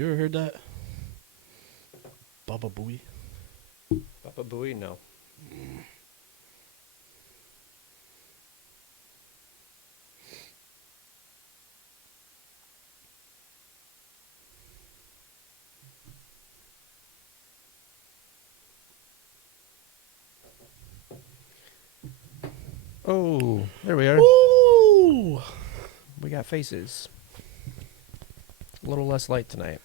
You ever heard that? Baba Booey? Papa Booey? No. Oh, there we are. Ooh! We got faces. A little less light tonight.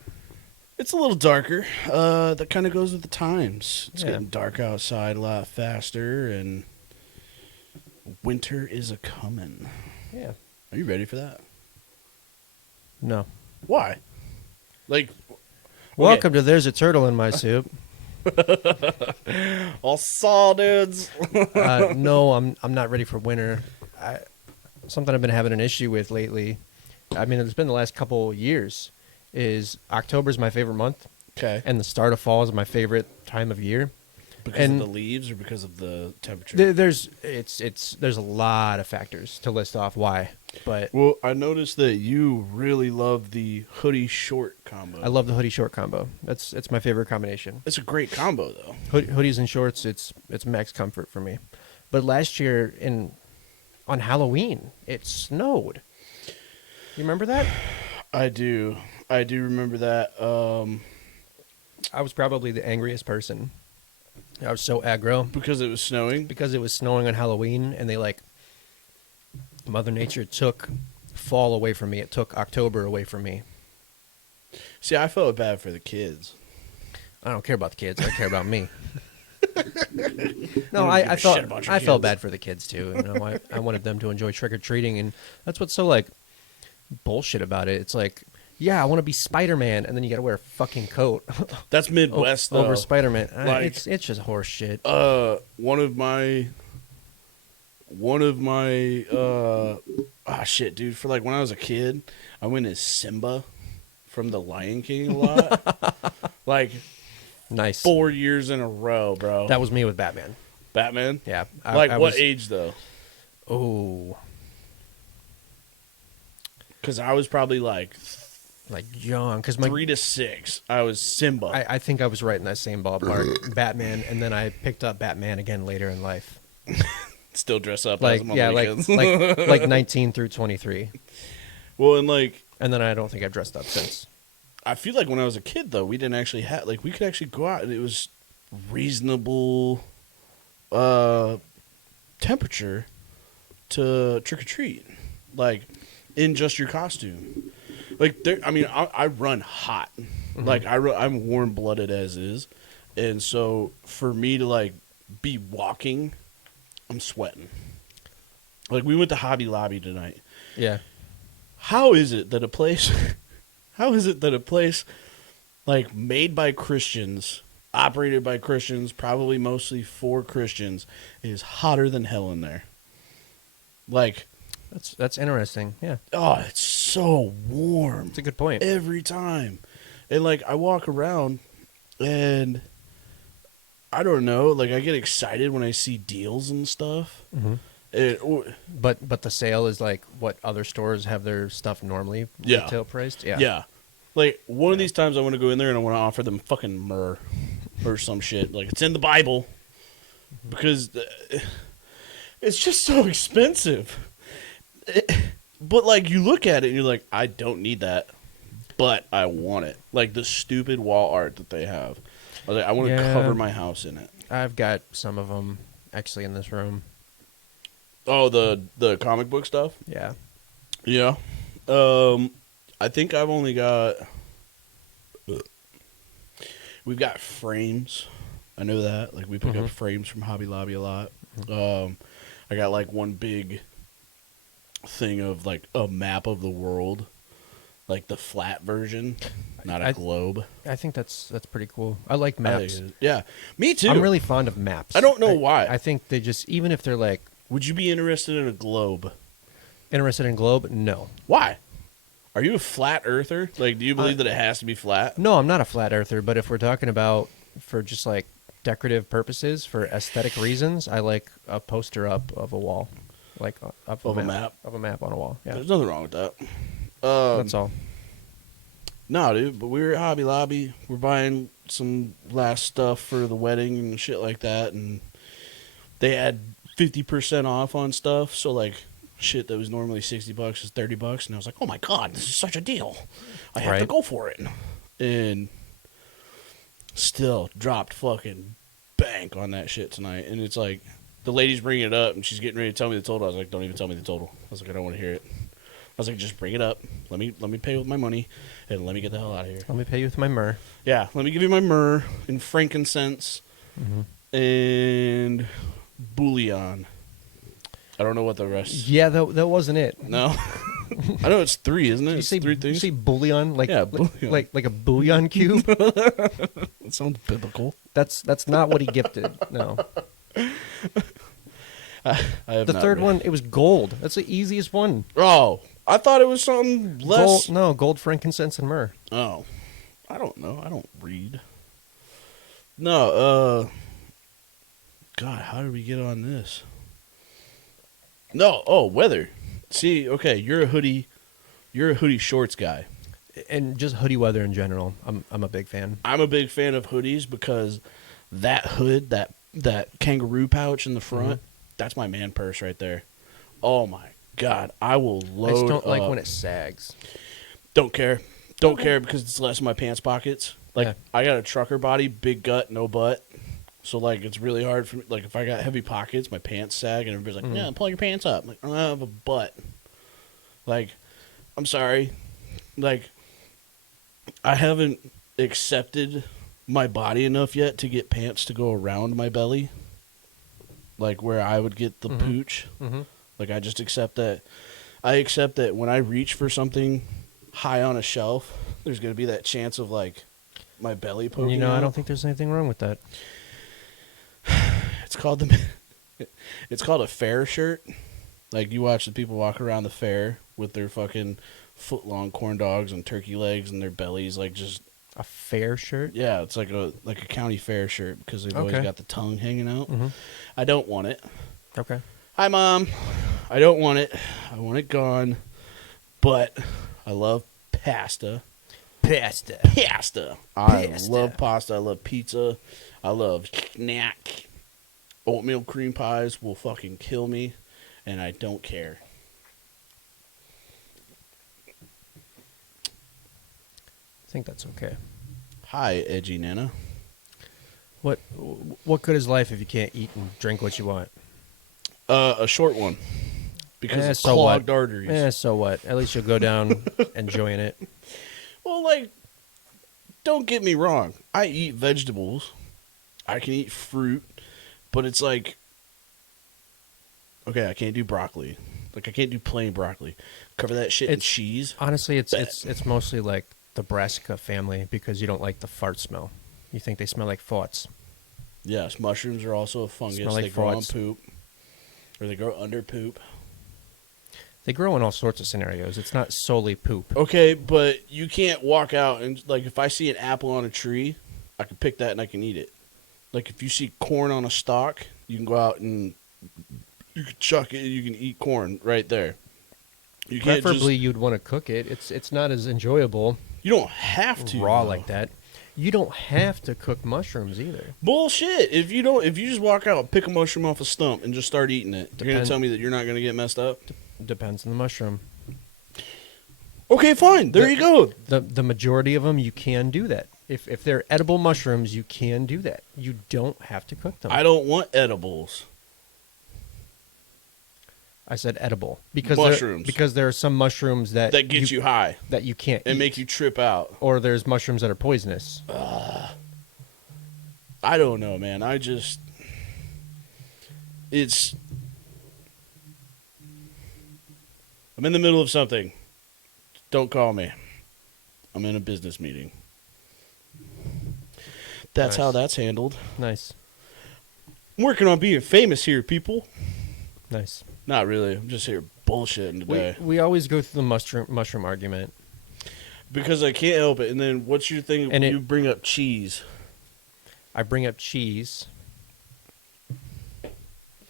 It's a little darker. That kind of goes with the times. It's Yeah. getting dark outside a lot faster, and winter is a-coming. Yeah. Are you ready for that? No. Why? Like, Welcome to There's a Turtle in My Soup. all saw dudes. No, I'm not ready for winter. Something I've been having an issue with lately. I mean, it's been the last couple years. Is October's my favorite month, Okay. and the start of fall is my favorite time of year. Because and of the leaves or because of the temperature? There's a lot of factors to list off why, but Well, I noticed that you really love the hoodie short combo. I love the hoodie short combo. It's my favorite combination. It's a great combo, though. Hoodies and shorts, it's max comfort for me. But last year on Halloween, it snowed. You remember that? I do remember that. I was probably the angriest person. I was so aggro Because it was snowing. because it was snowing on Halloween, and Mother Nature took fall away from me. It took October away from me. See, I felt bad for the kids. I don't care about the kids. I care about me. No, don't I give a felt shit about your I felt kids. bad for the kids too. You know, I wanted them to enjoy trick or treating, and that's what's so like bullshit about it. It's like, yeah, I want to be Spider-Man, and then you got to wear a fucking coat That's Midwest, though. over Spider-Man. Like- It's just horse shit. One of my shit, dude, for like when I was a kid, I went as Simba from The Lion King a lot. Like Nice. 4 years in a row, bro. That was me with Batman. Batman? Yeah. Like I what was, age though? Oh, Because I was probably like like young, because 3 to 6. I was Simba. I think I was right in that same ballpark. Batman, and then I picked up Batman again later in life. Still dress up Like as him on yeah, the like weekends. like 19 through 23, Well, and like and then I don't think I've dressed up since. I feel like when I was a kid though, we didn't actually have we could actually go out and it was reasonable temperature to trick or treat, like in just your costume. Like there, I mean, I run hot, like I'm warm blooded as is, and so for me to like be walking, I'm sweating. Like we went to Hobby Lobby tonight. Yeah. How is it that a place like made by Christians, operated by Christians, probably mostly for Christians, is hotter than hell in there? Like, That's interesting. Yeah. oh, it's so warm It's a good point. every time. And like I walk around and I don't know, like I get excited when I see deals and stuff. Mhm. But the sale is like what other stores have their stuff normally Yeah. retail priced. Yeah. Yeah. Like, one of these times I want to go in there and I want to offer them fucking myrrh or some shit. Like, it's in the Bible. Because it's just so expensive. But, like, you look at it and you're like, I don't need that. But I want it. Like, the stupid wall art that they have. I was like, I want to Yeah. cover my house in it. I've got some of them actually in this room. Oh, the comic book stuff? Yeah. Yeah. I think I've only got... We've got frames. I know that. Like, we pick up frames from Hobby Lobby a lot. I got, like, one big thing of, like, a map of the world. Like, the flat version, not a globe. I think that's pretty cool. I like maps. Yeah. Me too. I'm really fond of maps. I don't know why. I think they just, even if they're like Would you be interested in a globe? interested in globe, no. Why? Are you a flat earther? Like, do you believe that it has to be flat? No, I'm not a flat earther, but if we're talking about for just like decorative purposes, for aesthetic reasons, I like a poster up of a wall. Like of a map on a wall. Yeah. There's nothing wrong with that. That's all. No, dude, but we were at Hobby Lobby. We're buying some last stuff for the wedding and shit like that, and they had 50% off on stuff. So like, shit that was normally $60 is $30, and I was like, oh my god, this is such a deal. I have to go for it. And still dropped fucking bank on that shit tonight. And it's like, the lady's bringing it up, and she's getting ready to tell me the total. I was like, don't even tell me the total. I was like, I don't want to hear it. I was like, just bring it up. Let me pay with my money, and let me get the hell out of here. Let me pay you with my myrrh. Yeah, let me give you my myrrh and frankincense and bouillon. I don't know what the rest. Yeah, that wasn't it. No, I know it's 3, isn't it? Did you It's say 3 things. You say bouillon, like bouillon. like a bouillon cube. That sounds biblical. That's not what he gifted. No. I have The not third read. one, it was gold. That's the easiest one. Oh, I thought it was something less. Gold, frankincense, and myrrh. Oh, I don't know. I don't read. No, God, how did we get on this? No, weather. See, okay, you're a hoodie shorts guy. And just hoodie weather in general. I'm a big fan. I'm a big fan of hoodies because that hood, that kangaroo pouch in the front, that's my man purse right there. Oh my God, I will load I just don't like up. when it sags. Don't care. Don't care because it's less in my pants pockets. Like, Yeah. I got a trucker body, big gut, no butt. So, like, it's really hard for me. Like, if I got heavy pockets, my pants sag, and everybody's like, yeah, pull your pants up. I'm like, I don't have a butt. Like, I'm sorry. Like, I haven't accepted my body enough yet to get pants to go around my belly. Like, where I would get the pooch. Mm-hmm. Like, I just accept that. I accept that when I reach for something high on a shelf, there's going to be that chance of, like, my belly poking out. I don't think there's anything wrong with that. It's called it's called a fair shirt. Like, you watch the people walk around the fair with their fucking foot-long corn dogs and turkey legs and their bellies, like, just... A fair shirt? Yeah, it's like a county fair shirt because they've always Okay. got the tongue hanging out. Mm-hmm. I don't want it. Okay. Hi, Mom. I don't want it. I want it gone. But I love pasta. Pasta. Pasta. I Pasta. love pasta. I love pizza. I love snack. Oatmeal cream pies will fucking kill me, and I don't care. I think that's okay. Hi, edgy Nana. What good is life if you can't eat and drink what you want? A short one. Because of So clogged what? arteries. So what? At least you'll go down enjoying it. Well, like, don't get me wrong. I eat vegetables. I can eat fruit. But it's like, okay, I can't do broccoli. Like, I can't do plain broccoli. Cover that shit in cheese. Honestly, it's mostly like the brassica family because you don't like the fart smell. You think they smell like farts. Yes, mushrooms are also a fungus. Smell like they grow on farts. poop. Or they grow under poop. They grow in all sorts of scenarios. It's not solely poop. Okay, but you can't walk out and, like, if I see an apple on a tree, I can pick that and I can eat it. Like, if you see corn on a stalk, you can go out and you can chuck it and you can eat corn right there. You can't Preferably, you'd want to cook it. It's not as enjoyable you don't have to raw though. like that. You don't have to cook mushrooms either. Bullshit. If you just walk out, pick a mushroom off a stump and just start eating it, you're gonna tell me that you're not gonna get messed up? Depends on the mushroom. Okay, fine. There you go. The majority of them, you can do that. If they're edible mushrooms, you can do that. You don't have to cook them. I don't want edibles. I said edible because Mushrooms. because there are some mushrooms that Get you high that you can't and eat, make you trip out. or there's mushrooms that are poisonous. I don't know, man. I'm in the middle of something. Don't call me. I'm in a business meeting. That's Nice. how that's handled. Nice, I'm working on being famous here, people. nice. Not really. I'm just here bullshitting today. We always go through the mushroom argument. Because I can't help it. And then what's your thing when And you bring up cheese? I bring up cheese.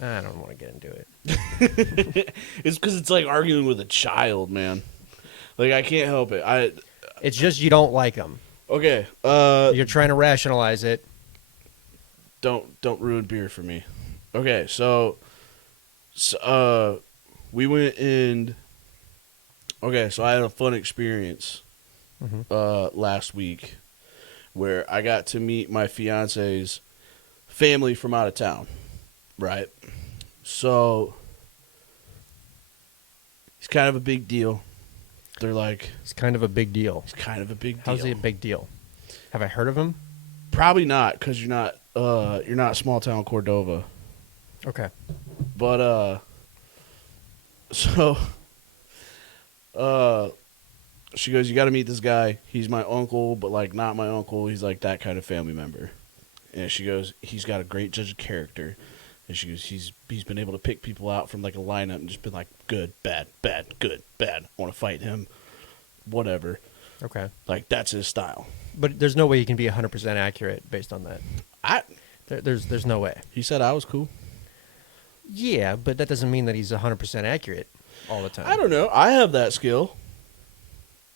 I don't want to get into it. It's because it's like arguing with a child, man. Like, I can't help it. It's just you don't like them. Okay. You're trying to rationalize it. Don't ruin beer for me. Okay, so we went and okay, so I had a fun experience last week where I got to meet my fiance's family from out of town, right? So it's kind of a big deal. They're like, It's kind of a big deal. it's kind of a big deal. How's he a big deal? Have I heard of him? Probably not, because you're not small town Cordova. Okay. But so she goes, you got to meet this guy. He's my uncle, but like not my uncle. He's like that kind of family member. And she goes, he's got a great judge of character. And she goes, he's been able to pick people out from like a lineup and just been like good, bad, bad, good, bad. I want to fight him, whatever. Okay. Like that's his style. But there's no way you can be 100% accurate based on that. There's no way. He said I was cool. Yeah, but that doesn't mean that he's 100% accurate all the time. I don't know. I have that skill.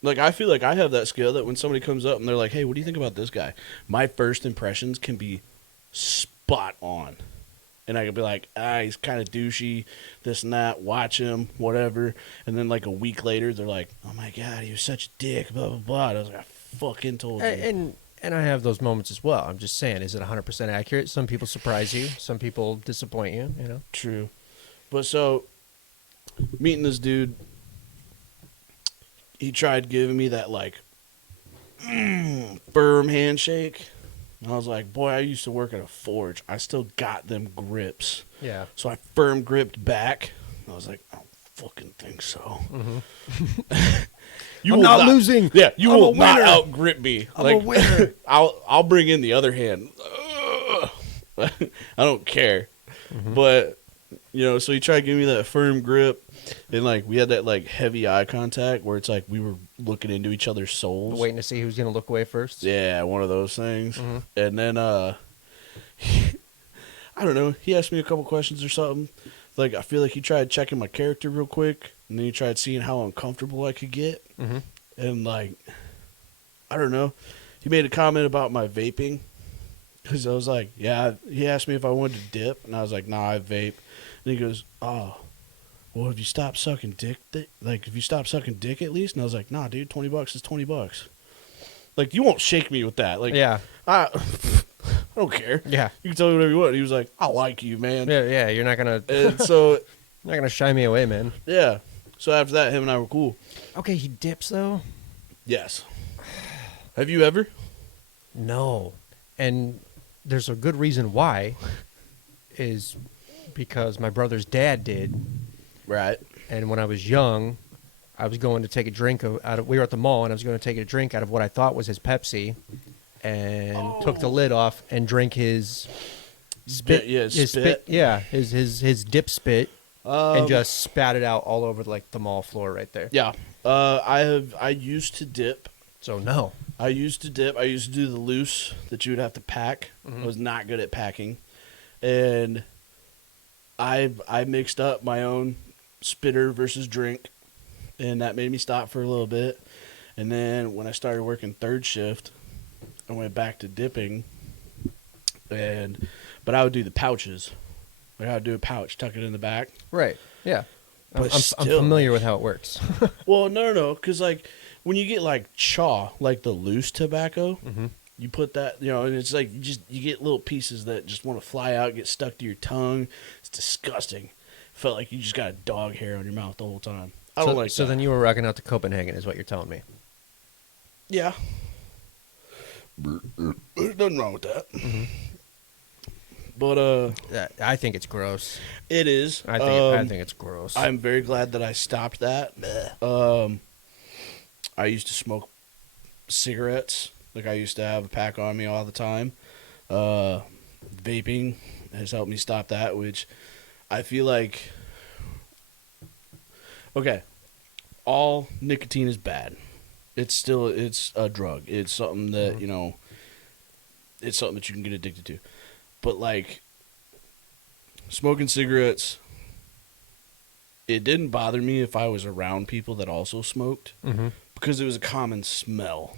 Like, I feel like I have that skill that when somebody comes up and they're like, hey, what do you think about this guy? My first impressions can be spot on. And I could be like, he's kind of douchey, this and that, watch him, whatever. And then, like, a week later, they're like, oh, my God, he was such a dick, blah, blah, blah. And I was like, I fucking told you. And I have those moments as well. I'm just saying, is it 100% accurate? Some people surprise you. Some people disappoint you, you know? True. But so, meeting this dude, he tried giving me that, like, firm handshake. And I was like, boy, I used to work at a forge. I still got them grips. Yeah. So I firm gripped back. I was like, I don't fucking think so. Mm-hmm. You I'm will not losing. Yeah, you I'm will a not winner. out grip me. I'm a winner. I'll bring in the other hand. I don't care. Mm-hmm. But you know, so he tried giving me that firm grip, and like we had that like heavy eye contact where it's like we were looking into each other's souls, Waiting to see who's going to look away first. Yeah, one of those things. Mm-hmm. And then I don't know. He asked me a couple questions or something. Like I feel like he tried checking my character real quick, and then he tried seeing how uncomfortable I could get. Mm-hmm. And like, I don't know. He made a comment about my vaping, because I was like, yeah. He asked me if I wanted to dip, and I was like, nah, I vape. And he goes, oh, well, have you stopped sucking dick? Have you stopped sucking dick at least? And I was like, nah, dude, $20 is $20. Like, you won't shake me with that. Like, Yeah. I don't care. Yeah. You can tell me whatever you want. He was like, I like you, man. Yeah, you're not going to And so, not gonna shy me away, man. yeah. So after that, him and I were cool. Okay, he dips, though? Yes. Have you ever? No. And there's a good reason why, is because my brother's dad did. Right. And when I was young, I was going to take a drink we were at the mall, and I was going to take a drink out of what I thought was his Pepsi, and took the lid off and drank his spit. His spit. Yeah, his dip spit, and just spat it out all over like the mall floor right there. Yeah. I used to dip. So no. I used to dip. I used to do the loose that you would have to pack. Mm-hmm. I was not good at packing. And I mixed up my own spitter versus drink, and that made me stop for a little bit. And then when I started working third shift, I went back to dipping. But I would do the pouches. Like I would do a pouch, tuck it in the back. Right. Yeah. But I'm still, familiar with how it works. Well, no, because like when you get like chaw, like the loose tobacco, Mm-hmm. you put that, and it's like you get little pieces that just want to fly out, get stuck to your tongue. It's disgusting. Felt like you just got a dog hair on your mouth the whole time. I don't like So that. then you were rocking out to Copenhagen, is what you're telling me. Yeah. There's nothing wrong with that. Mm-hmm. But I think it's gross. it is. I think it's gross. I'm very glad that I stopped that. I used to smoke cigarettes. Like I used to have a pack on me all the time. Vaping has helped me stop that, which I feel like. Okay, all nicotine is bad. It's a drug. It's something that it's something that you can get addicted to. But like smoking cigarettes it didn't bother me if I was around people that also smoked because it was a common smell.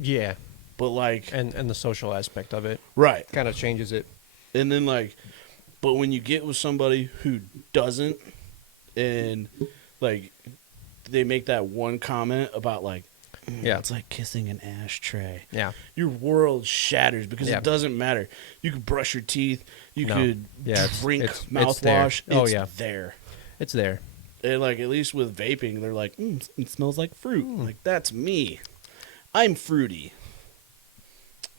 Yeah. But like, and the social aspect of it, right, kind of changes it. And then like, but when you get with somebody who doesn't, and like, they make that one comment about like, yeah, it's like kissing an ashtray. Yeah. Your world shatters because Yeah. it doesn't matter. You could brush your teeth. You could drink it's mouthwash. there. It's there. It's there. And like, at least with vaping, they're like, it smells like fruit. Like, that's me. I'm fruity.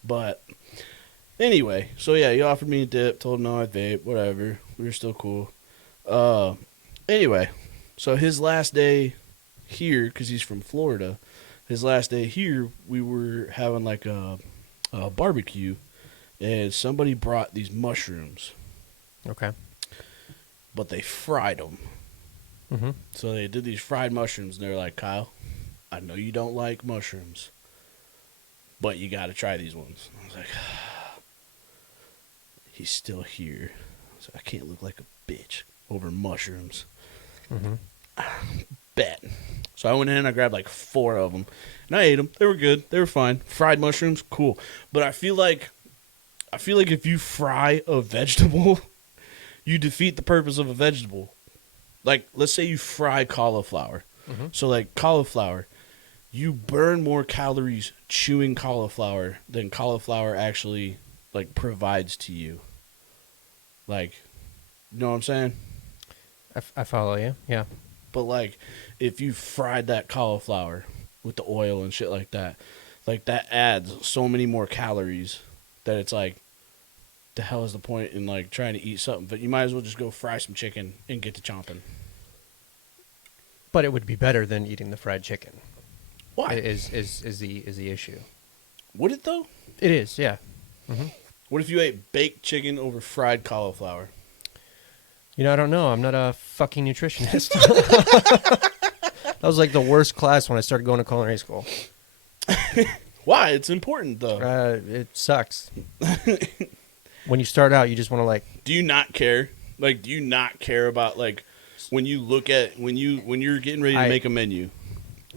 But anyway, so yeah, he offered me a dip, told him no, I'd vape, whatever. We were still cool. Anyway, so his last day here, because he's from Florida, his last day here, we were having like a barbecue, and somebody brought these mushrooms. Okay. But they fried them. Mm-hmm. So they did these fried mushrooms, and they're like, Kyle, I know you don't like mushrooms, but you got to try these ones. I was like, he's still here. So I can't look like a bitch over mushrooms. Mm-hmm. Bet. So I went in, I grabbed like 4 of them, and I ate them. They were good. They were fine. Fried mushrooms, cool. But I feel like if you fry a vegetable, you defeat the purpose of a vegetable. Like, let's say you fry cauliflower. Mm-hmm. So like cauliflower, you burn more calories chewing cauliflower than cauliflower actually like provides to you. Like, you know what I'm saying? I follow you. Yeah. But like, if you fried that cauliflower with the oil and shit like that adds so many more calories that it's like, the hell is the point in like trying to eat something? But you might as well just go fry some chicken and get to chomping. But it would be better than eating the fried chicken. Why? Is the issue? Would it though? It is. Yeah. Mm-hmm. What if you ate baked chicken over fried cauliflower? You know, I don't know. I'm not a fucking nutritionist. That was like the worst class when I started going to culinary school. Why? It's important though. It sucks. When you start out, you just want to like. Do you not care? Like, do you not care about like when you look at when you're getting ready to make a menu?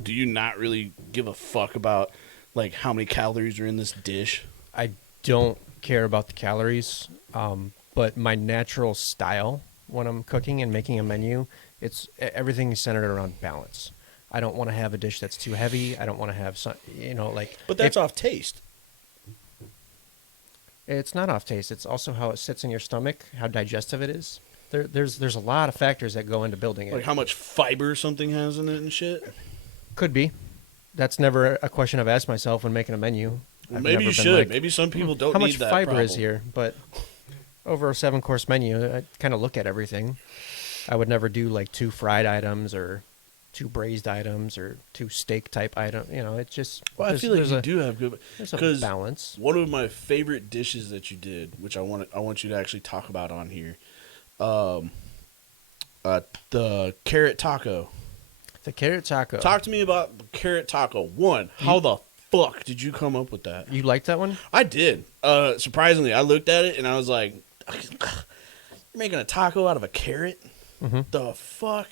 Do you not really give a fuck about like how many calories are in this dish? I don't care about the calories, but my natural style when I'm cooking and making a menu, it's everything is centered around balance. I don't want to have a dish that's too heavy. I don't want to have some, like. But that's off taste. It's not off taste. It's also how it sits in your stomach, how digestive it is. There's a lot of factors that go into building it. Like how much fiber something has in it and shit. Could be. That's never a question I've asked myself when making a menu. Well, maybe you should. Maybe some people don't need that. How much fiber problem. is here? But over a 7-course menu, I kind of look at everything. I would never do like 2 fried items or 2 braised items or 2 steak type items. It's just. Well, I feel like you do have good. There's a balance. One of my favorite dishes that you did, which I want you to actually talk about on here, the carrot taco. The carrot taco. Talk to me about the carrot taco. How the fuck did you come up with that? You liked that one? I did. Surprisingly, I looked at it and I was like, "You're making a taco out of a carrot? Mm-hmm. The fuck?"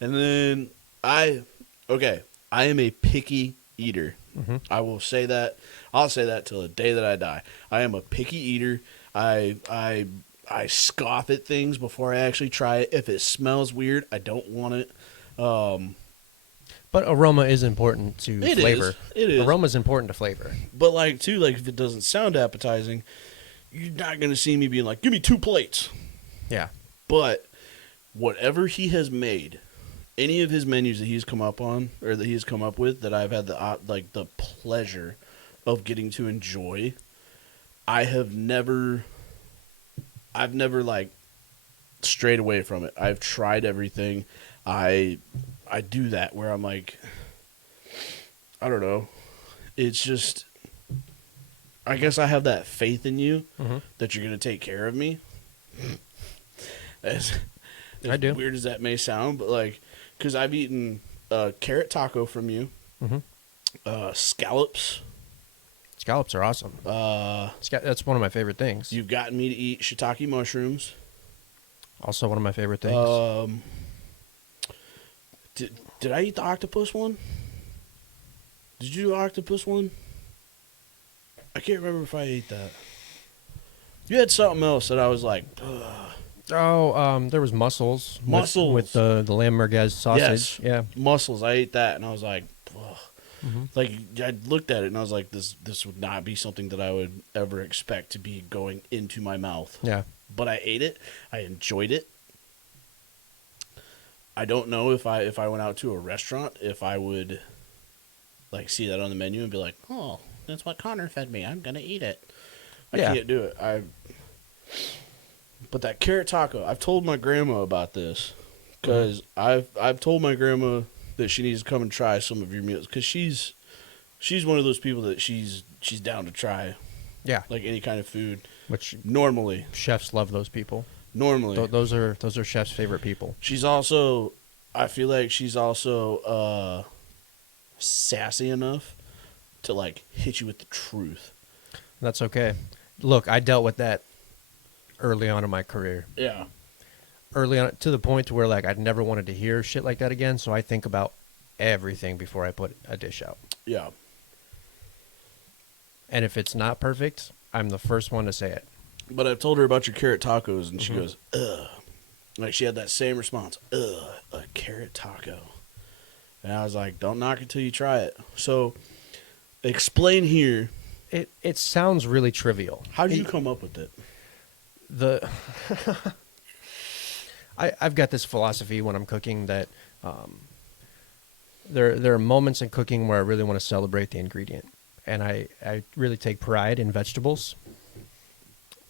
And then I am a picky eater. Mm-hmm. I will say that. I'll say that till the day that I die. I am a picky eater. I scoff at things before I actually try it. If it smells weird, I don't want it. But aroma is important to flavor. It is. Aroma is important to flavor. But like if it doesn't sound appetizing, you're not gonna see me being like, "Give me 2 plates." Yeah. But whatever he has made, any of his menus that he's come up on or that he's come up with that I've had the pleasure of getting to enjoy, I've never like strayed away from it. I've tried everything. I do that where I'm like, I don't know. It's just, I guess I have that faith in you that you're going to take care of me. As weird as that may sound, but like, because I've eaten a carrot taco from you, scallops. Scallops are awesome. That's one of my favorite things. You've gotten me to eat shiitake mushrooms. Also one of my favorite things. Did I eat the octopus one? Did you do the octopus one? I can't remember if I ate that. You had something else that I was like, ugh. Oh, there was mussels. Mussels. with the lamb merguez sausage. Yes. Yeah. Mussels. I ate that, and I was like, ugh. Mm-hmm. Like, I looked at it, and I was like, this would not be something that I would ever expect to be going into my mouth. Yeah. But I ate it. I enjoyed it. I don't know if I went out to a restaurant, if I would, like, see that on the menu and be like, oh, that's what Connor fed me. I'm going to eat it. I can't do it. But that carrot taco, I've told my grandma about this because I've told my grandma that she needs to come and try some of your meals because she's one of those people that she's down to try, like any kind of food. Which normally chefs love those people. Normally, those are chefs' favorite people. She's also, I feel like she's also sassy enough to like hit you with the truth. That's okay. Look, I dealt with that early on in my career. Yeah. Early on, to the point to where like I'd never wanted to hear shit like that again. So I think about everything before I put a dish out. Yeah. And if it's not perfect, I'm the first one to say it. But I've told her about your carrot tacos, and she goes, ugh. Like, she had that same response, ugh, a carrot taco. And I was like, don't knock it till you try it. So, explain here. It sounds really trivial. How did you come up with it? I've got this philosophy when I'm cooking that there are moments in cooking where I really want to celebrate the ingredient. And I really take pride in vegetables.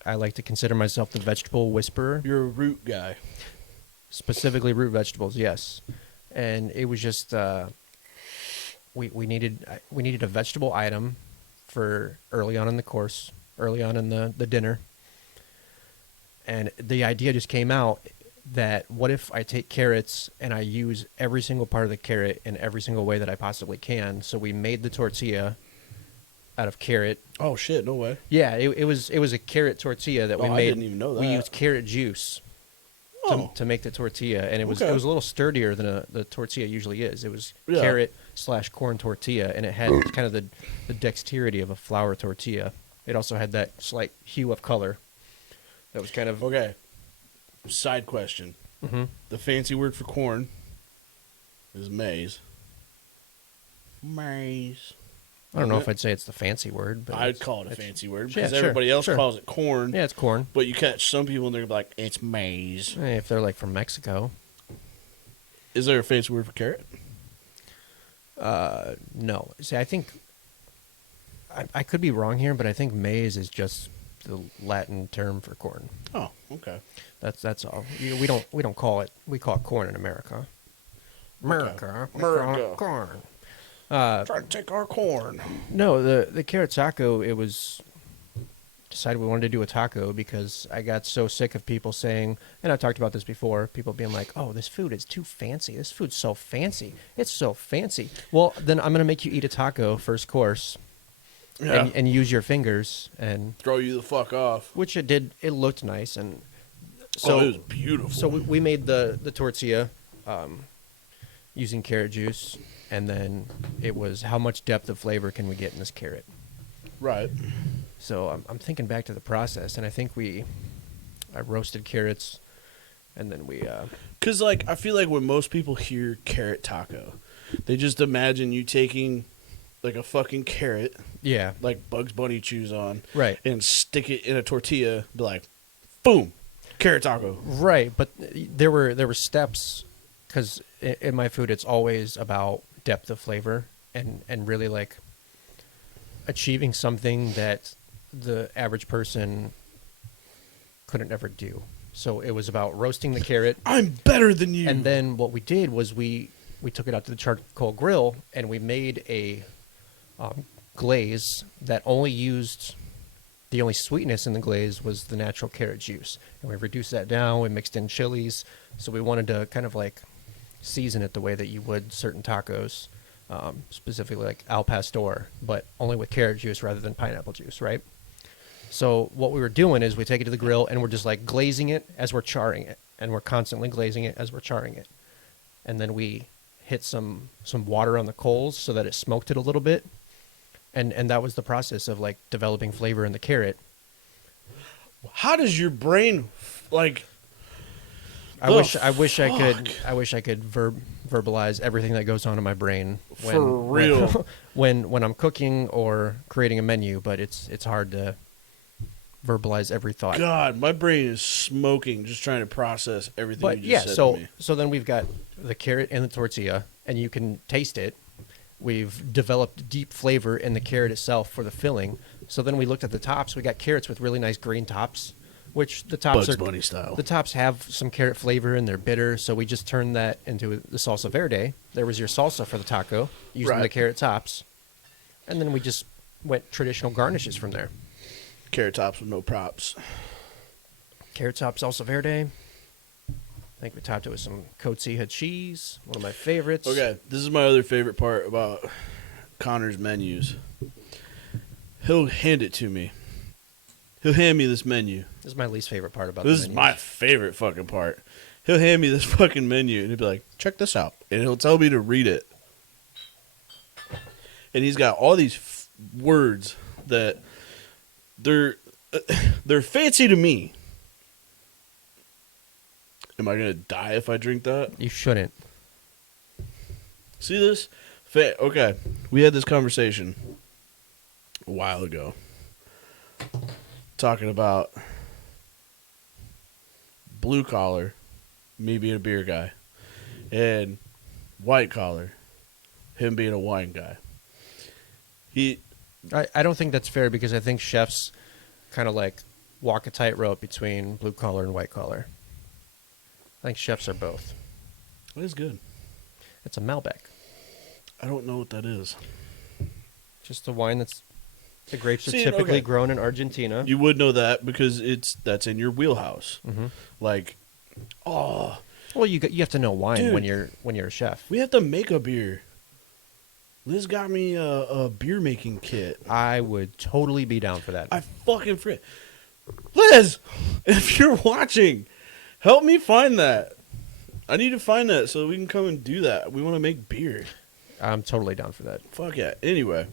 I like to consider myself the vegetable whisperer. You're a root guy. Specifically root vegetables, yes. And it was just we needed a vegetable item for early on in the course, early on in the dinner. And the idea just came out that what if I take carrots and I use every single part of the carrot in every single way that I possibly can. So we made the tortilla out of carrot. Oh shit! No way. Yeah, it was a carrot tortilla that we made. I didn't even know that. We used carrot juice to make the tortilla, and it was a little sturdier than the tortilla usually is. It was carrot/corn tortilla, and it had kind of the dexterity of a flour tortilla. It also had that slight hue of color. That was kind of okay. Side question: the fancy word for corn is maize. Maize. I don't know if I'd say it's the fancy word, but I'd call it a fancy word because everybody else calls it corn. Yeah, it's corn. But you catch some people and they're like, it's maize. Hey, if they're like from Mexico. Is there a fancy word for carrot? No. See, I think I could be wrong here, but I think maize is just the Latin term for corn. Oh, okay. That's all. We don't call it. We call it corn in America. America. Okay. America. Corn. Trying to take our corn. No, the carrot taco, it was decided we wanted to do a taco because I got so sick of people saying, and I've talked about this before, people being like, oh, this food is too fancy. This food's so fancy. It's so fancy. Well, then I'm going to make you eat a taco first course and use your fingers and throw you the fuck off. Which it did. It looked nice. And so it was beautiful. So we made the tortilla using carrot juice. And then it was how much depth of flavor can we get in this carrot? Right. So I'm thinking back to the process, and I think I roasted carrots, and then we. Because like I feel like when most people hear carrot taco, they just imagine you taking like a fucking carrot, like Bugs Bunny chews on, right, and stick it in a tortilla, be like, boom, carrot taco. Right, but there were steps, because in my food it's always about depth of flavor and really like achieving something that the average person couldn't ever do. So it was about roasting the carrot. I'm better than you. And then what we did was we took it out to the charcoal grill and we made a glaze that only used the only sweetness in the glaze was the natural carrot juice. And we reduced that down. We mixed in chilies. So we wanted to kind of like season it the way that you would certain tacos, specifically like al pastor, but only with carrot juice rather than pineapple juice, right? So what we were doing is we take it to the grill and we're just like glazing it as we're charring it, and we're constantly glazing it as we're charring it, and then we hit some water on the coals so that it smoked it a little bit, and that was the process of like developing flavor in the carrot. How does your brain like? I wish I could verbalize everything that goes on in my brain when, For real. when I'm cooking or creating a menu, but it's hard to verbalize every thought. God, my brain is smoking just trying to process everything But you just said so to me. so then we've got the carrot and the tortilla, and you can taste it. We've developed deep flavor in the carrot itself for the filling. So then we looked at the tops. We got carrots with really nice green tops, which the tops Bugs are Bunny style. The tops have some carrot flavor and they're bitter, so we just turned that into the salsa verde. There was your salsa for the taco using Right. the carrot tops, and then we just went traditional garnishes from there. Carrot tops with no props. Carrot top salsa verde. I think we topped it with some cotija cheese, one of my favorites. Okay, this is my other favorite part about Connor's menus. He'll hand it to me. He'll hand me this menu. This is my least favorite part about This the is menus. my favorite fucking part. He'll hand me this fucking menu and he'll be like, check this out. And he'll tell me to read it. And he's got all these words that they're fancy to me. Am I going to die if I drink that? You shouldn't. See this? Okay, we had this conversation a while ago. Talking about blue collar, me being a beer guy, and white collar, him being a wine guy. I don't think that's fair because I think chefs kind of like walk a tightrope between blue collar and white collar. I think chefs are both. What is good? It's a Malbec. I don't know what that is. Just a wine that's the grapes are See, typically okay. grown in Argentina. You would know that because that's in your wheelhouse. Mm-hmm. Like, oh, Well, you have to know wine Dude. when you're a chef. we have to make a beer. Liz got me a beer making kit. I would totally be down for that. I fucking forget. Liz, if you're watching, help me find that. I need to find that so we can come and do that. We want to make beer. I'm totally down for that. Fuck yeah. Anyway,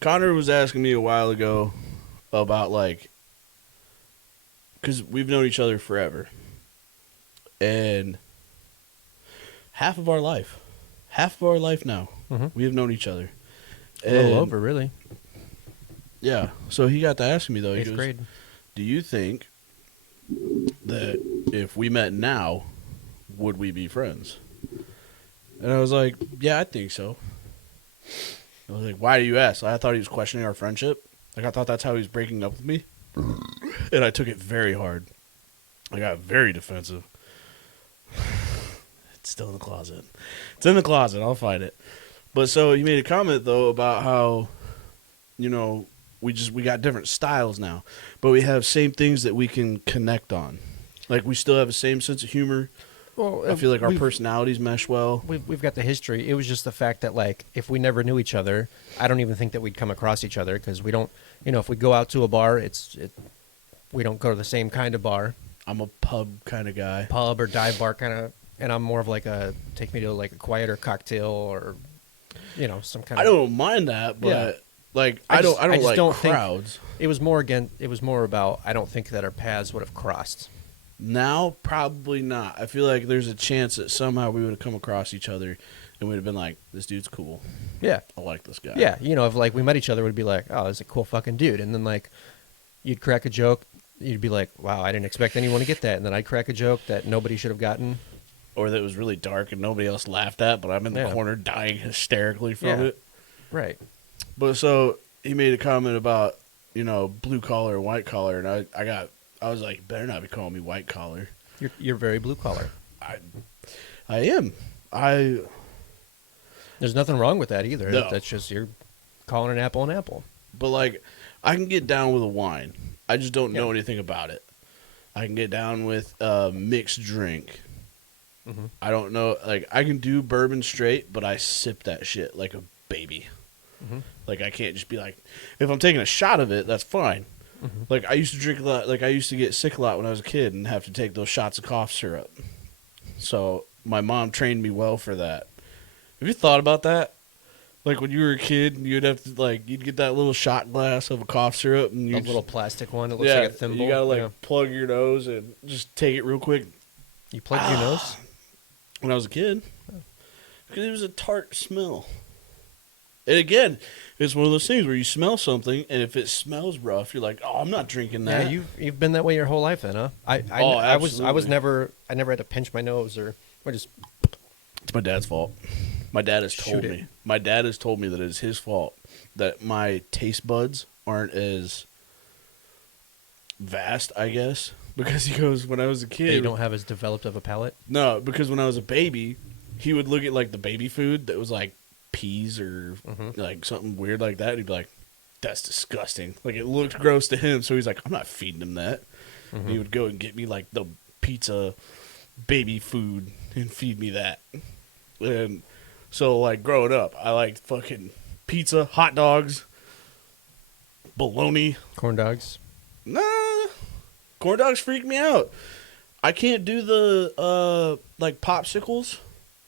Connor was asking me a while ago about, like, because we've known each other forever. And half of our life now, Mhm. we have known each other. A little And- over, really. Yeah. So he got to ask me, though. He 8th goes, grade. do you think that if we met now, would we be friends? And I was like, yeah, I think so. I was like, why do you ask? I thought he was questioning our friendship. Like, I thought that's how he was breaking up with me. And I took it very hard. I got very defensive. It's still in the closet. It's in the closet. I'll find it. But so he made a comment, though, about how, you know, we got different styles now. But we have same things that we can connect on. Like, we still have the same sense of humor. Well, I feel like our we've- personalities mesh well. We've got the history. It was just the fact that, like, if we never knew each other, I don't even think that we'd come across each other because we don't, if we go out to a bar, we don't go to the same kind of bar, I'm a pub kind of guy. pub or dive bar kind of, and I'm more of like take me to like a quieter cocktail or, some kind I of. don't mind that, but Yeah. like I I don't just like don't think- crowds. It was more about I don't think that our paths would have crossed. Now, probably not. I feel like there's a chance that somehow we would have come across each other and we'd have been like, this dude's cool. Yeah. I like this guy. Yeah, if like we met each other, we'd be like, oh, this is a cool fucking dude, and then like you'd crack a joke, you'd be like, wow, I didn't expect anyone to get that, and then I'd crack a joke that nobody should have gotten. Or that it was really dark and nobody else laughed at, but I'm in the Yeah. corner dying hysterically from Yeah. it. Right. But so he made a comment about, blue collar and white collar, and I was like, better not be calling me white collar. You're very blue collar. I am. There's nothing wrong with that either. No. That's just you're calling an apple an apple. But, like, I can get down with a wine. I just don't know Yeah. anything about it. I can get down with a mixed drink. Mm-hmm. I don't know. Like, I can do bourbon straight, but I sip that shit like a baby. Mm-hmm. Like, I can't just be like, if I'm taking a shot of it, that's fine. Mm-hmm. Like, I used to drink a lot. Like, I used to get sick a lot when I was a kid and have to take those shots of cough syrup. So, my mom trained me well for that. Have you thought about that? Like when you were a kid, you'd have to you'd get that little shot glass of a cough syrup, and A you little plastic one. It looks like a thimble. you gotta Yeah. plug your nose and just take it real quick. You plugged your nose? When I was a kid, because it was a tart smell. And again, it's one of those things where you smell something, and if it smells rough, you're like, "Oh, I'm not drinking that." Yeah, you've been that way your whole life, then, huh? I Absolutely. never had to pinch my nose or just. It's my dad's fault. My dad has told Shoot it. me. My dad has told me that it's his fault that my taste buds aren't as vast, I guess, because he goes, when I was a kid, You don't have as developed of a palate. no, because when I was a baby, he would look at like the baby food that was like peas or like something weird like that, and he'd be like, "That's disgusting." Like it looked gross to him, so he's like, "I'm not feeding him that." And he would go and get me like the pizza baby food and feed me that. And so like growing up, I liked fucking pizza, hot dogs, bologna. Corn dogs. Nah, corn dogs freak me out. I can't do the like popsicles,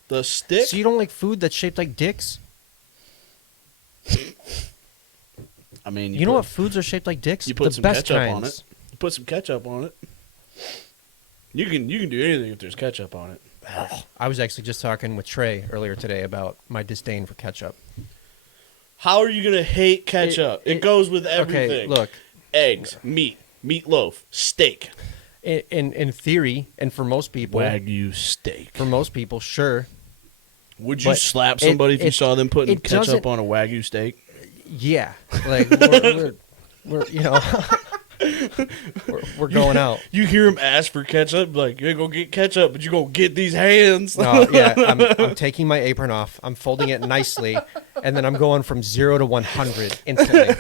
the stick. So you don't like food that's shaped like dicks? I mean, You know what foods are shaped like dicks? You put The some best ketchup kinds. on it. You put some ketchup on it. You can do anything if there's ketchup on it. I was actually just talking with Trey earlier today about my disdain for ketchup. How are you gonna hate ketchup? It goes with everything. Okay, look. Eggs, meat, meatloaf, steak, In theory, and for most people, Wagyu steak. for most people, sure, Would you but slap somebody if you saw them putting it ketchup doesn't- on a Wagyu steak? yeah, like we're you know, we're going out. You hear him ask for ketchup, like, you go get ketchup, but you go get these hands. No, yeah, I'm taking my apron off. I'm folding it nicely, and then I'm going from 0 to 100 instantly.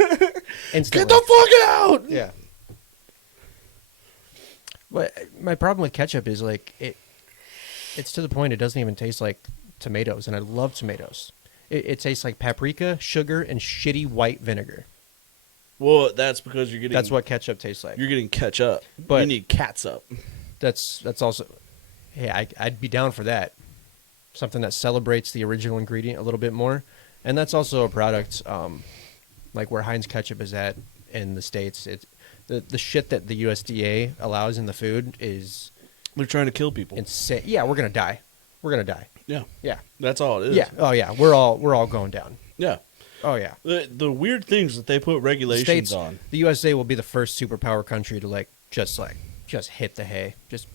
Get the fuck out! Yeah. But my problem with ketchup is like it's to the point it doesn't even taste like tomatoes, and I love tomatoes. It tastes like paprika, sugar, and shitty white vinegar. Well, that's because you're getting. That's what ketchup tastes like. You're getting ketchup. But- you need catsup. That's also, hey, I'd be down for that. Something that celebrates the original ingredient a little bit more, and that's also a product, like where Heinz ketchup is at in the States. It's the shit that the USDA allows in the food is They're trying to kill people. insane. Yeah, we're gonna die. We're gonna die. Yeah, Yeah. that's all it is. Yeah. Oh yeah. We're all going down. yeah. Oh yeah. The weird things that they put regulations States, on. the USA will be the first superpower country to just hit the hay. Just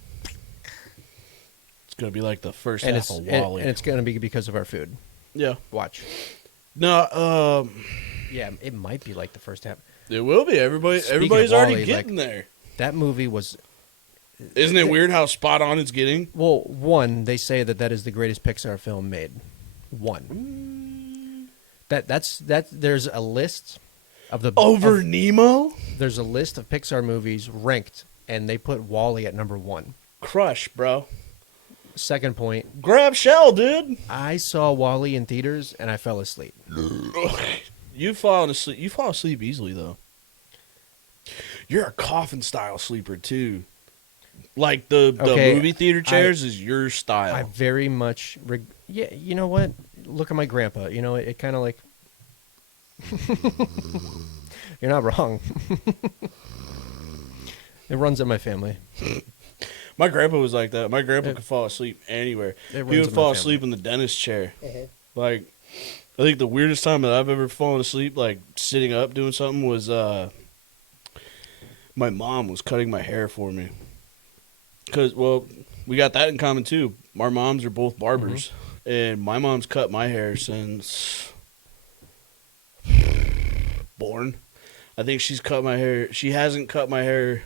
It's gonna be like the first and half it's of and, Wally. and it's gonna be because of our food. Yeah. Watch. No. Yeah, it might be like the first half. It will be. Everybody's Speaking already of Wall-E, getting there. That movie was Isn't it weird how spot on it's getting? well. One, they say that is the greatest Pixar film made. One. That's there's a list of the Over of- Nemo? there's a list of Pixar movies ranked, and they put Wall-E at number 1. Crush, bro. Second point, Grab shell, dude. I saw Wall-E in theaters and I fell asleep. You fall asleep. You fall asleep easily, though. You're a coffin style sleeper too. Like the Okay, movie theater chairs is your style. I very much yeah. You know what? Look at my grandpa. You know it kind of like. You're not wrong. It runs in my family. My grandpa was like that. My grandpa could fall asleep anywhere. He runs would in my fall family. asleep in the dentist chair. Like, I think the weirdest time that I've ever fallen asleep, like sitting up doing something, was my mom was cutting my hair for me. Cause we got that in common too. Our moms are both barbers, and my mom's cut my hair since born. I think she's cut my hair. She hasn't cut my hair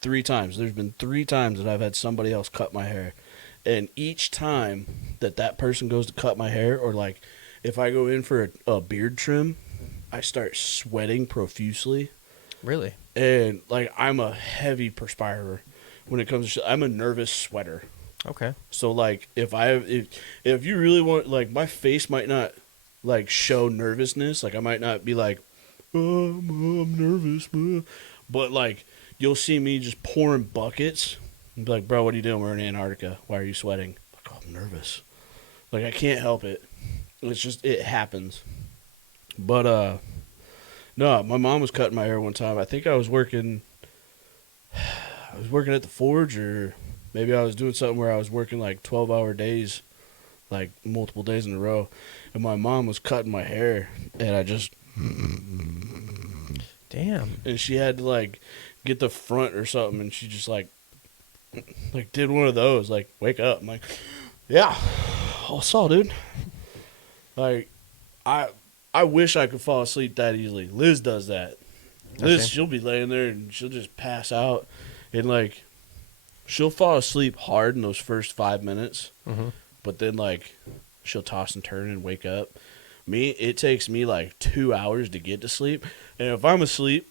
3 times. There's been 3 times that I've had somebody else cut my hair. And each time that person goes to cut my hair, or like if I go in for a beard trim, I start sweating profusely. Really? And like I'm a heavy perspirer when it comes to I'm a nervous sweater. Okay. So like if you really want, like, my face might not like show nervousness, like I might not be like, oh, I'm nervous, but like you'll see me just pouring buckets and be like, bro, what are you doing? We're in Antarctica. Why are you sweating? Like, oh, I'm nervous. Like, I can't help it. It's just, it happens. But, no, my mom was cutting my hair one time. I think I was working at the forge, or maybe I was doing something where I was working like 12-hour days, like multiple days in a row. And my mom was cutting my hair, and I just... Damn. And she had to, like, get the front or something, and she just, like did one of those, like, wake up. I'm like, yeah, I saw, dude. Like, I wish I could fall asleep that easily. Liz does that. Liz, Okay. she'll be laying there, and she'll just pass out, and, like, she'll fall asleep hard in those first 5 minutes, Mm-hmm. but then, like, she'll toss and turn and wake up. Me, it takes me, like, 2 hours to get to sleep, and if I'm asleep,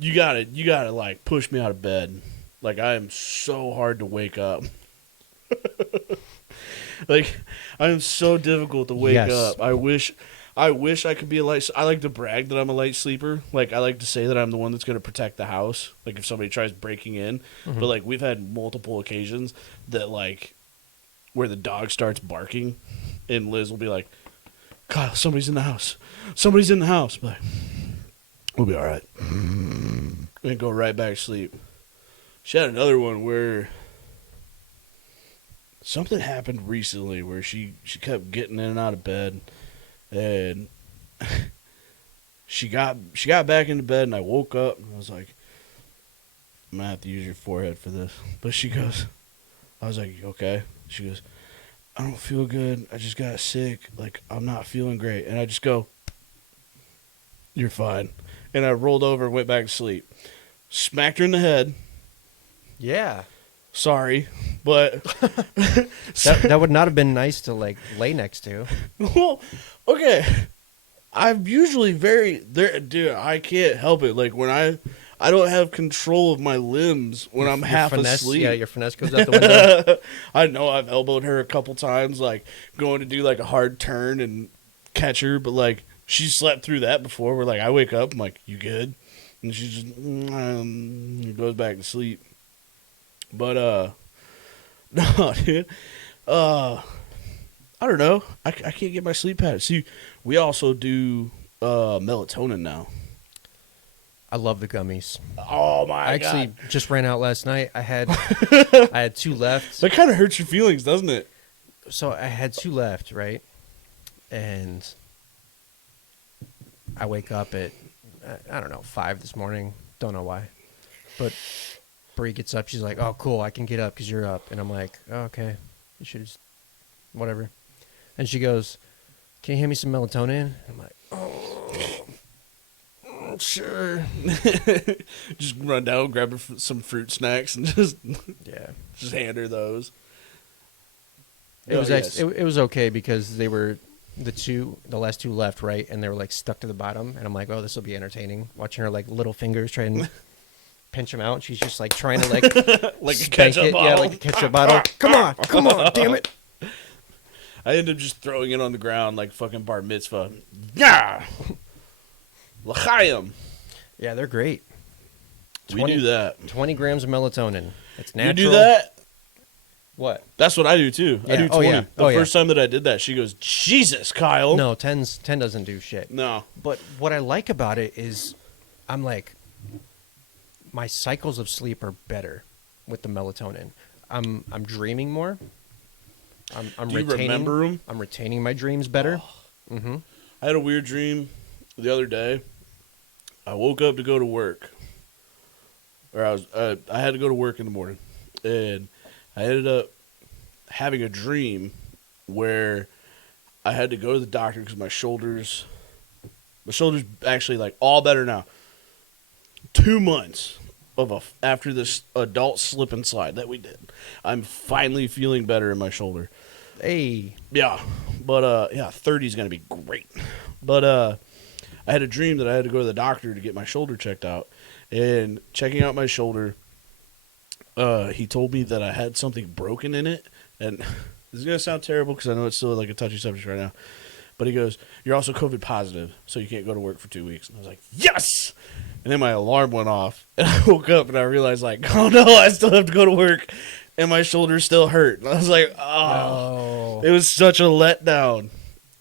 you gotta like push me out of bed. Like, I am so hard to wake up. Like, I am so difficult to wake Yes. up. I wish I could be a light. I like to brag that I'm a light sleeper. Like, I like to say that I'm the one that's gonna protect the house. Like, if somebody tries breaking in, Mhm. but like we've had multiple occasions that, like, where the dog starts barking, and Liz will be like, "Kyle, somebody's in the house. Somebody's in the house." But like, we'll be all right. And go right back to sleep. She had another one where something happened recently where she kept getting in and out of bed, and she got back into bed, and I woke up and I was like, I'm gonna have to use your forehead for this. But she goes, I was like, okay. She goes, I don't feel good. I just got sick. Like, I'm not feeling great. And I just go, you're fine. And I rolled over and went back to sleep. Smacked her in the head. Yeah. Sorry, but That would not have been nice to, like, lay next to. well, okay. I'm usually very there, dude. I can't help it. Like, when I don't have control of my limbs when I'm half finesse, asleep. Yeah, your finesse goes out the window. I know I've elbowed her a couple times, like going to do like a hard turn and catch her, but like she slept through that before. Where like I wake up, I'm like, "You good?" And she just goes back to sleep. But no, dude. I don't know. I can't get my sleep patterns. See, we also do melatonin now. I love the gummies. Oh my I actually god! just ran out last night. I had 2 left. That kind of hurts your feelings, doesn't it? So I had 2 left, right? And I wake up at, I don't know, 5 this morning. Don't know why. But Bree gets up. She's like, oh, cool. I can get up because you're up. And I'm like, oh, okay. You should just, whatever. And she goes, can you hand me some melatonin? I'm like, oh, sure. Just run down, grab her some fruit snacks, and just Yeah. hand her those. It was yes. it was okay because they were the last 2 left, right? And they were like stuck to the bottom. And I'm like, oh, this will be entertaining. Watching her like little fingers try and pinch them out. And she's just like trying to like like a spank ketchup it. bottle. Yeah, like a ketchup bottle. Come on, damn it. I ended up just throwing it on the ground like fucking bar mitzvah. Yeah, l'chaim. Yeah, they're great. We do that. 20 grams of melatonin. It's natural. You do that? What? That's what I do too. I Yeah. do Oh, 20. yeah. The Oh, yeah. first time that I did that, she goes, Jesus, Kyle. No, 10 doesn't do shit. No. But what I like about it is I'm like, my cycles of sleep are better with the melatonin. I'm dreaming more. I'm Do you retaining, remember 'em? I'm retaining my dreams better. Mm-hmm. I had a weird dream the other day. I woke up to go to work. Or I had to go to work in the morning. And I ended up having a dream where I had to go to the doctor because my shoulders actually like all better now. 2 months after this adult slip and slide that we did, I'm finally feeling better in my shoulder. Hey. Yeah, but 30 is gonna be great. But I had a dream that I had to go to the doctor to get my shoulder checked out, and checking out my shoulder, he told me that I had something broken in it, and this is gonna sound terrible because I know it's still like a touchy subject right now. But he goes, "You're also COVID positive, so you can't go to work for 2 weeks." And I was like, "Yes!" And then my alarm went off, and I woke up and I realized, like, oh no, I still have to go to work and my shoulder still hurt. And I was like, Oh. it was such a letdown.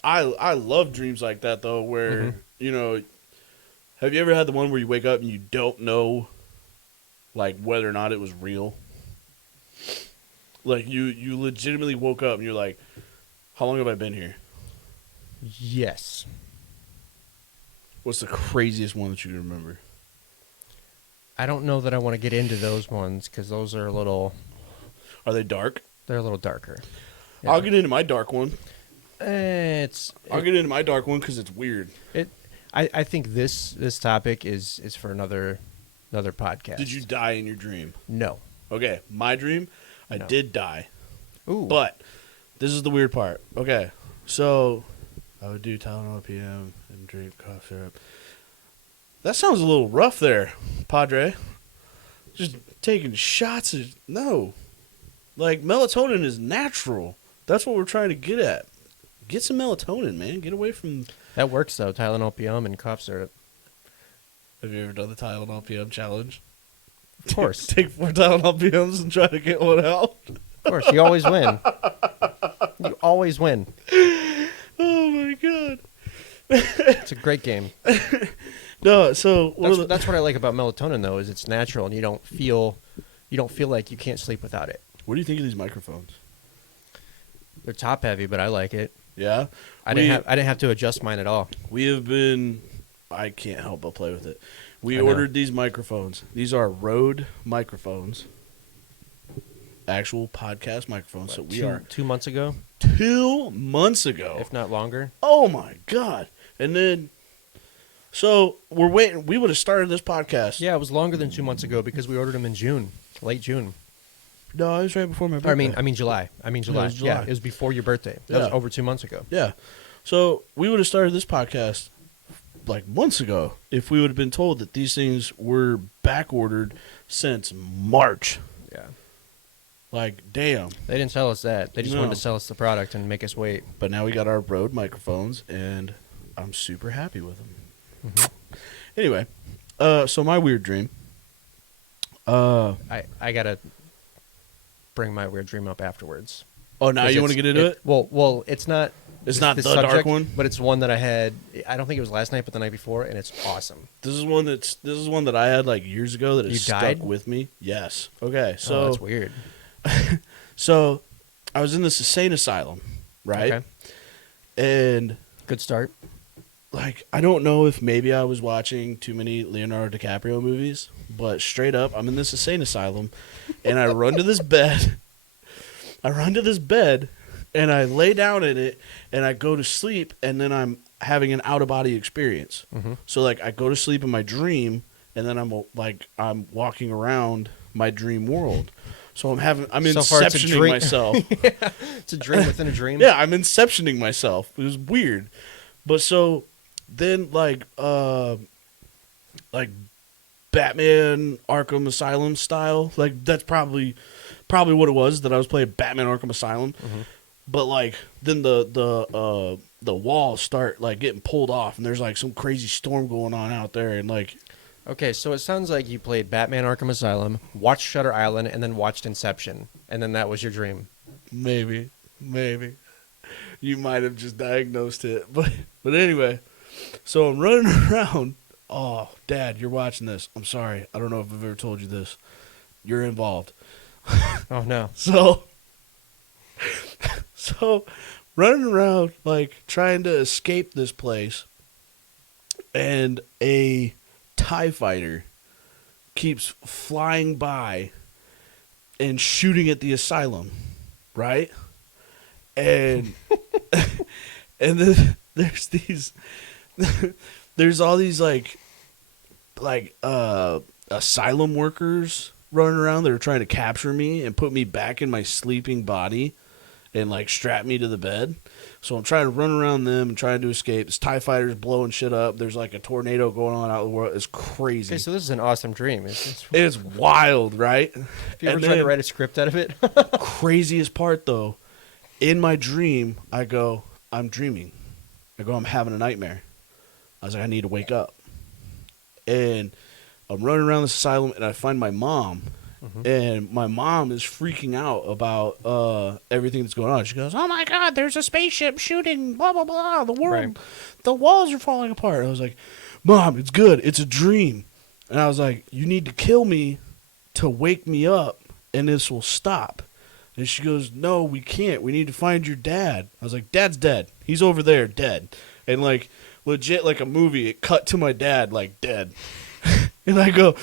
I love dreams like that though, where you know, have you ever had the one where you wake up and you don't know, like whether or not it was real? Like you legitimately woke up and you're like, how long have I been here? Yes. What's the craziest one that you can remember? I don't know that I want to get into those ones because those are a little. Are they dark? They're a little darker. Yeah. I'll get into my dark one. I'll get into my dark one because it's weird. I think this topic is for another podcast. Did you die in your dream? No. Okay, my dream, I did die. Ooh. But this is the weird part. Okay, so I would do Tylenol PM and drink cough syrup. That sounds a little rough there, Padre. Just taking shots of no. Like melatonin is natural. That's what we're trying to get at. Get some melatonin, man. Get away from. That works though. Tylenol PM and cough syrup. Have you ever done the Tylenol PM challenge? Of course. Take 4 Tylenol PMs and try to get one out. Of course, you always win. You always win. Oh my god. It's a great game. No, so That's what I like about melatonin though, is it's natural and you don't feel like you can't sleep without it. What do you think of these microphones? They're top heavy, but I like it. Yeah, I didn't have to adjust mine at all. We have been. I can't help but play with it. We ordered these microphones. These are Rode microphones. Actual podcast microphones. So we are 2 months ago, 2 months ago, if not longer. Oh my god! And then, so we're waiting. We would have started this podcast. Yeah, it was longer than 2 months ago because we ordered them in June, late June. No, it was right before my birthday. I mean July. Yeah, it was July. Yeah, it was before your birthday. That was over 2 months ago. Yeah. So we would have started this podcast like months ago if we would have been told that these things were back ordered since March. Yeah. Like, damn. They didn't tell us that. They just No. wanted to sell us the product and make us wait. But now we got our Rode microphones, and I'm super happy with them. Mm-hmm. Anyway, so my weird dream. I gotta bring my weird dream up afterwards. Oh, now you want to get into it? Well, it's not. It's not the subject, dark one, but it's one that I had. I don't think it was last night, but the night before, and it's awesome. This is one that I had like years ago that has stuck died? with me. Yes. Okay. So that's weird. So I was in this insane asylum, right? Okay. And Good start. like I don't know if maybe I was watching too many Leonardo DiCaprio movies, but straight up, I'm in this insane asylum, and I run to this bed. And I lay down in it, and I go to sleep, and then I'm having an out-of-body experience. Mm-hmm. So, like, I go to sleep in my dream, and then I'm walking around my dream world. So I'm So far, it's a inceptioning dream. myself. It's a dream within a dream. Yeah, I'm inceptioning myself. It was weird. But so then, like Batman Arkham Asylum style, like that's probably what it was, that I was playing Batman Arkham Asylum. Mm-hmm. But like then the walls start like getting pulled off, and there's like some crazy storm going on out there, and like Okay, so it sounds like you played Batman Arkham Asylum, watched Shutter Island, and then watched Inception, and then that was your dream. maybe you might have just diagnosed it, but anyway, so I'm running around. Oh, Dad, you're watching this. I'm sorry, I don't know if I've ever told you this. You're involved. Oh no. So running around like trying to escape this place, and a TIE fighter keeps flying by and shooting at the asylum, right? And and then there's all these like asylum workers running around that are trying to capture me and put me back in my sleeping body and like strap me to the bed. So I'm trying to run around them and trying to escape. This TIE fighter's blowing shit up. There's like a tornado going on out in the world. It's crazy. Okay, so this is an awesome dream. It's wild, right? If you ever tried to write a script out of it? Craziest part though, in my dream, I go, I'm dreaming. I go, I'm having a nightmare. I was like, I need to wake up. And I'm running around this asylum, and I find my mom, and my mom is freaking out about everything that's going on. She goes, "Oh my God, there's a spaceship shooting, blah, blah, blah. The world, the walls are falling apart." I was like, "Mom, it's good. It's a dream." And I was like, "You need to kill me to wake me up, and this will stop." And she goes, "No, we can't. We need to find your dad." I was like, "Dad's dead. He's over there, dead." And, like, legit, like a movie, it cut to my dad, like, dead. And I go,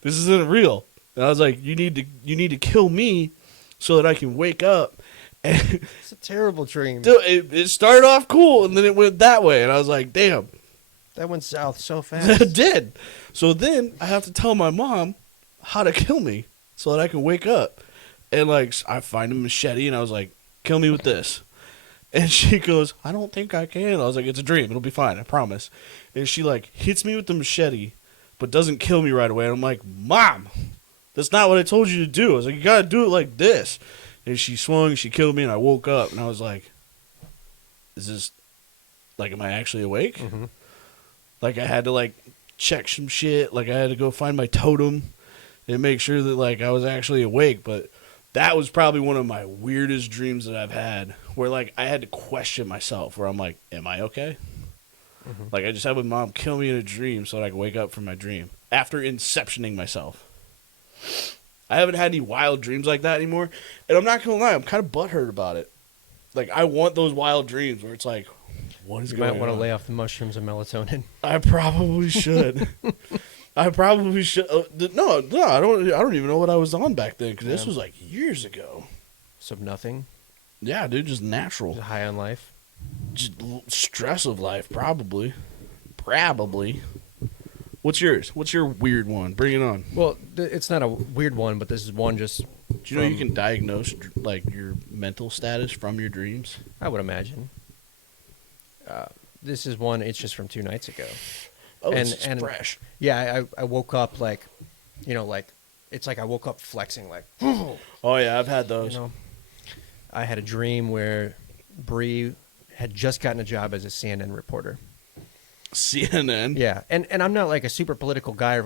"This isn't real." And I was like, you need to kill me so that I can wake up." And It's a terrible dream. dude, it started off cool, and then it went that way. And I was like, damn. That went south so fast. It did. So then I have to tell my mom how to kill me so that I can wake up. And, like, I find a machete, and I was like, "Kill me with this." And she goes, "I don't think I can." I was like, "It's a dream. It'll be fine. I promise." And she, like, hits me with the machete, but doesn't kill me right away. And I'm like, "Mom, that's not what I told you to do." I was like, "You got to do it like this." And she swung, she killed me, and I woke up. And I was like, "Is this, like, am I actually awake?" Mm-hmm. Like, I had to, like, check some shit. Like, I had to go find my totem and make sure that, like, I was actually awake. But that was probably one of my weirdest dreams that I've had, where, like, I had to question myself, where I'm like, am I okay? Mm-hmm. Like, I just had my mom kill me in a dream so that I could wake up from my dream after inceptioning myself. I haven't had any wild dreams like that anymore. And I'm not going to lie, I'm kind of butthurt about it. Like, I want those wild dreams where it's like, what is You going on? might want to lay off the mushrooms and melatonin. I probably should. I probably should. No, I don't even know what I was on back then, because this was like years ago. So nothing. Yeah, dude, just natural. Just high on life. Just stress of life, probably. Probably. What's yours? What's your weird one? Bring it on. Well, it's not a weird one, but this is one just. Do you know you can diagnose, like, your mental status from your dreams? I would imagine. This is one. It's just from 2 nights ago. Oh, and it's fresh. Yeah, I woke up like, like it's like I woke up flexing like. Oh yeah, I've had those. I had a dream where Bree had just gotten a job as a CNN reporter. CNN. Yeah, and I'm not like a super political guy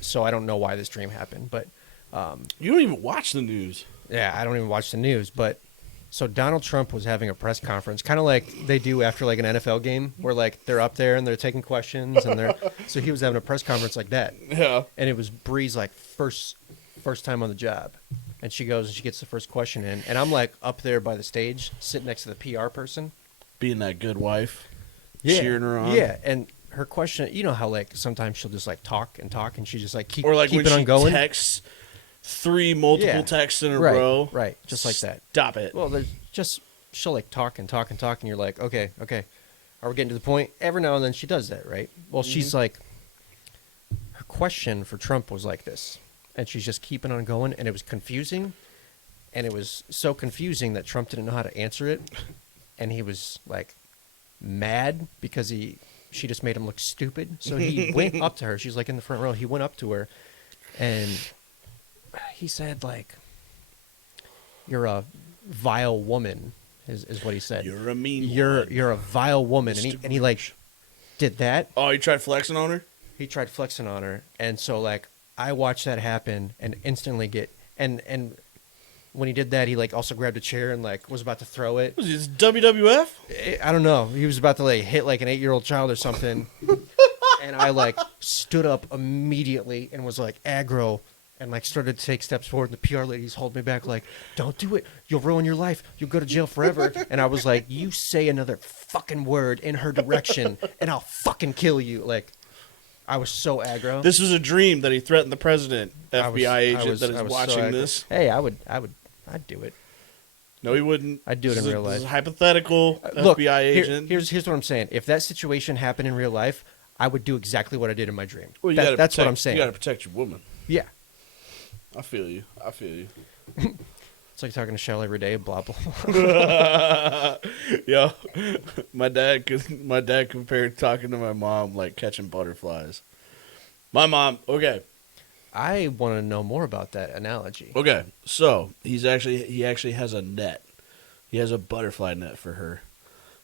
so I don't know why this dream happened, but You don't even watch the news. yeah, I don't even watch the news, but so Donald Trump was having a press conference, kind of like they do after like an NFL game, where like they're up there and they're taking questions, and so he was having a press conference like that. Yeah. And it was Bree's like first time on the job, and she goes and she gets the first question in, and I'm like up there by the stage, sitting next to the PR person, Being that good wife. Cheering her on. Yeah, and her question, you know how like sometimes she'll just like talk, and she just like keep Or like keep when it on she going. texts 3 multiple texts in a right, row. right, just like that. Stop it. Well, there's she'll like talk, and you're like, okay, are we getting to the point? Every now and then she does that, right? Well, she's like, her question for Trump was like this, and she's just keeping on going, and it was confusing, and it was so confusing that Trump didn't know how to answer it, and he was like mad because she just made him look stupid. So he went up to her. She's like in the front row. He went up to her, and he said like, "You're a vile woman," is what he said. You're a mean You're a vile woman, and he like did that. Oh, you tried flexing on her? He tried flexing on her, and so like I watched that happen and instantly get and when he did that, he like also grabbed a chair and like was about to throw it. Was this WWF? I don't know. He was about to like hit like an 8-year-old child or something. And I like stood up immediately and was like aggro and like started to take steps forward. And the PR ladies hold me back like, "Don't do it. You'll ruin your life. You'll go to jail forever." And I was like, "You say another fucking word in her direction and I'll fucking kill you." Like, I was so aggro. This was a dream that he threatened the president, FBI agent that is watching so this. Hey, I'd do it. No, he wouldn't. I'd do it in real life. This is a hypothetical Look, FBI agent. Here's what I'm saying. If that situation happened in real life, I would do exactly what I did in my dream. Well, That's what I'm saying. You got to protect your woman. Yeah. I feel you. It's like talking to Shell every day, blah, blah, blah. Yo, my dad compared talking to my mom like catching butterflies. My mom, okay. I want to know more about that analogy. Okay, so he actually has a net. He has a butterfly net for her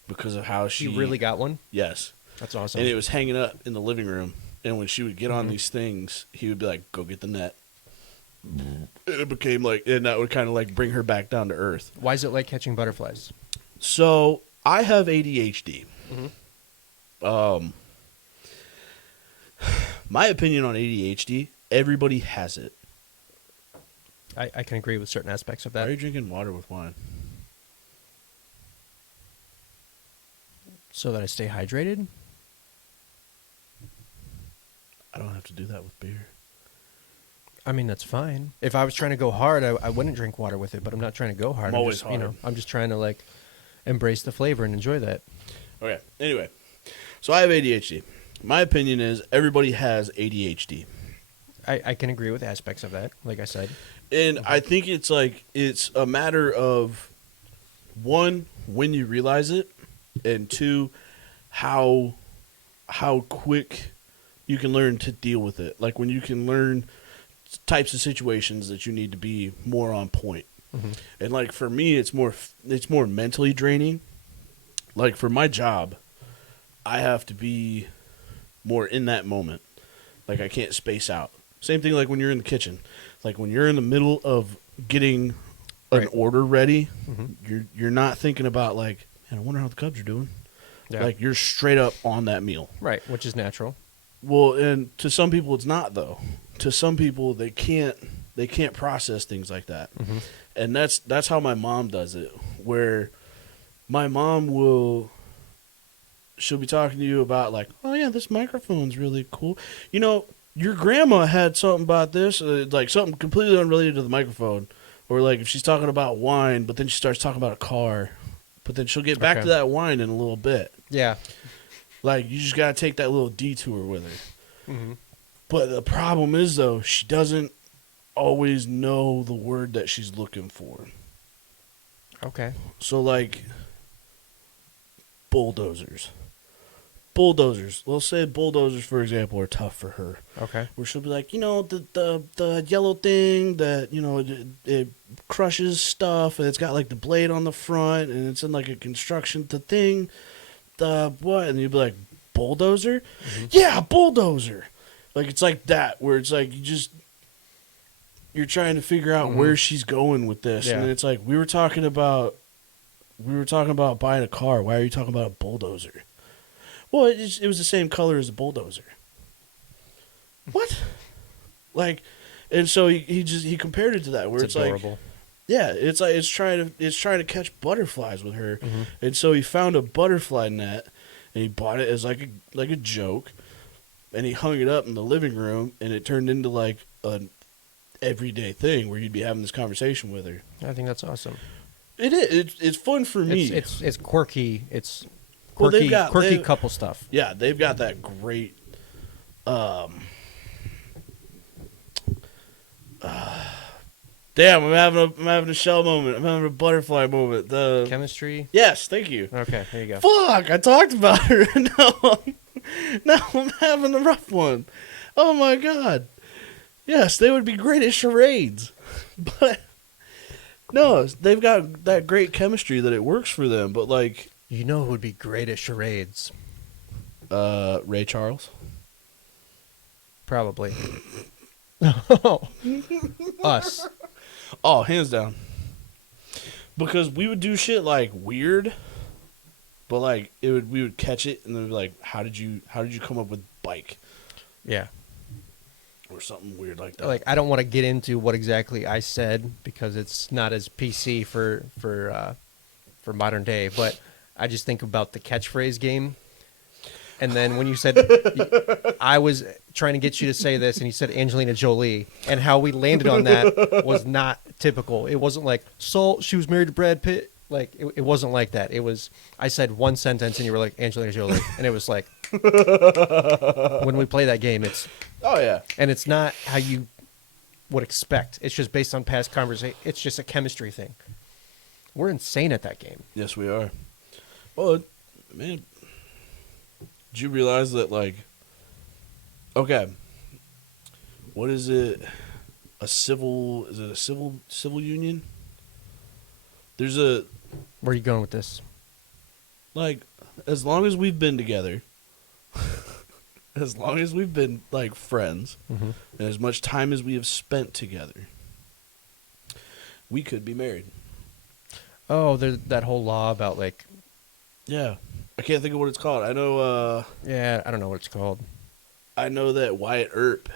because of how she really got one? Yes. That's awesome. And it was hanging up in the living room. And when she would get on these things, he would be like, "Go get the net." And it became like, and that would kind of like bring her back down to earth. Why is it like catching butterflies? So I have ADHD. My opinion on ADHD, everybody has it. I can agree with certain aspects of Why that. are you drinking water with wine? So that I stay hydrated? I don't have to do that with beer. I mean, that's fine. If I was trying to go hard, I wouldn't drink water with it, but I'm not trying to go hard. I'm always just, hard. I'm just trying to, like, embrace the flavor and enjoy that. Okay, anyway. So I have ADHD. My opinion is everybody has ADHD. I can agree with aspects of that, like I said. And I think it's like, it's a matter of, one, when you realize it, and two, how quick you can learn to deal with it. Like when you can learn types of situations that you need to be more on point. And like for me, it's more mentally draining. Like for my job, I have to be more in that moment. Like I can't space out. Same thing like when you're in the kitchen. Like when you're in the middle of getting an order ready, you're not thinking about like, man, I wonder how the Cubs are doing. Yeah. Like you're straight up on that meal. Right, which is natural. Well, and to some people it's not though. To some people they can't process things like that. And that's how my mom does it. Where my mom she'll be talking to you about like, oh yeah, this microphone's really cool. You know, your grandma had something about this, like something completely unrelated to the microphone. Or like if she's talking about wine, but then she starts talking about a car. But then she'll get back to that wine in a little bit. Yeah. Like, you just got to take that little detour with her. But the problem is, though, she doesn't always know the word that she's looking for. Okay. So, like, bulldozers. Bulldozers. Let's say bulldozers, for example, are tough for her. Okay. Where she'll be like, you know, the yellow thing that, you know, it crushes stuff, and it's got, like, the blade on the front, and it's in, like, a construction thing. What? And you'd be like, bulldozer? Yeah, bulldozer. Like, it's like that, where it's like you're trying to figure out where she's going with this. Yeah. And it's like, we were talking about buying a car. Why are you talking about a bulldozer? Well, it was the same color as a bulldozer. What? Like, and so he compared it to that, where it's adorable. like, yeah, it's like it's trying to catch butterflies with her, and so he found a butterfly net, and he bought it as like a joke, and he hung it up in the living room, and it turned into like an everyday thing where you'd be having this conversation with her. I think that's awesome. It is. It's fun for me. It's quirky. It's Well, quirky, quirky couple stuff. Yeah, they've got that great. Damn, I'm having a shell moment. I'm having a butterfly moment. The Chemistry. Yes, thank you. Okay, there you go. Fuck, I talked about her. Now I'm having a rough one. Oh my god. Yes, they would be great at charades. But no, they've got that great chemistry that it works for them. But like, You know who would be great at charades? Ray Charles. Probably. Us. Oh, hands down. Because we would do shit like weird, but like we would catch it and then be like, how did you come up with bike Yeah. or something weird like that? Like, I don't want to get into what exactly I said because it's not as PC for modern day, but I just think about the catchphrase game. And then when you said, I was trying to get you to say this, and you said Angelina Jolie, and how we landed on that was not typical. It wasn't like, so she was married to Brad Pitt. Like, it wasn't like that. It was, I said one sentence, and you were like, Angelina Jolie. And it was like, when we play that game, it's, oh, yeah. and it's not how you would expect. It's just based on past conversation. It's just a chemistry thing. We're insane at that game. Yes, we are. Well, man, did you realize that, like, okay, what is it? Is it a civil union? There's a, Where are you going with this? like, as long as we've been together, as long as we've been, like, friends, and as much time as we have spent together, we could be married. Oh, there's that whole law about like. Yeah. I can't think of what it's called. I know. Yeah, I don't know what it's called. I know that Wyatt Earp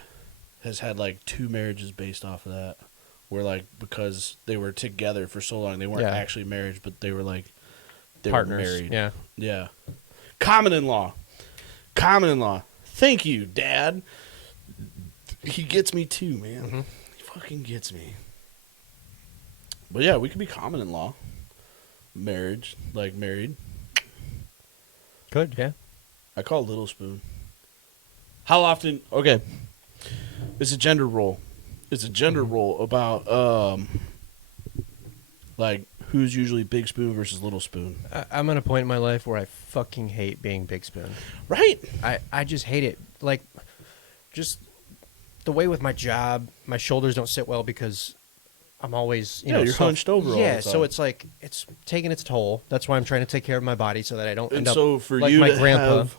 has had like 2 marriages based off of that, where like because they were together for so long, they weren't actually married, but they were like they partners. were married. Yeah, yeah. Common-in-law. Thank you, Dad. He gets me too, man. Mm-hmm. He fucking gets me. But yeah, we could be common-in-law. Marriage, like married. Good, yeah. I call it Little Spoon. How often? Okay, it's a gender role. It's a gender role about like who's usually Big Spoon versus Little Spoon. I'm at a point in my life where I fucking hate being Big Spoon. Right? I just hate it. Like, just the way with my job, my shoulders don't sit well because I'm always, you know, you're hunched over all the time. so it's like, it's taking its toll. That's why I'm trying to take care of my body so that I don't end up so for like you my to grandpa. have...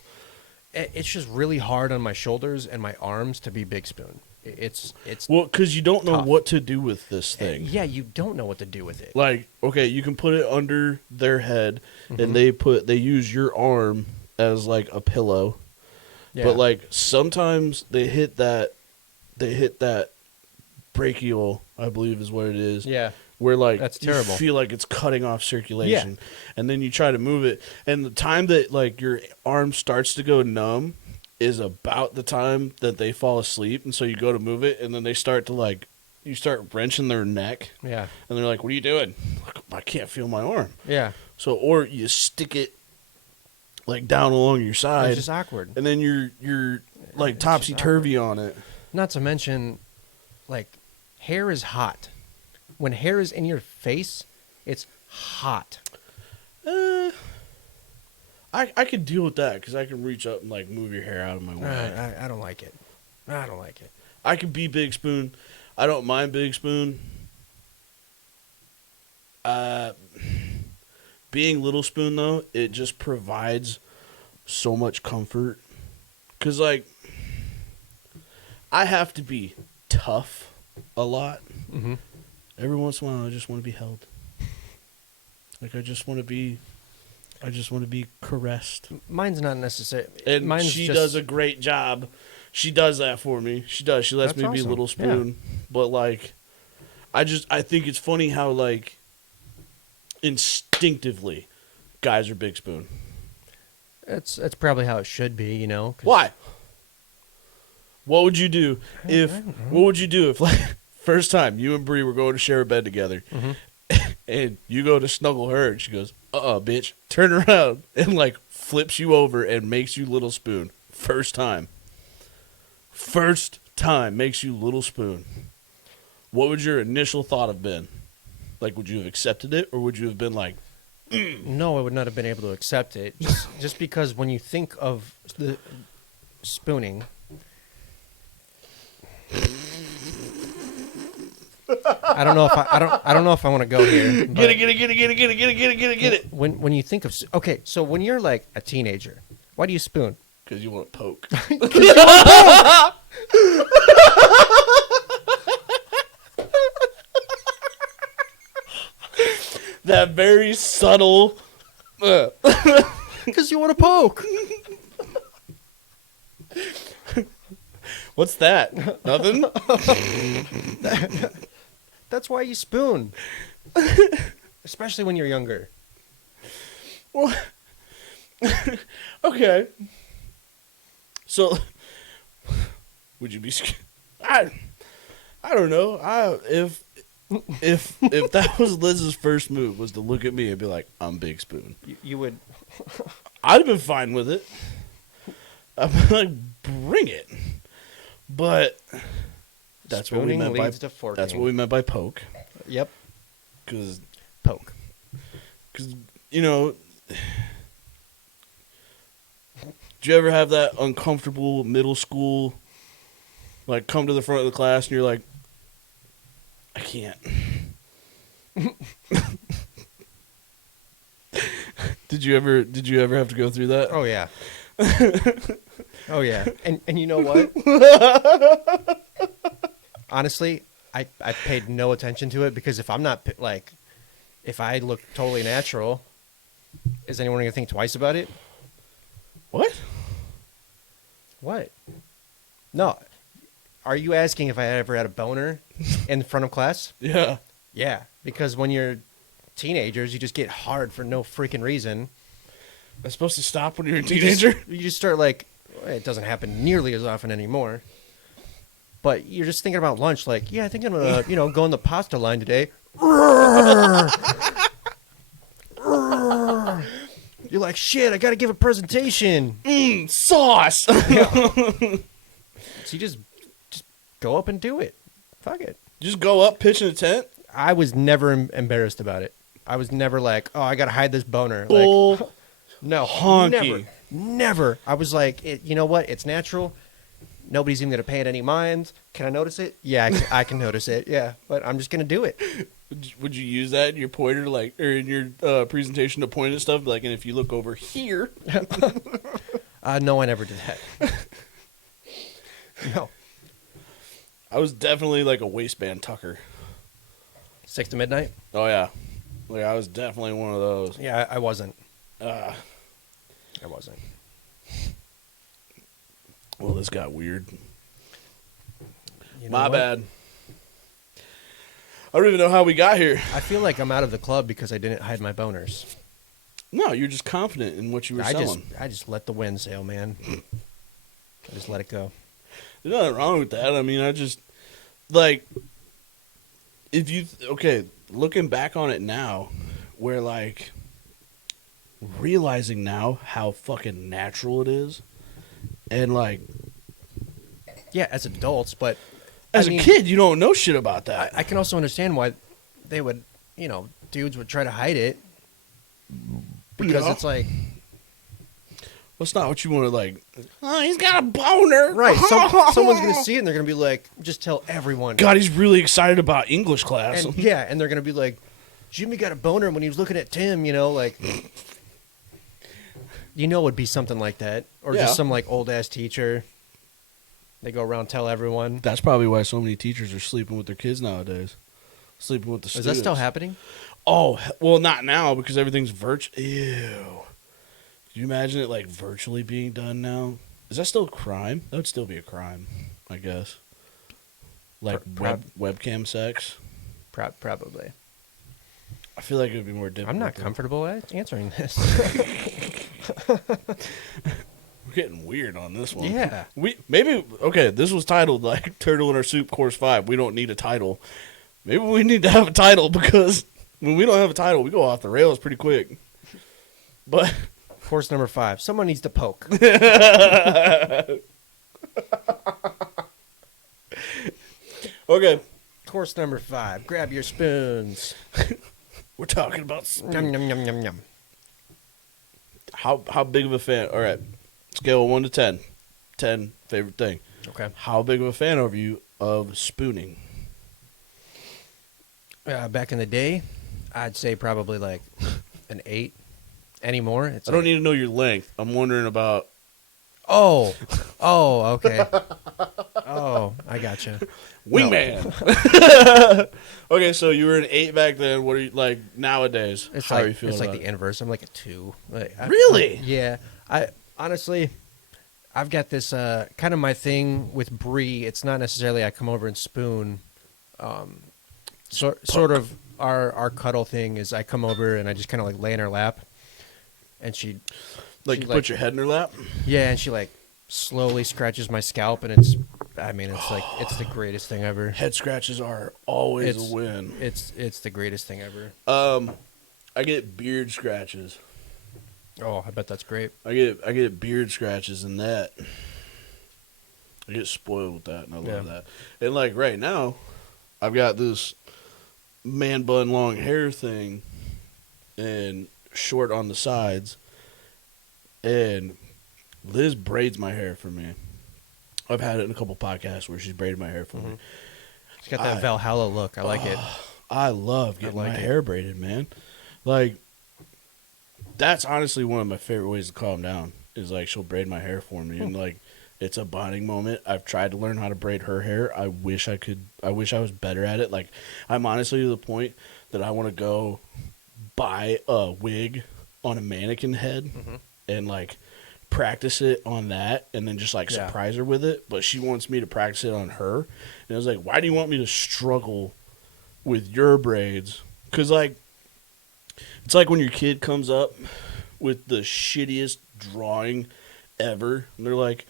It's just really hard on my shoulders and my arms to be Big Spoon. It's well, because you don't know tough. what to do with this thing. Yeah, you don't know what to do with it. Like, okay, you can put it under their head, and they use your arm as like a pillow. Yeah. But like sometimes they hit that brachial, I believe is what it is. Yeah. Where like That's terrible. You feel like it's cutting off circulation, and then you try to move it, and the time that like your arm starts to go numb is about the time that they fall asleep, and so you go to move it, and then they start to like you start wrenching their neck, Yeah. and they're like, "What are you doing?" I can't feel my arm. Yeah. So or you stick it like down along your side, It's just awkward. and then you're like topsy turvy on it. Not to mention, like, hair is hot. When hair is in your face, it's hot. I could deal with that because I can reach up and like move your hair out of my way. I don't like it. I don't like it. I can be Big Spoon. I don't mind Big Spoon. Being Little Spoon though, it just provides so much comfort. Cause like I have to be tough a lot. Mm-hmm. Every once in a while, I just want to be held. Like I just want to be caressed. Mine's not necessary. And Mine's she just, does a great job. She does that for me. She does. She lets That's me be awesome. Little Spoon. But like, I think it's funny how like instinctively guys are Big Spoon. That's probably how it should be, you know. 'Cause Why? What would you do if? What would you do if like first time you and Bree were going to share a bed together, and you go to snuggle her, and she goes, bitch, turn around and like flips you over and makes you Little Spoon. First time makes you Little Spoon. What would your initial thought have been? Like, would you have accepted it, or would you have been like, No, I would not have been able to accept it. Just because when you think of the spooning, I don't know if I want to go here. get it? When you think of so when you're like a teenager, why do you spoon? Because you want to poke. That very subtle. Because you want to poke. What's that? Nothing? That's why you spoon. Especially when you're younger. Well, okay. So, would you be scared? I don't know. If that was Liz's first move, was to look at me and be like, "I'm Big Spoon," You would. I'd have been fine with it. I'd be like, "Bring it," but that's what we Spooning meant by leads to forking. that's what we meant by poke. Yep. Because Poke. you know, do you ever have that uncomfortable middle school, like come to the front of the class and you're like, I can't. Did you ever have to go through that? Oh yeah. Oh yeah. And you know what? Honestly, I paid no attention to it because if I'm not like, if I look totally natural, is anyone gonna think twice about it? What? What? No. Are you asking if I ever had a boner in front of class? Yeah. Yeah, because when you're teenagers, you just get hard for no freaking reason. That's supposed to stop when you're a teenager? You just start like, it doesn't happen nearly as often anymore. But you're just thinking about lunch, like, yeah, I think I'm gonna, go on the pasta line today. You're like, shit, I gotta give a presentation. Sauce! So you just go up and do it. Fuck it. Just go up, pitch in a tent? I was never embarrassed about it. I was never like, oh, I gotta hide this boner. Bull. Like, no, Honky. never. I was like, you know what? It's natural. Nobody's even gonna pay it any mind. Can I notice it? Yeah, I can notice it. Yeah, but I'm just gonna do it. Would you use that in your pointer, like, or in your presentation to point at stuff, like, and if you look over here? No, I never did that. No. I was definitely like a waistband tucker. 6 to midnight? Oh yeah, like I was definitely one of those. Yeah, I wasn't. Uh, I wasn't. well, this got weird. You know My what? bad. I don't even know how we got here. I feel like I'm out of the club because I didn't hide my boners. No, you're just confident in what you were selling. I just let the wind sail, man. I just let it go. There's nothing wrong with that. I mean, I just, like, if you, okay, looking back on it now, where, like, realizing now how fucking natural it is, and, like, Yeah, as adults, but as I mean, a kid, you don't know shit about that. I can also understand why they would, dudes would try to hide it because Yeah. it's like, That's not what you want to, like, oh, he's got a boner. right, someone's going to see it and they're going to be like, just tell everyone. God, he's really excited about English class. And, yeah, and they're going to be like, Jimmy got a boner when he was looking at Tim, like, it would be something like that. Or Yeah. just some, like, old-ass teacher. They go around tell everyone. That's probably why so many teachers are sleeping with their kids nowadays. Sleeping with the Is students. that still happening? Oh, well, not now because everything's virtual. Ew. Can you imagine it, like, virtually being done now? Is that still a crime? That would still be a crime, I guess. Like webcam sex? Probably. I feel like it would be more difficult. I'm not comfortable answering this. We're getting weird on this one. Yeah. Okay, this was titled, like, Turtle in Our Soup Course 5. We don't need a title. Maybe we need to have a title because when we don't have a title, we go off the rails pretty quick. But... Course number 5. Someone needs to poke. Okay. Course number 5. Grab your spoons. We're talking about Yum, yum, yum, yum, yum. how big of a fan. All right, scale of 1 to 10. 10 favorite thing. Okay. How big of a fan are you of spooning? Back in the day, I'd say probably like an 8. Anymore? It's I don't need to know your length. I'm wondering about. Oh, okay. Oh, I gotcha. Wingman. No. Okay, so you were an 8 back then. What are you like nowadays? It's How like are you feeling it's like about the it? inverse. I'm like a 2. Really? Yeah. I honestly, I've got this kind of my thing with Bree. It's not necessarily I come over and spoon. Sort of our cuddle thing is I come over and I just kind of like lay in her lap, and she Like, you put your head in her lap? yeah, and she like slowly scratches my scalp, and it's like it's the greatest thing ever. Head scratches are always It's- a win. It's the greatest thing ever. I get beard scratches. Oh, I bet that's great. I get beard scratches and that. I get spoiled with that, and I love Yeah. that. And like right now, I've got this man bun long hair thing, and short on the sides. And Liz braids my hair for me. I've had it in a couple podcasts where she's braided my hair for me. It's got that Valhalla look. I like it. I love getting like my it. hair braided, man. Like, that's honestly one of my favorite ways to calm down. Is like she'll braid my hair for me, and like It's a bonding moment. I've tried to learn how to braid her hair. I wish I was better at it. Like, I'm honestly to the point that I want to go buy a wig on a mannequin head and like practice it on that and then just like surprise her with it. But she wants me to practice it on her. And I was like, why do you want me to struggle with your braids? Because like, it's like when your kid comes up with the shittiest drawing ever. And they're like,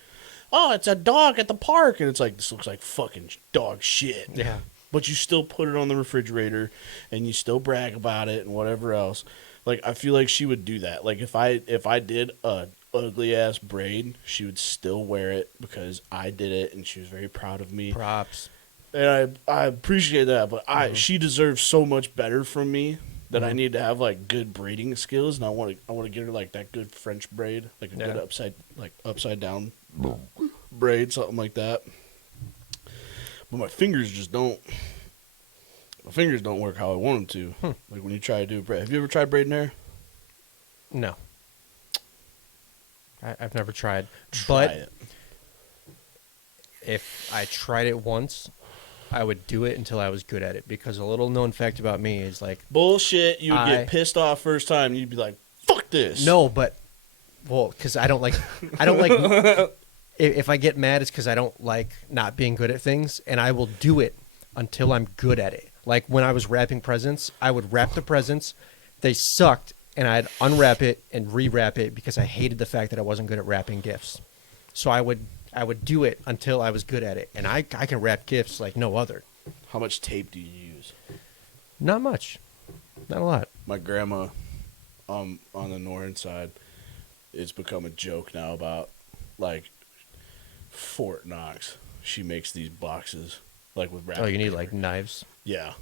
oh, it's a dog at the park. And it's like, this looks like fucking dog shit. Yeah. But you still put it on the refrigerator and you still brag about it and whatever else. Like, I feel like she would do that. Like, if I did a ugly ass braid, she would still wear it because I did it and she was very proud of me. Props. And I appreciate that, but she deserves so much better from me that I need to have like good braiding skills, and I want to get her like that good French braid, like a good upside down braid, something like that. But my fingers just don't. My fingers don't work how I want them to. Like when you try to do braid. Have you ever tried braiding hair? No. I've never tried. Try but it. If I tried it once, I would do it until I was good at it. Because a little known fact about me is like bullshit. You would get pissed off first time. And you'd be like, "Fuck this." No, but because I don't like. If I get mad, it's because I don't like not being good at things, and I will do it until I'm good at it. Like when I was wrapping presents, I would wrap the presents. They sucked, and I'd unwrap it and rewrap it because I hated the fact that I wasn't good at wrapping gifts. So I would do it until I was good at it, and I can wrap gifts like no other. How much tape do you use? Not much, not a lot. My grandma, on the northern side, it's become a joke now about like Fort Knox. She makes these boxes like with wrapping. Oh, you need paper. like knives. Yeah,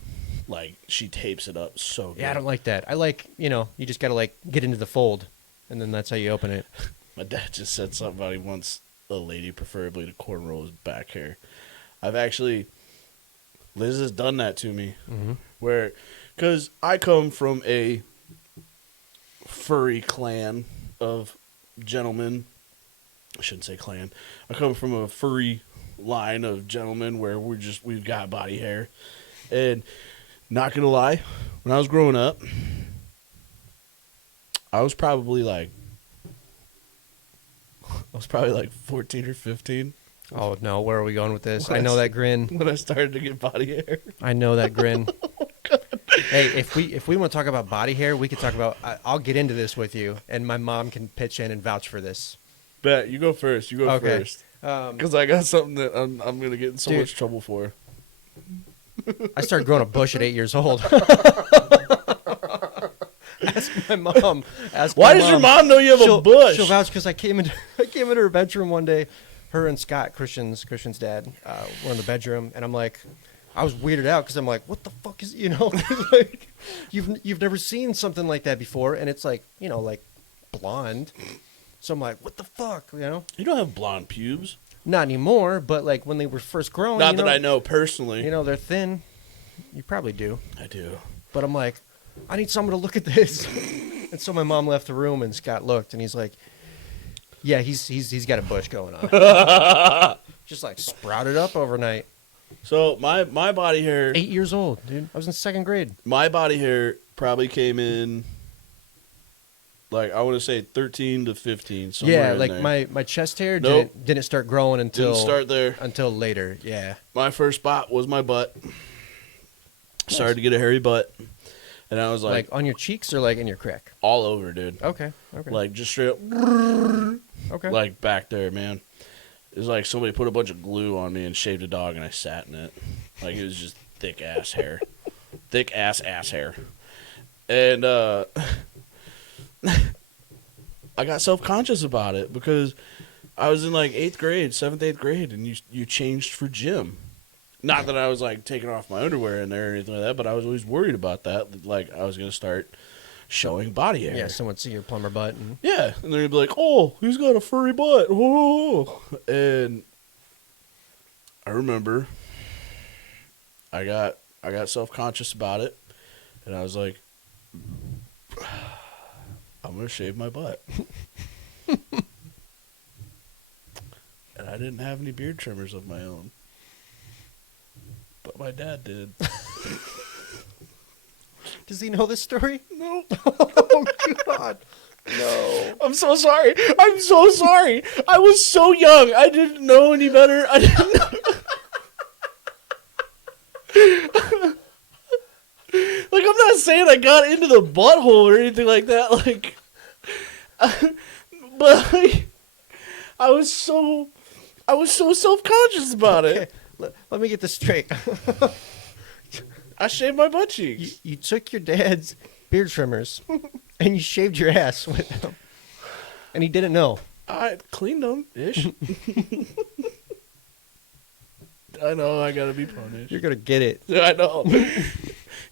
like she tapes it up so good. Yeah, I don't like that. I like you just gotta like get into the fold, and then that's how you open it. My dad just said something about he wants a lady, preferably to cornrow his back hair. Liz has done that to me, because I come from a furry clan of gentlemen. I shouldn't say clan. I come from a furry line of gentlemen where we've got body hair. And not gonna lie, when I was growing up, I was probably like 14 or 15. Oh no, where are we going with this? I know that grin. When I started to get body hair. I know that grin. Hey, if we want to talk about body hair, we could talk about. I'll get into this with you, and my mom can pitch in and vouch for this. Bet you go first. You go first. Because I got something that I'm gonna get in so much trouble for. I started growing a bush at 8 years old. Ask my mom. Why does your mom know you have a bush? She'll vouch because I came into her bedroom one day. Her and Scott, Christian's dad, were in the bedroom, and I'm like, I was weirded out because I'm like, what the fuck is like you've never seen something like that before, and it's like like blonde. So I'm like, what the fuck, You don't have blonde pubes. Not anymore, but like when they were first growing. Not that I know personally. They're thin. You probably do. I do. But I'm like, I need someone to look at this. And so my mom left the room, and Scott looked, and he's like, yeah, he's got a bush going on. Just like sprouted up overnight. So my body hair. 8 years old, dude. I was in second grade. My body hair probably came in, like, I want to say 13 to 15. Yeah, like there. my chest hair Nope. didn't start growing until Didn't start there. Until later. Yeah. My first spot was my butt. Started to get a hairy butt, and I was like on your cheeks or like in your crack? all over, dude. Okay. Like just straight up. Okay. Like back there, man. It was like somebody put a bunch of glue on me and shaved a dog, and I sat in it. Like it was just thick ass hair, thick ass hair, and I got self-conscious about it because I was in like 7th, 8th grade, and you changed for gym. Not that I was like taking off my underwear in there or anything like that, but I was always worried about that. Like I was gonna start showing body hair. Yeah, someone see your plumber butt. Yeah, and they're gonna be like, "Oh, he's got a furry butt." Oh, and I remember I got self-conscious about it, and I was like, "I'm gonna shave my butt." And I didn't have any beard trimmers of my own. But my dad did. Does he know this story? No. Oh, God. No. I'm so sorry. I'm so sorry. I was so young. I didn't know any better. I didn't know. Like, I'm not saying I got into the butthole or anything like that. Like, but like, I was so self-conscious about it. Let me get this straight. I shaved my butt cheeks. You took your dad's beard trimmers and you shaved your ass with them. And he didn't know. I cleaned them, ish. I know, I gotta be punished. You're going to get it. I know.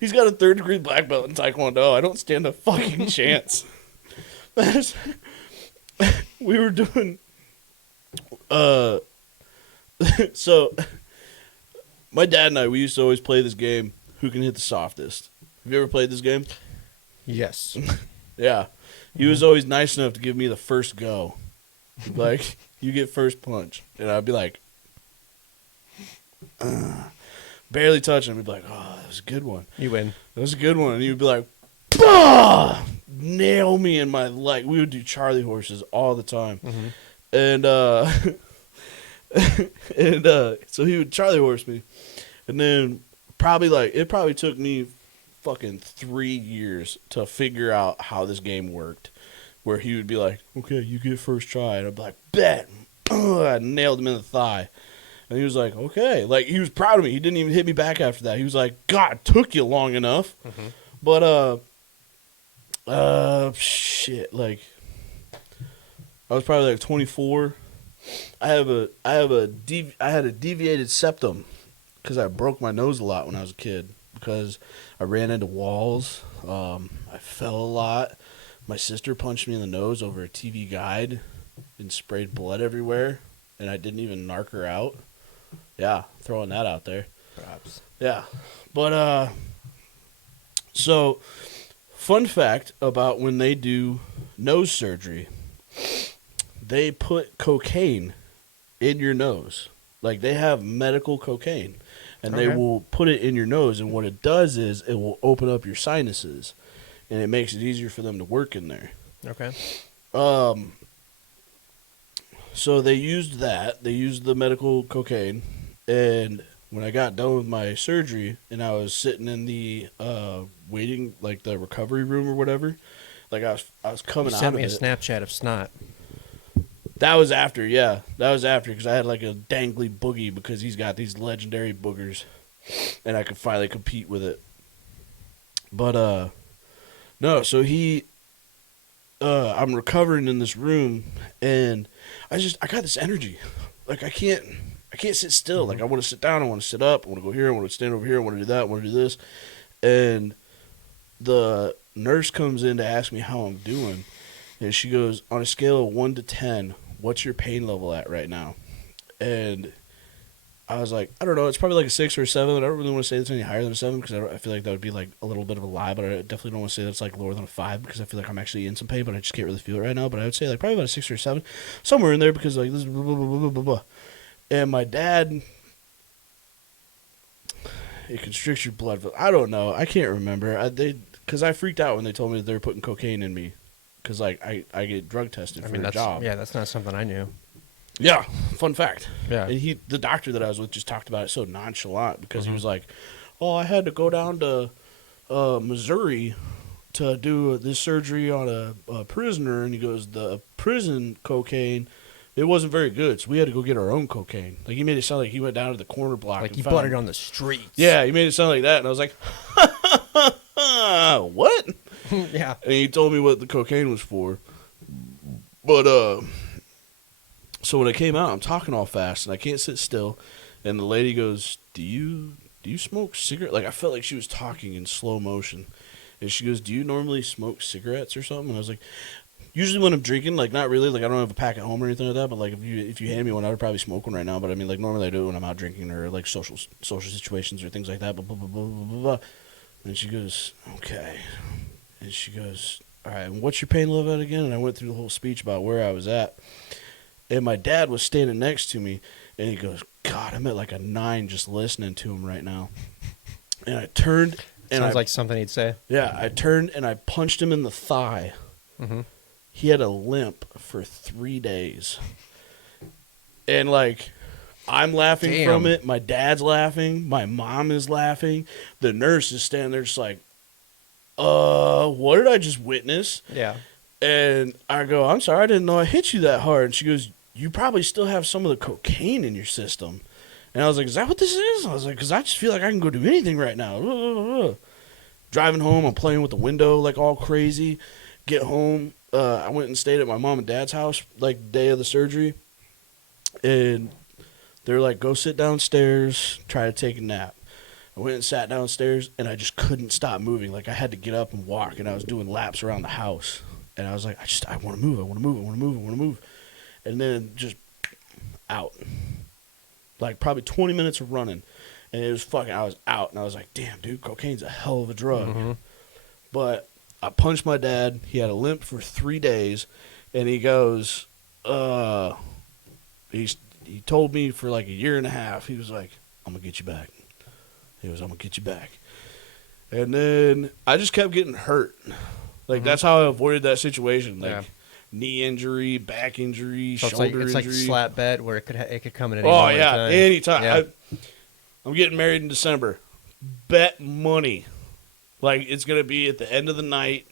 He's got a 3rd-degree black belt in Taekwondo. I don't stand a fucking chance. We were doing... So, my dad and I, we used to always play this game, Who Can Hit the Softest. Have you ever played this game? Yes. Yeah. He was always nice enough to give me the first go. Like, you get first punch. And I'd be like... barely touching him. He'd be like, oh, that was a good one. You win. That was a good one. And he would be like, bah! Nail me in my leg. We would do Charlie horses all the time. Mm-hmm. And so he would Charlie horse me. And then it probably took me fucking 3 years to figure out how this game worked. Where he would be like, okay, you get first try. And I'd be like, bet. I nailed him in the thigh. And he was like, okay. Like, he was proud of me. He didn't even hit me back after that. He was like, God, it took you long enough. Mm-hmm. But, shit, like, I was probably like 24. I had a deviated septum because I broke my nose a lot when I was a kid because I ran into walls. I fell a lot. My sister punched me in the nose over a TV guide and sprayed blood everywhere, and I didn't even narc her out. Yeah, throwing that out there. Perhaps. Yeah. But, so, fun fact about when they do nose surgery, they put cocaine in your nose. Like, they have medical cocaine, and they will put it in your nose, and what it does is it will open up your sinuses, and it makes it easier for them to work in there. Okay. So they used that. They used the medical cocaine, and when I got done with my surgery and I was sitting in the waiting, like the recovery room or whatever, like I was coming out of it. You sent me a Snapchat of snot. That was after, yeah. That was after because I had like a dangly boogie because he's got these legendary boogers, and I could finally compete with it. But no, so I'm recovering in this room, and I got this energy, like I can't sit still. Mm-hmm. Like I want to sit down, I want to sit up, I want to go here, I want to stand over here, I want to do that, I want to do this, and the nurse comes in to ask me how I'm doing, and she goes, on a scale of 1 to 10, what's your pain level at right now? And I was like, I don't know, it's probably like a 6 or a 7. I don't really want to say it's any higher than a 7 because I feel like that would be like a little bit of a lie, but I definitely don't want to say that it's like lower than a 5 because I feel like I'm actually in some pain, but I just can't really feel it right now. But I would say like probably about a 6 or a 7, somewhere in there because like this is blah, blah, blah, blah, blah, blah. And my dad, it constricts your blood. I don't know. I can't remember. Because I freaked out when they told me that they were putting cocaine in me because like I get drug tested for a job. Yeah, that's not something I knew. Yeah, fun fact. Yeah. And the doctor that I was with just talked about it so nonchalant because he was like, oh, I had to go down to Missouri to do this surgery on a prisoner. And he goes, the prison cocaine, it wasn't very good, so we had to go get our own cocaine. Like, he made it sound like he went down to the corner block. Like he bought it on the streets. Yeah, he made it sound like that. And I was like, what? Yeah. And he told me what the cocaine was for. But, so when I came out, I'm talking all fast, and I can't sit still. And the lady goes, do you smoke cigarettes? Like, I felt like she was talking in slow motion. And she goes, do you normally smoke cigarettes or something? And I was like, usually when I'm drinking, like, not really. Like, I don't have a pack at home or anything like that. But, like, if you hand me one, I would probably smoke one right now. But, I mean, like, normally I do it when I'm out drinking or, like, social situations or things like that. Blah, blah, blah, blah, blah, blah. And she goes, okay. And she goes, all right, and what's your pain level at again? And I went through the whole speech about where I was at. And my dad was standing next to me, and he goes, God, I'm at like a 9 just listening to him right now. And I turned. And Sounds like something he'd say. Yeah, I turned and I punched him in the thigh. Mm-hmm. He had a limp for 3 days. And, like, I'm laughing from it. My dad's laughing. My mom is laughing. The nurse is standing there just like, what did I just witness? Yeah. And I go, I'm sorry, I didn't know I hit you that hard. And she goes, you probably still have some of the cocaine in your system. And I was like, is that what this is? I was like, because I just feel like I can go do anything right now. Driving home, I'm playing with the window like all crazy. Get home, I went and stayed at my mom and dad's house like the day of the surgery. And they're like, go sit downstairs, try to take a nap. I went and sat downstairs, and I just couldn't stop moving. Like, I had to get up and walk, and I was doing laps around the house. And I was like, I want to move, I want to move, I want to move, I want to move. And then just out. Like, probably 20 minutes of running. And it was fucking, I was out. And I was like, damn, dude, cocaine's a hell of a drug. Mm-hmm. But I punched my dad. He had a limp for 3 days. And he goes, he told me for like a year and a half, he was like, I'm going to get you back. He was, I'm going to get you back. And then I just kept getting hurt. Like, that's how I avoided that situation. Like, knee injury, back injury, so shoulder it's injury. It's like slap bet where it could come at any moment. Anytime. Yeah. I'm getting married in December. Bet money. Like, it's going to be at the end of the night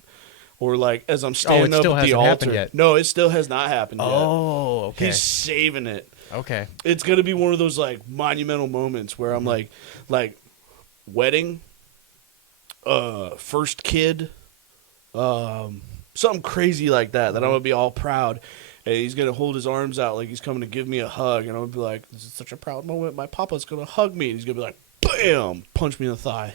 or, like, as I'm standing up at the altar. Yet. No, it still has not happened yet. Oh, okay. He's saving it. Okay. It's going to be one of those, like, monumental moments where I'm like wedding, first kid, something crazy like that I'm going to be all proud. And he's going to hold his arms out like he's coming to give me a hug. And I'm going to be like, this is such a proud moment. My papa's going to hug me. And he's going to be like, bam, punch me in the thigh.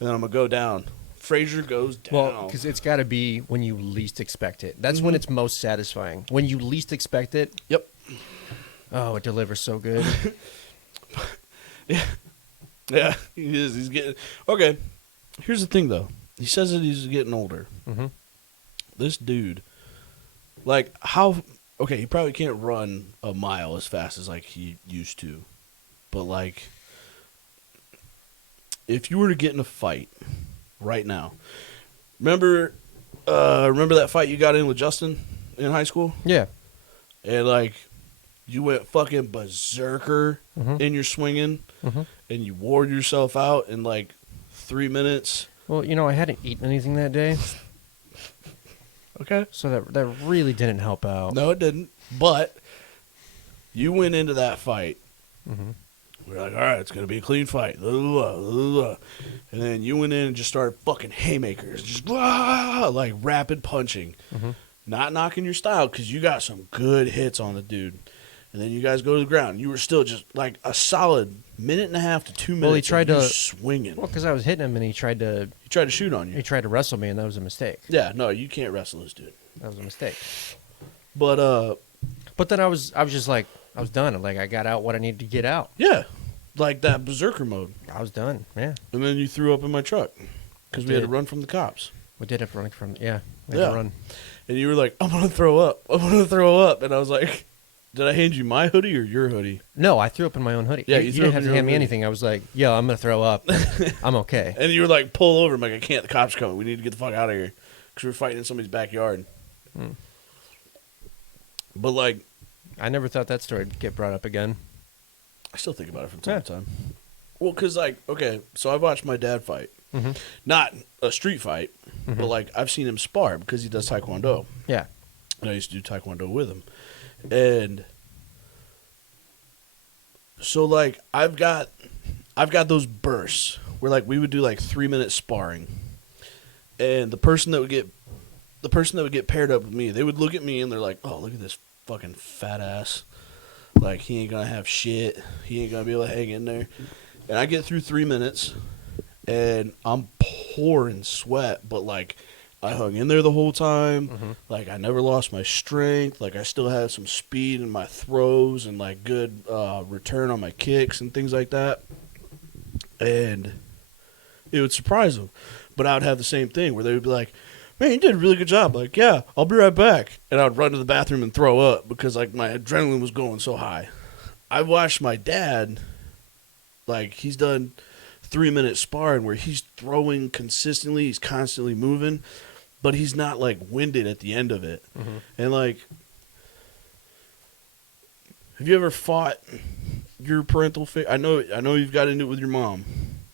And then I'm going to go down. Frazier goes down. Well, because it's got to be when you least expect it. That's when it's most satisfying. When you least expect it. Yep. Oh, it delivers so good. Yeah, he is. He's getting... Okay, here's the thing, though. He says that he's getting older. Mm-hmm. This dude, like, how... Okay, he probably can't run a mile as fast as, like, he used to. But, like, if you were to get in a fight right now... Remember that fight you got in with Justin in high school? Yeah. And, like... You went fucking berserker in your swinging, and you wore yourself out in like 3 minutes. Well, you know, I hadn't eaten anything that day. Okay. So that really didn't help out. No, it didn't. But you went into that fight. We're like, all right, it's going to be a clean fight. And then you went in and just started fucking haymakers. Just like rapid punching. Not knocking your style because you got some good hits on the dude. And then you guys go to the ground. You were still just like a solid minute and a half to 2 minutes. Well, he tried to swinging. Well, because I was hitting him, and he tried to shoot on you. He tried to wrestle me, and that was a mistake. Yeah, no, you can't wrestle this dude. That was a mistake. But then I was just like, I was done. Like, I got out what I needed to get out. Yeah, like that berserker mode. I was done. Yeah. And then you threw up in my truck because we had to run from the cops. We did have to run from. Yeah. We had to run. And you were like, I'm gonna throw up. I'm gonna throw up. And I was like, did I hand you my hoodie or your hoodie? No, I threw up in my own hoodie. Yeah, you didn't have to hand me anything. I was like, yo, I'm going to throw up. I'm okay. And you were like, pull over. I'm like, I can't. The cops are coming. We need to get the fuck out of here. Because we're fighting in somebody's backyard. But, like... I never thought that story would get brought up again. I still think about it from time to time. Well, because, like, okay, so I've watched my dad fight. Not a street fight, but, like, I've seen him spar because he does Taekwondo. Yeah. And I used to do Taekwondo with him. And so, like, I've got those bursts where, like, we would do like 3 minute sparring, and the person that would get paired up with me, they would look at me and they're like, "Oh, look at this fucking fat ass! Like, he ain't gonna have shit. He ain't gonna be able to hang in there." And I get through 3 minutes, and I'm pouring sweat, but like. I hung in there the whole time. Like, I never lost my strength. Like, I still had some speed in my throws and, like, good return on my kicks and things like that. And it would surprise them. But I would have the same thing where they would be like, man, you did a really good job. Like, yeah, I'll be right back. And I'd run to the bathroom and throw up because, like, my adrenaline was going so high. I watched my dad, like, he's done 3-minute sparring where he's throwing consistently, he's constantly moving, but he's not, like, winded at the end of it. Mm-hmm. And, like, have you ever fought your parental figure? I know you've got into it with your mom,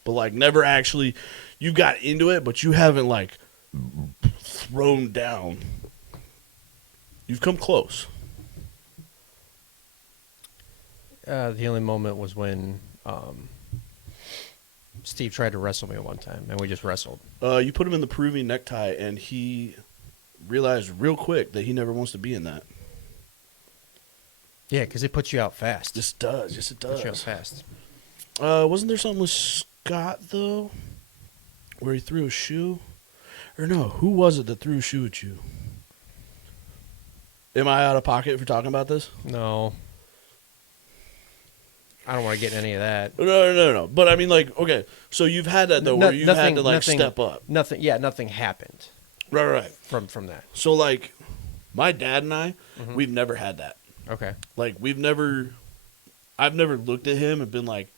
but, like, never actually, you got into it, but you haven't, like, thrown down. You've come close. The only moment was when Steve tried to wrestle me one time, and we just wrestled. You put him in the Peruvian necktie, and he realized real quick that he never wants to be in that. Yeah, because it puts you out fast. Yes, it does. Yes, it does. Puts you out fast. Wasn't there something with Scott, though, where he threw a shoe? Or no, who was it that threw a shoe at you? Am I out of pocket for talking about this? No. I don't want to get in any of that. No. But I mean, like, okay, so you've had that, though, where you've had to, like, step up. Nothing happened. Right. From that. So, like, my dad and I, we've never had that. Okay. Like, I've never looked at him and been like,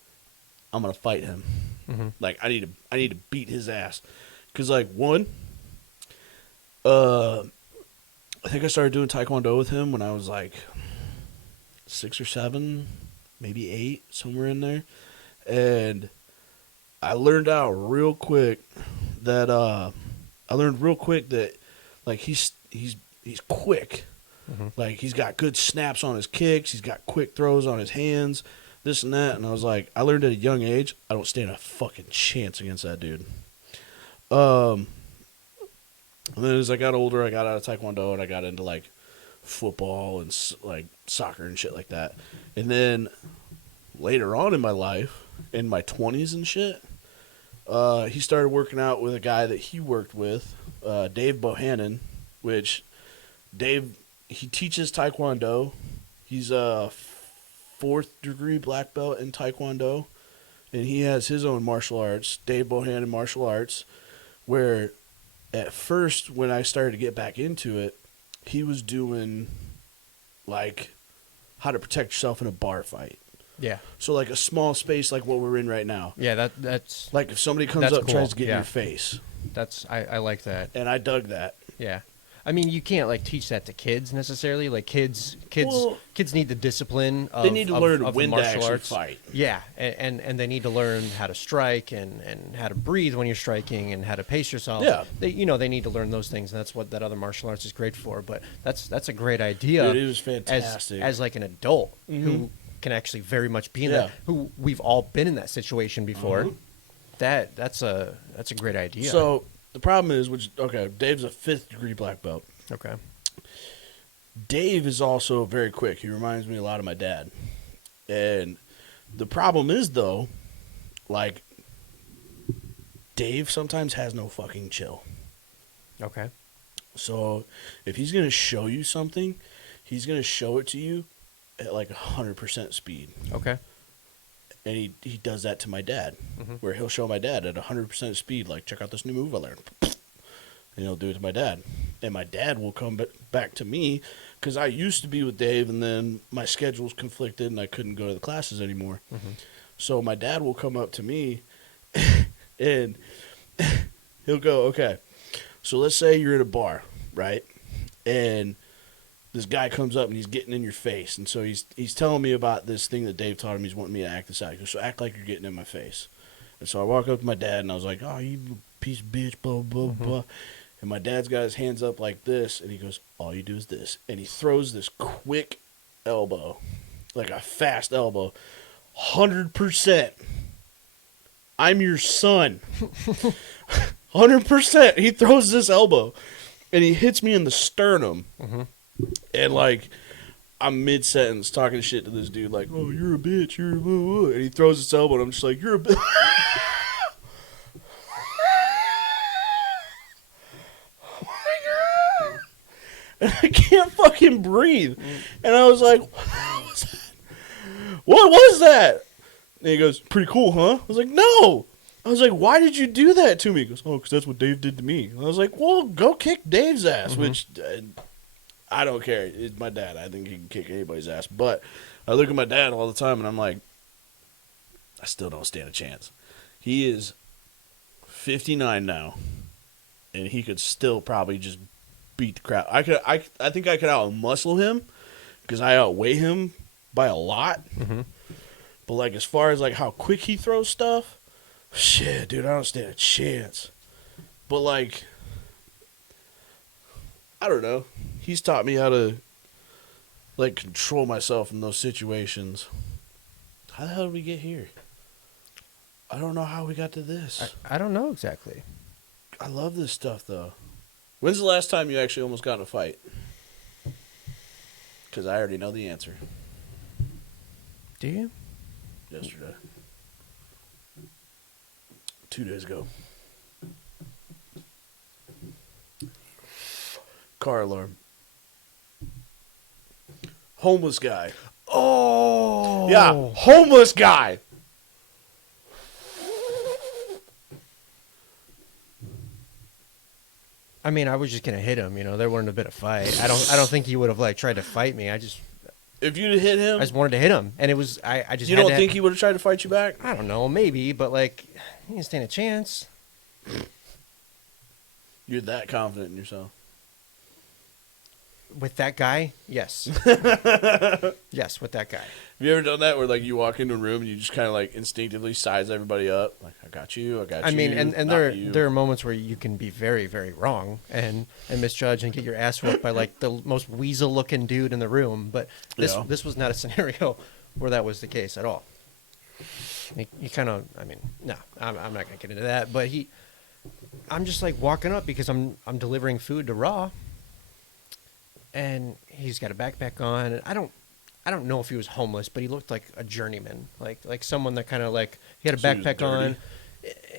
I'm going to fight him. Mm-hmm. Like, I need to beat his ass. Because, like, one, I think I started doing Taekwondo with him when I was, like, 6 or 7, maybe 8, somewhere in there. And I learned out real quick that, like, he's quick. Mm-hmm. Like, he's got good snaps on his kicks. He's got quick throws on his hands, this and that. And I was like, I learned at a young age, I don't stand a fucking chance against that dude. And then as I got older, I got out of Taekwondo and I got into, like, football and, like, soccer and shit like that. And then later on in my life, in my 20s and shit, he started working out with a guy that he worked with, Dave Bohannon, which Dave, he teaches Taekwondo. He's a 4th degree black belt in Taekwondo, and he has his own martial arts, Dave Bohannon Martial Arts, where at first when I started to get back into it, he was doing, like, how to protect yourself in a bar fight. Yeah. So, like, a small space like what we're in right now. Yeah, that's... Like, if somebody comes up and tries to get in your face. I like that. And I dug that. Yeah. I mean, you can't, like, teach that to kids necessarily. Like, kids need the discipline of, they need to learn when to martial actually arts. Fight. Yeah, and they need to learn how to strike and how to breathe when you're striking and how to pace yourself. Yeah. They need to learn those things, and that's what that other martial arts is great for. But that's a great idea. Dude, it was fantastic. As like an adult who can actually very much be in that, who we've all been in that situation before. That's a great idea. So the problem is, Dave's a 5th degree black belt. Okay. Dave is also very quick. He reminds me a lot of my dad. And the problem is, though, like, Dave sometimes has no fucking chill. Okay. So if he's going to show you something, he's going to show it to you at like 100% speed. Okay. And he does that to my dad, where he'll show my dad at 100% speed, like, check out this new move I learned. And he'll do it to my dad. And my dad will come back to me, because I used to be with Dave, and then my schedules conflicted, and I couldn't go to the classes anymore. So my dad will come up to me, and he'll go, okay, so let's say you're at a bar, right? And this guy comes up, and he's getting in your face. And so he's telling me about this thing that Dave taught him. He's wanting me to act this out. He goes, so act like you're getting in my face. And so I walk up to my dad, and I was like, oh, you piece of bitch, blah, blah, blah. And my dad's got his hands up like this, and he goes, all you do is this. And he throws this quick elbow, like a fast elbow. 100%. I'm your son. 100%. He throws this elbow, and he hits me in the sternum. And, like, I'm mid-sentence talking shit to this dude, like, oh, you're a bitch, you're a blah. And he throws his elbow, and I'm just like, you're a bitch. And I can't fucking breathe. And I was like, what was that? What was that? And he goes, pretty cool, huh? I was like, no. I was like, why did you do that to me? He goes, oh, because that's what Dave did to me. I was like, well, go kick Dave's ass, which I don't care. It's my dad. I think he can kick anybody's ass. But I look at my dad all the time, and I'm like, I still don't stand a chance. He is 59 now, and he could still probably just beat the crap. I think I could out-muscle him because I outweigh him by a lot. Mm-hmm. But, like, as far as, like, how quick he throws stuff, shit, dude, I don't stand a chance. But, like, I don't know. He's taught me how to, like, control myself in those situations. How the hell did we get here? I don't know how we got to this. I don't know exactly. I love this stuff, though. When's the last time you actually almost got in a fight? Because I already know the answer. Do you? Yesterday. 2 days ago. Car alarm. Homeless guy. Oh! Yeah, homeless guy. I mean, I was just gonna hit him. You know, there wasn't a bit of fight. I don't think he would have like tried to fight me. If you'd hit him, I just wanted to hit him, and it was I just. You don't think he would have tried to fight you back? I don't know, maybe, but like, he didn't stand a chance. You're that confident in yourself. With that guy, yes. Yes, with that guy. Have you ever done that where, like, you walk into a room and you just kind of, like, instinctively size everybody up? Like, I got you. I mean, and there are moments where you can be very, very wrong and misjudge and get your ass whooped by, like, the most weasel-looking dude in the room. But this was not a scenario where that was the case at all. You kind of, I mean, no, I'm not going to get into that. But I'm just, like, walking up because I'm delivering food to Raw. And he's got a backpack on, and I don't know if he was homeless, but he looked like a journeyman, like someone that kind of like he had a backpack on.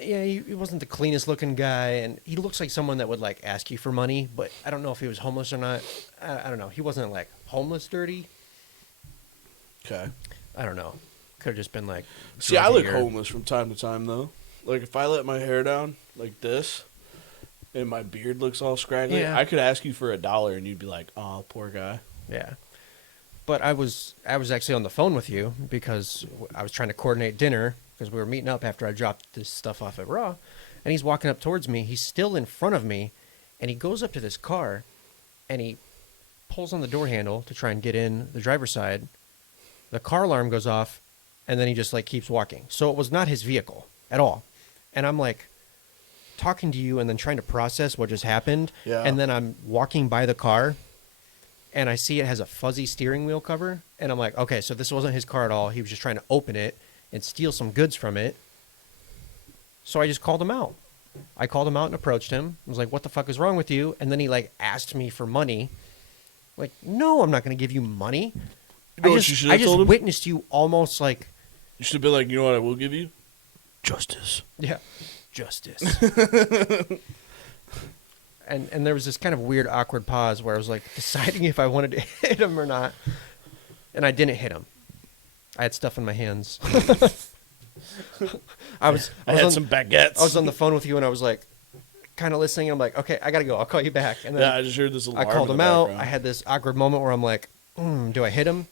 Yeah, he wasn't the cleanest looking guy, and he looks like someone that would like ask you for money, but I don't know if he was homeless or not. I don't know. He wasn't like homeless dirty. Okay. I don't know. Could have just been like. See, I look homeless from time to time though. Like if I let my hair down like this. And my beard looks all scraggly. Yeah. I could ask you for $1 and you'd be like, "Oh, poor guy." Yeah, but I was actually on the phone with you because I was trying to coordinate dinner because we were meeting up after I dropped this stuff off at Raw, and he's walking up towards me. He's still in front of me, and he goes up to this car, and he pulls on the door handle to try and get in the driver's side. The car alarm goes off, and then he just like keeps walking. So it was not his vehicle at all, and I'm like. Talking to you and then trying to process what just happened. Yeah. And then I'm walking by the car and I see it has a fuzzy steering wheel cover. And I'm like, okay, so this wasn't his car at all. He was just trying to open it and steal some goods from it. So I just called him out. I called him out and approached him. I was like, what the fuck is wrong with you? And then he like asked me for money. Like, no, I'm not going to give you money. You know what you should have told him? Witnessed you almost like. You should have been like, you know what I will give you? Justice. Yeah. Justice. and there was this kind of weird awkward pause where I was like deciding if I wanted to hit him or not, and I didn't hit him. I had stuff in my hands. I had some baguettes. I was on the phone with you and I was like kind of listening and I'm like, okay, I gotta go, I'll call you back. And then I just heard this alarm. I called in him the out. background. I had this awkward moment where I'm like, do I hit him?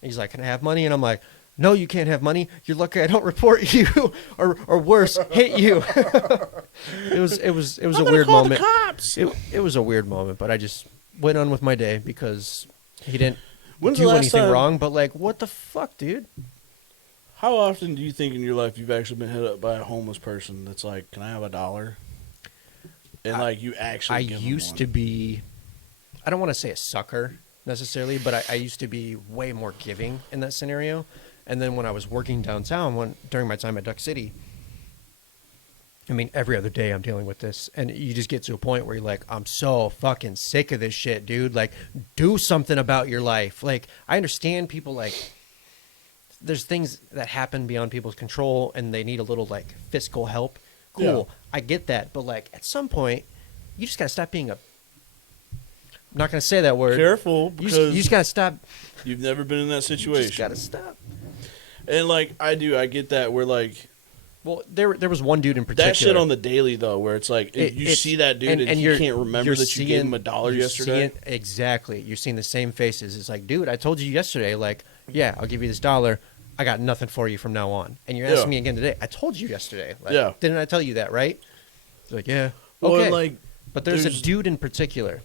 He's like, can I have money? And I'm like, no, you can't have money. You're lucky I don't report you, or worse, hit you. It was a weird moment. It was a weird moment, but I just went on with my day because he didn't do anything wrong. But like, what the fuck, dude? How often do you think in your life you've actually been hit up by a homeless person that's like, "Can I have $1?" And like you actually. I give them used one? to be. I don't want to say a sucker necessarily, but I used to be way more giving in that scenario. And then when I was working downtown, during my time at Duck City, I mean, every other day I'm dealing with this. And you just get to a point where you're like, I'm so fucking sick of this shit, dude. Like, do something about your life. Like, I understand people, like, there's things that happen beyond people's control and they need a little, like, fiscal help. Cool. Yeah. I get that. But, like, at some point, you just got to stop being a... I'm not going to say that word. Careful, because... You just got to stop... You've never been in that situation. You just got to stop. And, like, I get that where, like, Well, there was one dude in particular. That shit on the daily though, where it's like you see that dude and you can't remember that you gave him $1 yesterday. Exactly, you're seeing the same faces. It's like, dude, I told you yesterday. Like, yeah, I'll give you this $1. I got nothing for you from now on. And you're asking me again today. I told you yesterday. Like, didn't I tell you that? Right? It's like, yeah, okay. Well, but there's a dude in particular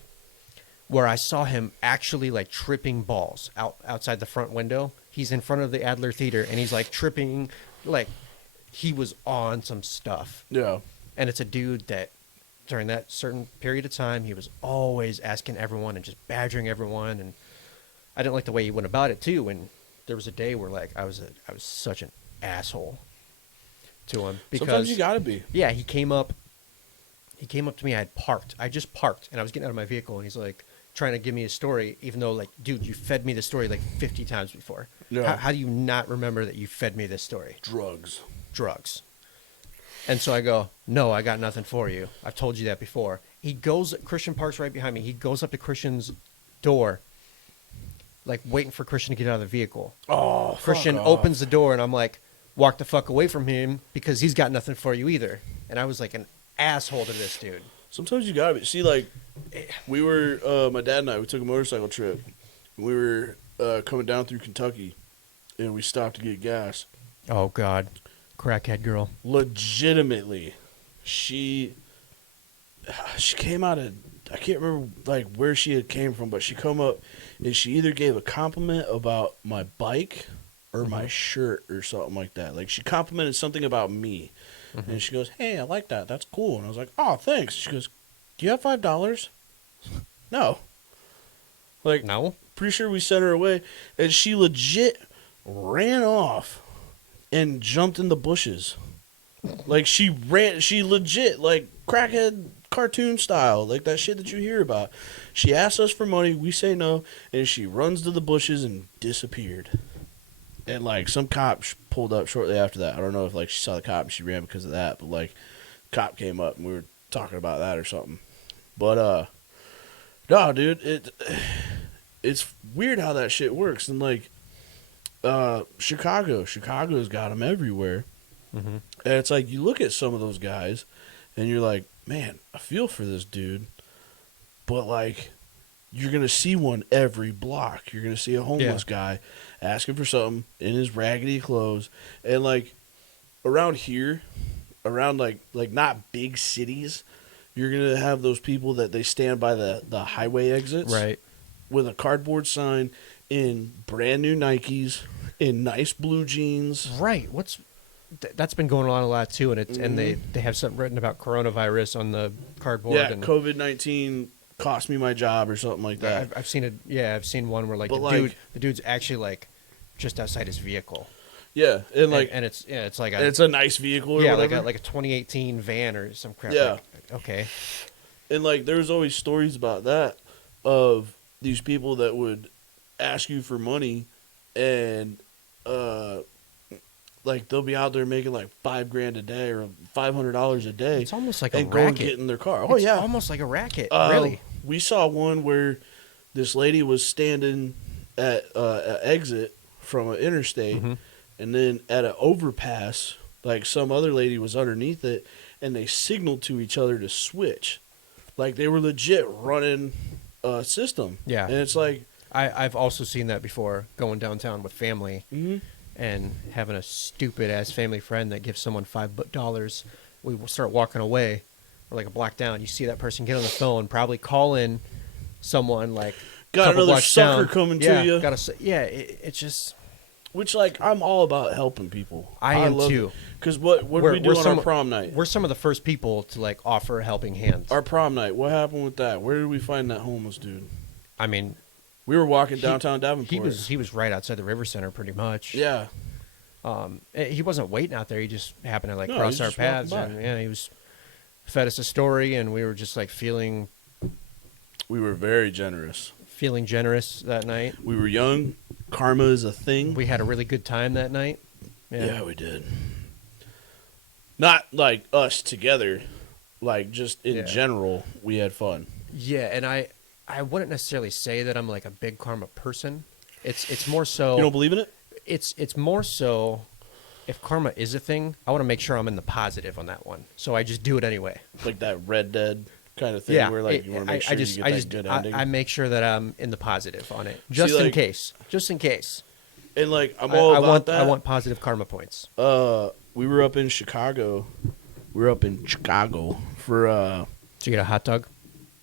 where I saw him actually like tripping balls outside the front window. He's in front of the Adler Theater and he's like tripping, like he was on some stuff. Yeah. And it's a dude that during that certain period of time, he was always asking everyone and just badgering everyone. And I didn't like the way he went about it too. And there was a day where like I was such an asshole to him because sometimes you gotta be. Yeah, he came up to me. I just parked and I was getting out of my vehicle and he's like trying to give me a story, even though like, dude, you fed me the story like 50 times before. Yeah. How do you not remember that you fed me this story? Drugs. And so I go, no, I got nothing for you. I've told you that before. Christian parks right behind me. He goes up to Christian's door, like waiting for Christian to get out of the vehicle. Oh, Christian opens the door and I'm like, walk the fuck away from him because he's got nothing for you either. And I was like an asshole to this dude. Sometimes you gotta be. See, like, we were, my dad and I, we took a motorcycle trip. We were coming down through Kentucky, and we stopped to get gas. Oh, God. Crackhead girl. Legitimately, she came out of, I can't remember, like, where she had came from, but she come up, and she either gave a compliment about my bike or my shirt or something like that. Like, she complimented something about me. And she goes, hey, I like that. That's cool. And I was like, oh, thanks. She goes, do you have $5? No. Like, no. Pretty sure we sent her away. And she legit ran off and jumped in the bushes. Like, she legit, like, crackhead cartoon style. Like, that shit that you hear about. She asked us for money. We say no. And she runs to the bushes and disappeared. And, like, some cop pulled up shortly after that. I don't know if, like, she saw the cop and she ran because of that. But, like, cop came up and we were talking about that or something. But, no, dude, it's weird how that shit works. And, like, Chicago's got them everywhere. Mm-hmm. And it's like, you look at some of those guys and you're like, man, I feel for this dude. But, like, you're going to see one every block. You're going to see a homeless guy asking for something in his raggedy clothes. And, like, around here, around, like not big cities, you're going to have those people that they stand by the highway exits. Right. With a cardboard sign in brand new Nikes, in nice blue jeans. Right. That's been going on a lot, too. And and they have something written about coronavirus on the cardboard. Yeah, and COVID-19 cost me my job or something like that. I've seen it. Yeah, I've seen one where like the dude's actually like just outside his vehicle. Yeah, and like it's like it's a nice vehicle. Or whatever. like a 2018 van or some crap. Yeah. Like, okay. And like there's always stories about that of these people that would ask you for money, and like they'll be out there making like $5,000 a day or $500 a day. It's almost like a and racket. go and get in their car. Oh, it's yeah, almost like a racket. Really. We saw one where this lady was standing at an exit from an interstate, and then at an overpass, like some other lady was underneath it, and they signaled to each other to switch. Like they were legit running a system. Yeah. And it's like I've also seen that before, going downtown with family. Mm-hmm. And having a stupid ass family friend that gives someone $5, we will start walking away. We're like a block down. You see that person get on the phone, probably call in someone like got another sucker down. coming to you. It's just which like I'm all about helping people. I am too. Because what did we do on our prom night? We're some of the first people to like offer a helping hand. Our prom night. What happened with that? Where did we find that homeless dude? I mean. We were walking downtown Davenport. He was right outside the River Center, pretty much. Yeah. He wasn't waiting out there. He just happened to cross our paths, and he was fed us a story, and we were just like feeling. We were very generous. Feeling generous that night. We were young. Karma is a thing. We had a really good time that night. Yeah, we did. Not like us together, like just in general, we had fun. Yeah, and I wouldn't necessarily say that I'm like a big karma person. It's more so. You don't believe in it? It's more so if karma is a thing, I want to make sure I'm in the positive on that one. So I just do it anyway. Like that Red Dead kind of thing, Yeah, where like you want to make sure you get that good ending. I make sure that I'm in the positive on it, just in case. Just in case. And like I'm all about that. I want positive karma points. We were up in Chicago. We were up in Chicago for. Did you get a hot dog?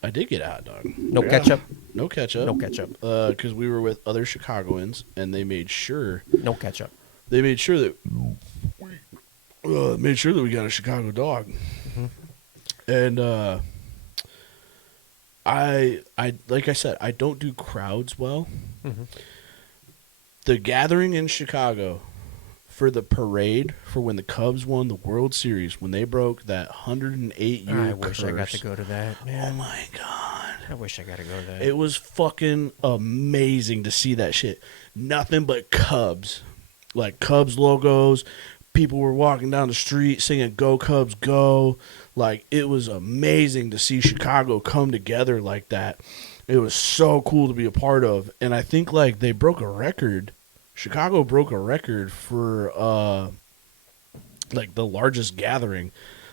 I did get a hot dog. No ketchup. No ketchup. No ketchup. Because we were with other Chicagoans, and they made sure. No ketchup. They made sure that. We got a Chicago dog. Mm-hmm. And I like I said, I don't do crowds well. Mm-hmm. The gathering in Chicago for the parade for when the Cubs won the World Series, when they broke that 108-year I wish curse. I got to go to that. Man. Oh my God. I wish I got to go to that. It was fucking amazing to see that shit. Nothing but Cubs. Like Cubs logos. People were walking down the street singing "Go Cubs, Go." Like, it was amazing to see Chicago come together like that. It was so cool to be a part of. And I think, like, they broke a record. Chicago broke a record for, like, the largest gathering.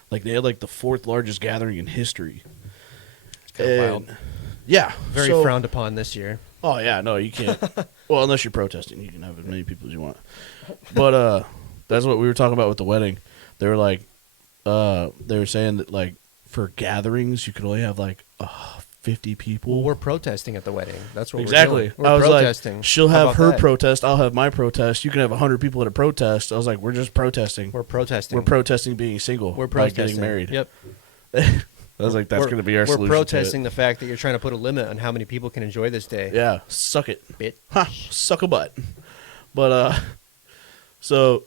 Like, they had, like, the 4th largest gathering in history. It's kind of wild. Yeah. Very frowned upon this year. Oh, yeah. No, you can't. Well, unless you're protesting. You can have as many people as you want. But that's what we were talking about with the wedding. They were like, they were saying that, like, for gatherings, you could only have, like, 50 people. Well, we're protesting at the wedding. That's what exactly. we're doing. I was protesting. like, she'll have her that? protest. I'll have my protest. You can have 100 people at a protest. I was like, we're just protesting. We're protesting. We're protesting being single. We're protesting getting married. Yep. I was like, that's going to be our solution. We're protesting the fact that you're trying to put a limit on how many people can enjoy this day. Yeah. Suck it. Bit. Ha. Suck a butt. But, so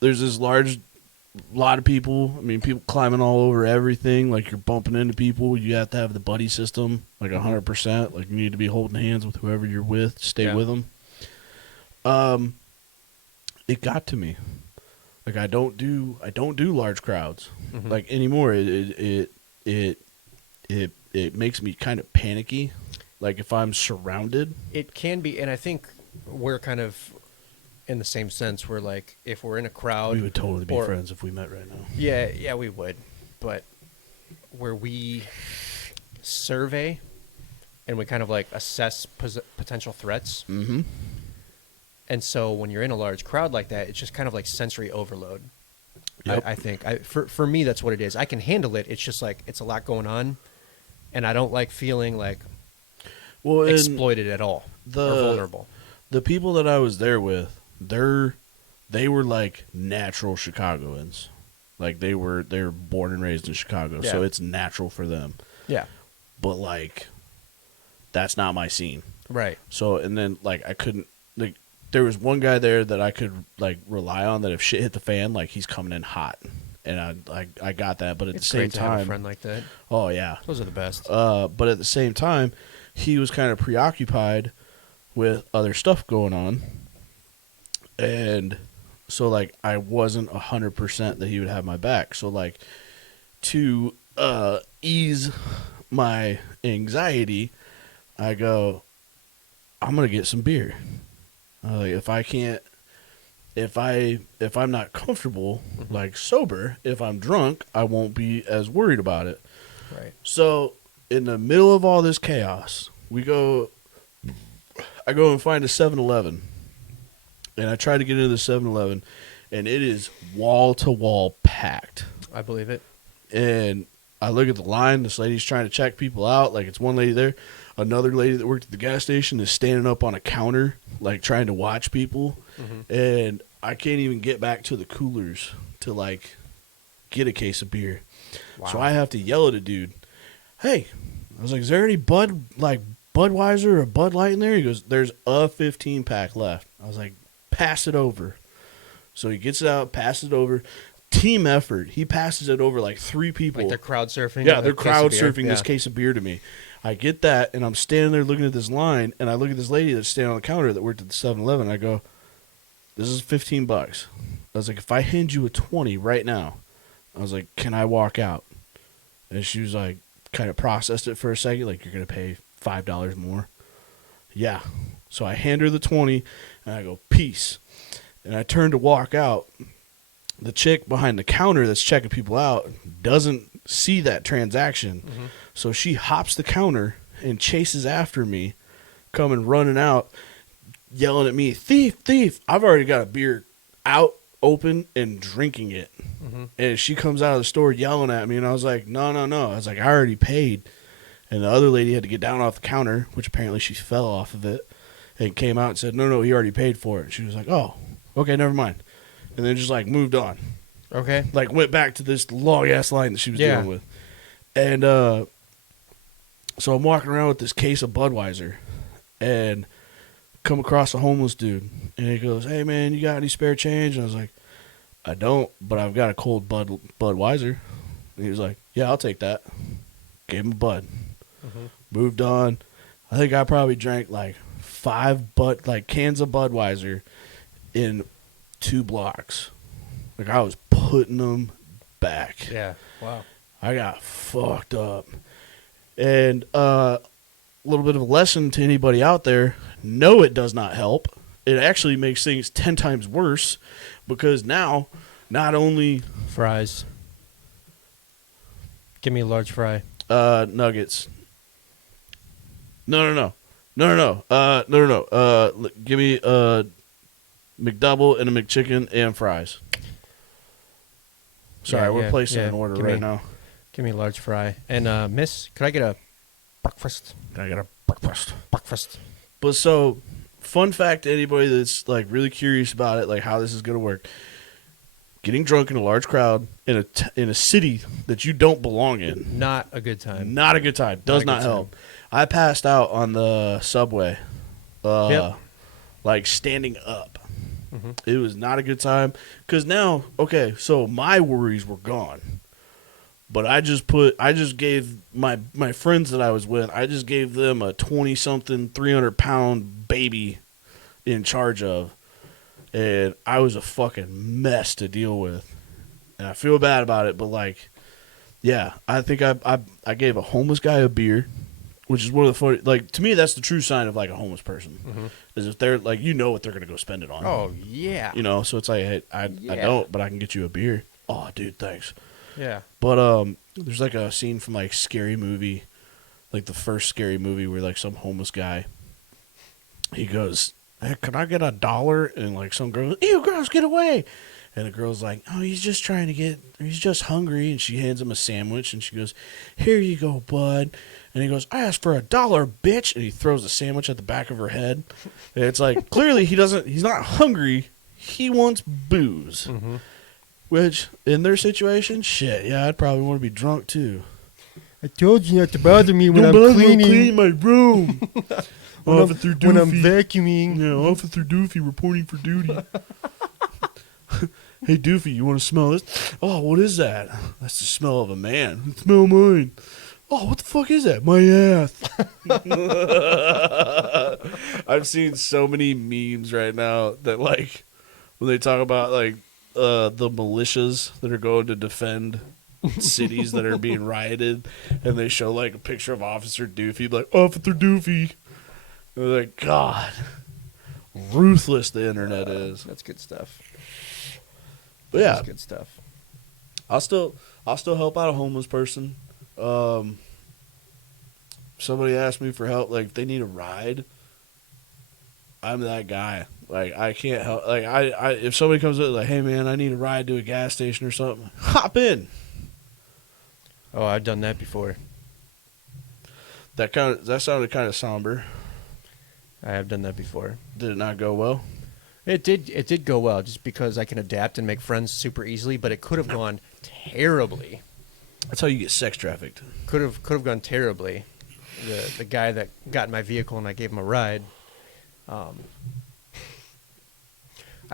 there's this lot of people. I mean, people climbing all over everything. Like, you're bumping into people. You have to have the buddy system, like 100%. Like, you need to be holding hands with whoever you're with. Stay with them. It got to me. Like, I don't do large crowds like anymore. It makes me kind of panicky. Like, if I'm surrounded, it can be, and I think we're kind of in the same sense. We're like, if we're in a crowd, we would totally be friends if we met right now. Yeah, we would. But where we survey and we kind of like assess potential threats. Mm-hmm. And so when you're in a large crowd like that, it's just kind of like sensory overload. Yep. I think for me, that's what it is. I can handle it. It's just like, it's a lot going on. And I don't like feeling like exploited at all or vulnerable. The people that I was there with, they were like natural Chicagoans. Like, they were born and raised in Chicago, so it's natural for them. Yeah. But, like, that's not my scene. Right. So, and then, like, I couldn't, like, there was one guy there that I could, like, rely on that if shit hit the fan, like, he's coming in hot. And I got that, but at the same time, to have a friend like that. Oh yeah, those are the best. But at the same time, he was kind of preoccupied with other stuff going on, and so, like, I wasn't 100% that he would have my back. So, like, to ease my anxiety, I go, I'm gonna get some beer. Like, if I'm not comfortable, like, sober, if I'm drunk, I won't be as worried about it. Right. So, in the middle of all this chaos, I go and find a 7-Eleven. And I try to get into the 7-Eleven, and it is wall-to-wall packed. I believe it. And I look at the line. This lady's trying to check people out. Like, it's one lady there. Another lady that worked at the gas station is standing up on a counter, like, trying to watch people. Mm-hmm. And I can't even get back to the coolers to, like, get a case of beer. Wow. So I have to yell at a dude, hey, I was like, is there any Budweiser or Bud Light in there? He goes, there's a 15-pack left. I was like, pass it over. So he gets it out, passes it over. Team effort. He passes it over like 3 people. Like they're crowd surfing? Yeah, they're crowd surfing this case of beer to me. I get that, and I'm standing there looking at this line, and I look at this lady that's standing on the counter that worked at the 7-Eleven, and I go, this is $15. I was like, if I hand you a 20 right now, I was like, can I walk out? And she was like, kind of processed it for a second, like, you're going to pay $5 more? Yeah. So I hand her the 20, and I go, peace. And I turn to walk out, the chick behind the counter that's checking people out doesn't see that transaction. Mm-hmm. So she hops the counter and chases after me, coming running out, yelling at me, thief, thief. I've already got a beer out, open, and drinking it. Mm-hmm. And she comes out of the store yelling at me, and I was like, no. I was like, I already paid. And the other lady had to get down off the counter, which apparently she fell off of it, and came out and said, no, he already paid for it. And she was like, oh, okay, never mind. And then just, like, moved on. Okay. Like, went back to this long-ass line that she was dealing with. And so I'm walking around with this case of Budweiser and come across a homeless dude. And he goes, hey, man, you got any spare change? And I was like, I don't, but I've got a cold Budweiser. And he was like, yeah, I'll take that. Gave him a Bud. Mm-hmm. Moved on. I think I probably drank like 5 cans of Budweiser in 2 blocks. Like I was putting them back. Yeah. Wow. I got fucked up. And a little bit of a lesson to anybody out there, no, it does not help. It actually makes things 10 times worse because now not only Fries. Give me a large fry. Nuggets. No. Give me a McDouble and a McChicken and fries. Sorry, Yeah, we're placing an order right now. Give me a large fry. And miss, could I get a breakfast? Can I get a breakfast? Breakfast. But so, fun fact to anybody that's like really curious about it, like how this is going to work. Getting drunk in a large crowd in a city that you don't belong in. Not a good time. Not a good time. Does not help. I passed out on the subway. Like standing up. Mm-hmm. It was not a good time. Because now, okay, so my worries were gone. But I just gave my friends that I was with, I just gave them a 20-something, 300-pound baby in charge of. And I was a fucking mess to deal with. And I feel bad about it, but like, yeah, I think I gave a homeless guy a beer, which is one of the funny, like, to me, that's the true sign of like a homeless person. Mm-hmm. Is if they're like, you know what they're going to go spend it on. Oh, yeah. You know, so it's like, hey, I don't, but I can get you a beer. Oh, dude, thanks. Yeah. But there's like a scene from like Scary Movie, like the first Scary Movie where like some homeless guy, he goes, hey, can I get $1? And like some girl, ew, girls, get away. And the girl's like, oh, he's just hungry. And she hands him a sandwich and she goes, here you go, bud. And he goes, I asked for $1, bitch. And he throws the sandwich at the back of her head. And it's like, clearly he's not hungry. He wants booze. Mm-hmm. Which, in their situation, shit, yeah, I'd probably want to be drunk too. I told you not to bother me when Don't I'm bother me cleaning. cleaning my room. when I'm vacuuming. Yeah, Officer Doofy reporting for duty. Hey, Doofy, you want to smell this? Oh, what is that? That's the smell of a man. Smell mine. Oh, what the fuck is that? My ass. I've seen so many memes right now that, like, when they talk about, like, the militias that are going to defend cities that are being rioted, and they show, like, a picture of Officer Doofy, like, Officer Doofy. And they're like, God, ruthless the internet is. That's good stuff. But yeah, That's good stuff. I'll still help out a homeless person. Somebody asked me for help, like if they need a ride, I'm that guy. Like I can't help. Like I if somebody comes up like, hey man, I need a ride to a gas station or something, hop in. Oh, I've done that before. That sounded kind of somber. I have done that before. Did it not go well? It did go well, just because I can adapt and make friends super easily. But it could have gone terribly. That's how you get sex trafficked. Could have gone terribly. The guy that got in my vehicle and I gave him a ride. I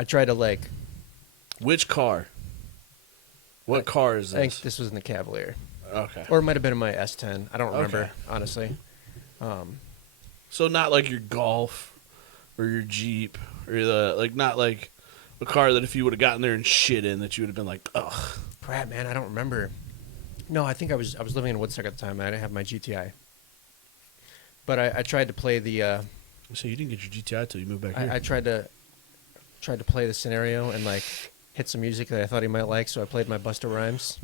tried to like. Which car? What car is this? I think this was in the Cavalier. Okay. Or it might have been in my S10. I don't remember, Okay. honestly. So not like your Golf or your Jeep or not like a car that if you would have gotten there and shit in that you would have been like, ugh. Crap, man, I don't remember. No, I think I was living in Woodstock at the time. I didn't have my GTI. But I tried to play the. So you didn't get your GTI till you moved back here. I tried to play the scenario and like hit some music that I thought he might like, so I played my Busta Rhymes.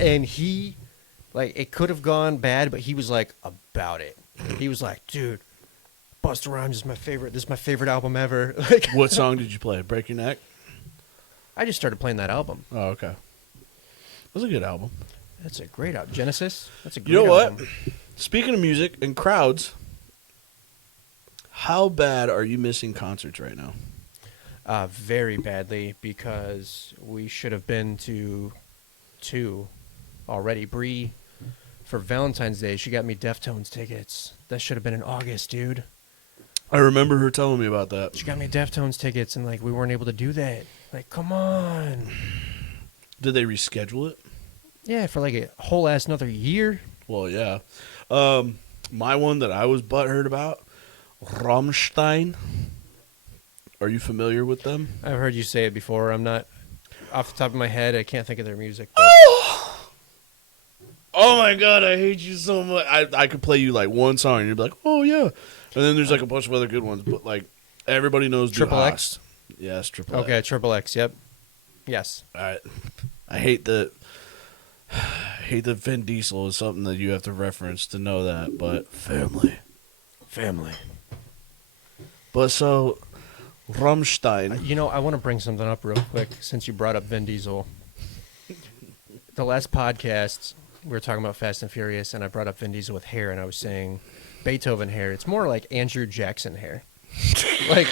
And he, like, it could have gone bad, but he was like about it. He was like, dude, Busta Rhymes is my favorite. This is my favorite album ever. Like, what song did you play? Break Your Neck? I just started playing that album. Oh, okay. It was a good album. That's a great album. Genesis? That's a great album. You know album. what? Speaking of music and crowds, how bad are you missing concerts right now? Very badly, because we should have been to 2 already. Bree, for Valentine's Day, she got me Deftones tickets. That should have been in August, dude. I remember her telling me about that. She got me Deftones tickets, and like we weren't able to do that. Like, come on. Did they reschedule it? Yeah, for like a whole ass another year. Well, yeah. My one that I was butthurt about, Rammstein. Are you familiar with them? I've heard you say it before. I'm not, off the top of my head, I can't think of their music. But... Oh my god, I hate you so much. I could play you like one song and you'd be like, oh yeah. And then there's like a bunch of other good ones, but like everybody knows Triple X? Yes, Triple X. Okay, Triple X, yep. Yes. I hate that Vin Diesel is something that you have to reference to know that, but family. But so, Rammstein. You know, I want to bring something up real quick since you brought up Vin Diesel. The last podcast, we were talking about Fast and Furious, and I brought up Vin Diesel with hair, and I was saying Beethoven hair. It's more like Andrew Jackson hair. like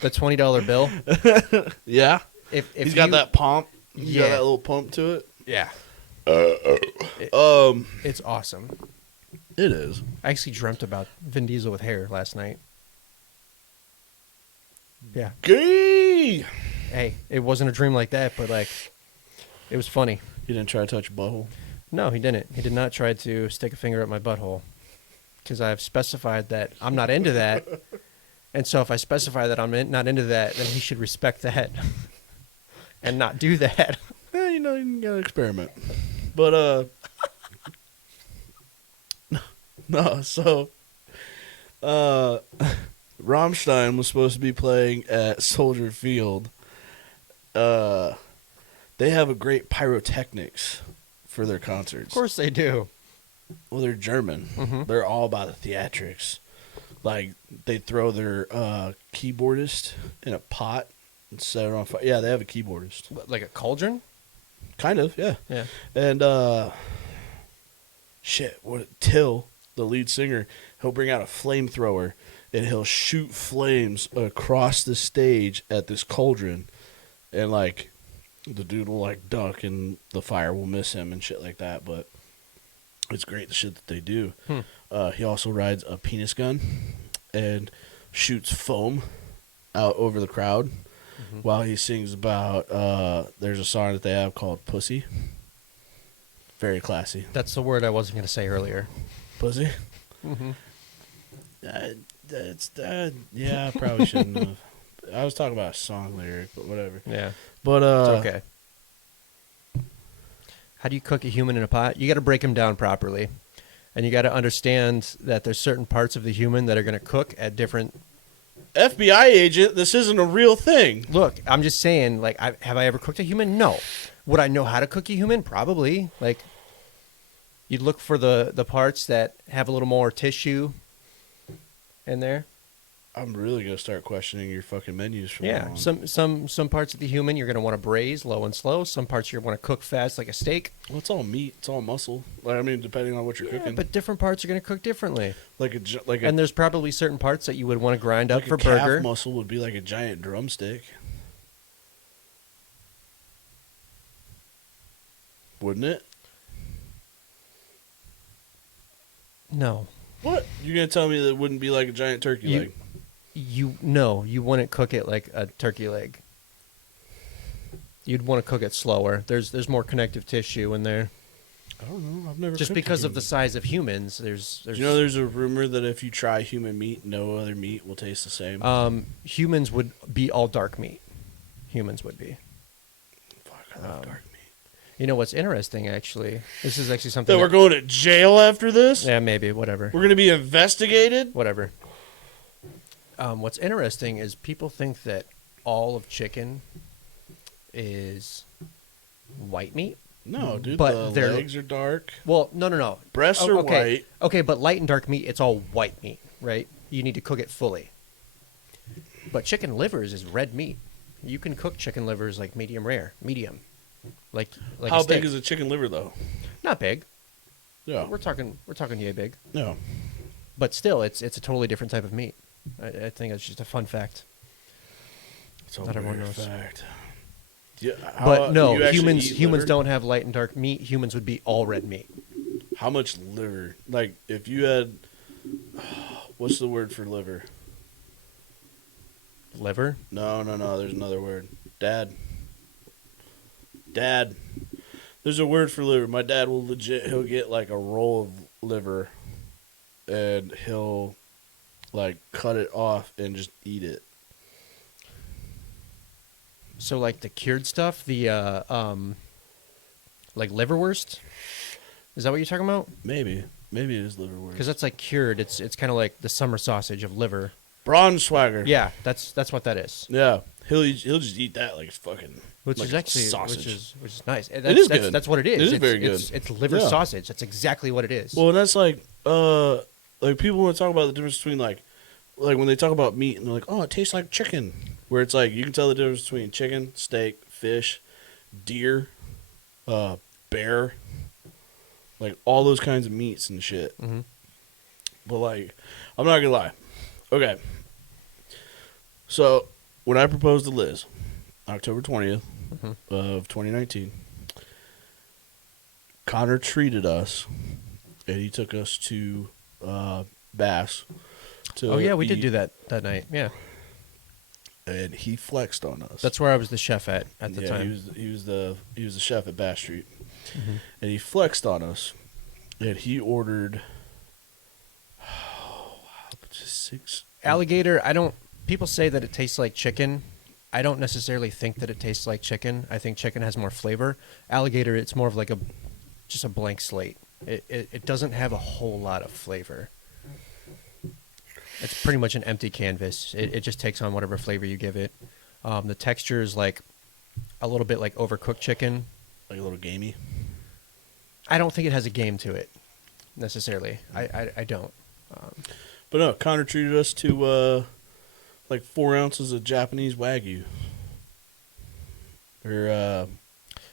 the $20 bill. Yeah. If he's got that pump. He's got that little pump to it. Yeah. It's awesome. It is. I actually dreamt about Vin Diesel with hair last night. Yeah. Gay. Hey, it wasn't a dream like that, but like, it was funny. He didn't try to touch your butthole? No, he didn't. He did not try to stick a finger up my butthole, because I've specified that I'm not into that. And so if I specify that I'm not into that, then he should respect that and not do that. Yeah, you know, you gotta experiment. But, no, so, Rammstein was supposed to be playing at Soldier Field. They have a great pyrotechnics for their concerts. Of course they do. Well, they're German. Mm-hmm. They're all about the theatrics. Like, they throw their keyboardist in a pot and set it on fire. Yeah, they have a keyboardist. Like a cauldron? Kind of, yeah. Yeah. And, Till, the lead singer, he'll bring out a flamethrower and he'll shoot flames across the stage at this cauldron. And, like, the dude will, like, duck and the fire will miss him and shit like that. But it's great, the shit that they do. He also rides a penis gun and shoots foam out over the crowd while he sings about, there's a song that they have called Pussy. Very classy. That's the word I wasn't going to say earlier. Pussy? Mm-hmm. Yeah, I probably shouldn't have. I was talking about a song lyric, but whatever. Yeah. But, it's okay. How do you cook a human in a pot? You got to break him down properly. And you got to understand that there's certain parts of the human that are going to cook at different... FBI agent, this isn't a real thing. Look, I'm just saying, like, have I ever cooked a human? No. Would I know how to cook a human? Probably. Like, you'd look for the parts that have a little more tissue in there. I'm really going to start questioning your fucking menus from now on. Some parts of the human you're going to want to braise low and slow. Some parts you're going to want to cook fast like a steak. Well, it's all meat. It's all muscle. Like, I mean, depending on what you're cooking. But different parts are going to cook differently. And there's probably certain parts that you would want to grind up for a calf burger. Muscle would be like a giant drumstick. Wouldn't it? No. What? You're going to tell me that it wouldn't be like a giant turkey leg? You wouldn't cook it like a turkey leg. You'd want to cook it slower. There's more connective tissue in there. I don't know. I've never just cooked because of the size of humans. There's you know, there's a rumor that if you try human meat, no other meat will taste the same. Humans would be all dark meat. Humans would be. Fuck, I love dark meat. You know what's interesting? Actually, this is actually something that we're going to jail after this. Yeah, maybe. Whatever. We're going to be investigated. Whatever. What's interesting is people think that all of chicken is white meat. No, dude, But the legs are dark. Well, no. Breasts are okay. white. Okay, but light and dark meat, it's all white meat, right? You need to cook it fully. But chicken livers is red meat. You can cook chicken livers like medium rare, medium. Like How a steak. big is a chicken liver, though? Not big. Yeah. We're talking yay big. No. But still, it's a totally different type of meat. I think it's just a fun fact. It's a Not everyone weird knows. fact. Yeah, But no, you actually humans eat liver? don't have light and dark meat. Humans would be all red meat. How much liver? Like, if you had... What's the word for liver? Liver? No. There's another word. Dad. There's a word for liver. My dad will he'll get like a roll of liver and he'll like cut it off and just eat it. So like the cured stuff, the like liverwurst? Is that what you're talking about? Maybe it is liverwurst. Because that's like cured. It's kind of like the summer sausage of liver. Braunschweiger. Yeah, that's what that is. Yeah. He'll just eat that like it's fucking Which like is actually sausage. which is nice. It is that's, good. That's what it is. It is it's, very good. It's liver Yeah. sausage. That's exactly what it is. Well, and that's like people want to talk about the difference between like when they talk about meat and they're like, oh, it tastes like chicken. Where it's like you can tell the difference between chicken, steak, fish, deer, bear, like all those kinds of meats and shit. Mhm. But like, I'm not gonna lie. Okay. So when I proposed to Liz, October 20th of 2019, Connor treated us, and he took us to Bass. Oh yeah, we did do that night. Yeah, and he flexed on us. that's where I was the chef at the Yeah, time. he was the chef at Bass Street, Mm-hmm. and he flexed on us, and he ordered six Alligator. People say that it tastes like chicken. I don't necessarily think that it tastes like chicken. I think chicken has more flavor. Alligator, it's more of like just a blank slate. It doesn't have a whole lot of flavor. It's pretty much an empty canvas. It just takes on whatever flavor you give it. The texture is like a little bit like overcooked chicken. like a little gamey. I don't think it has a game to it necessarily. I don't. But no, Connor treated us to like 4 ounces of Japanese Wagyu. Or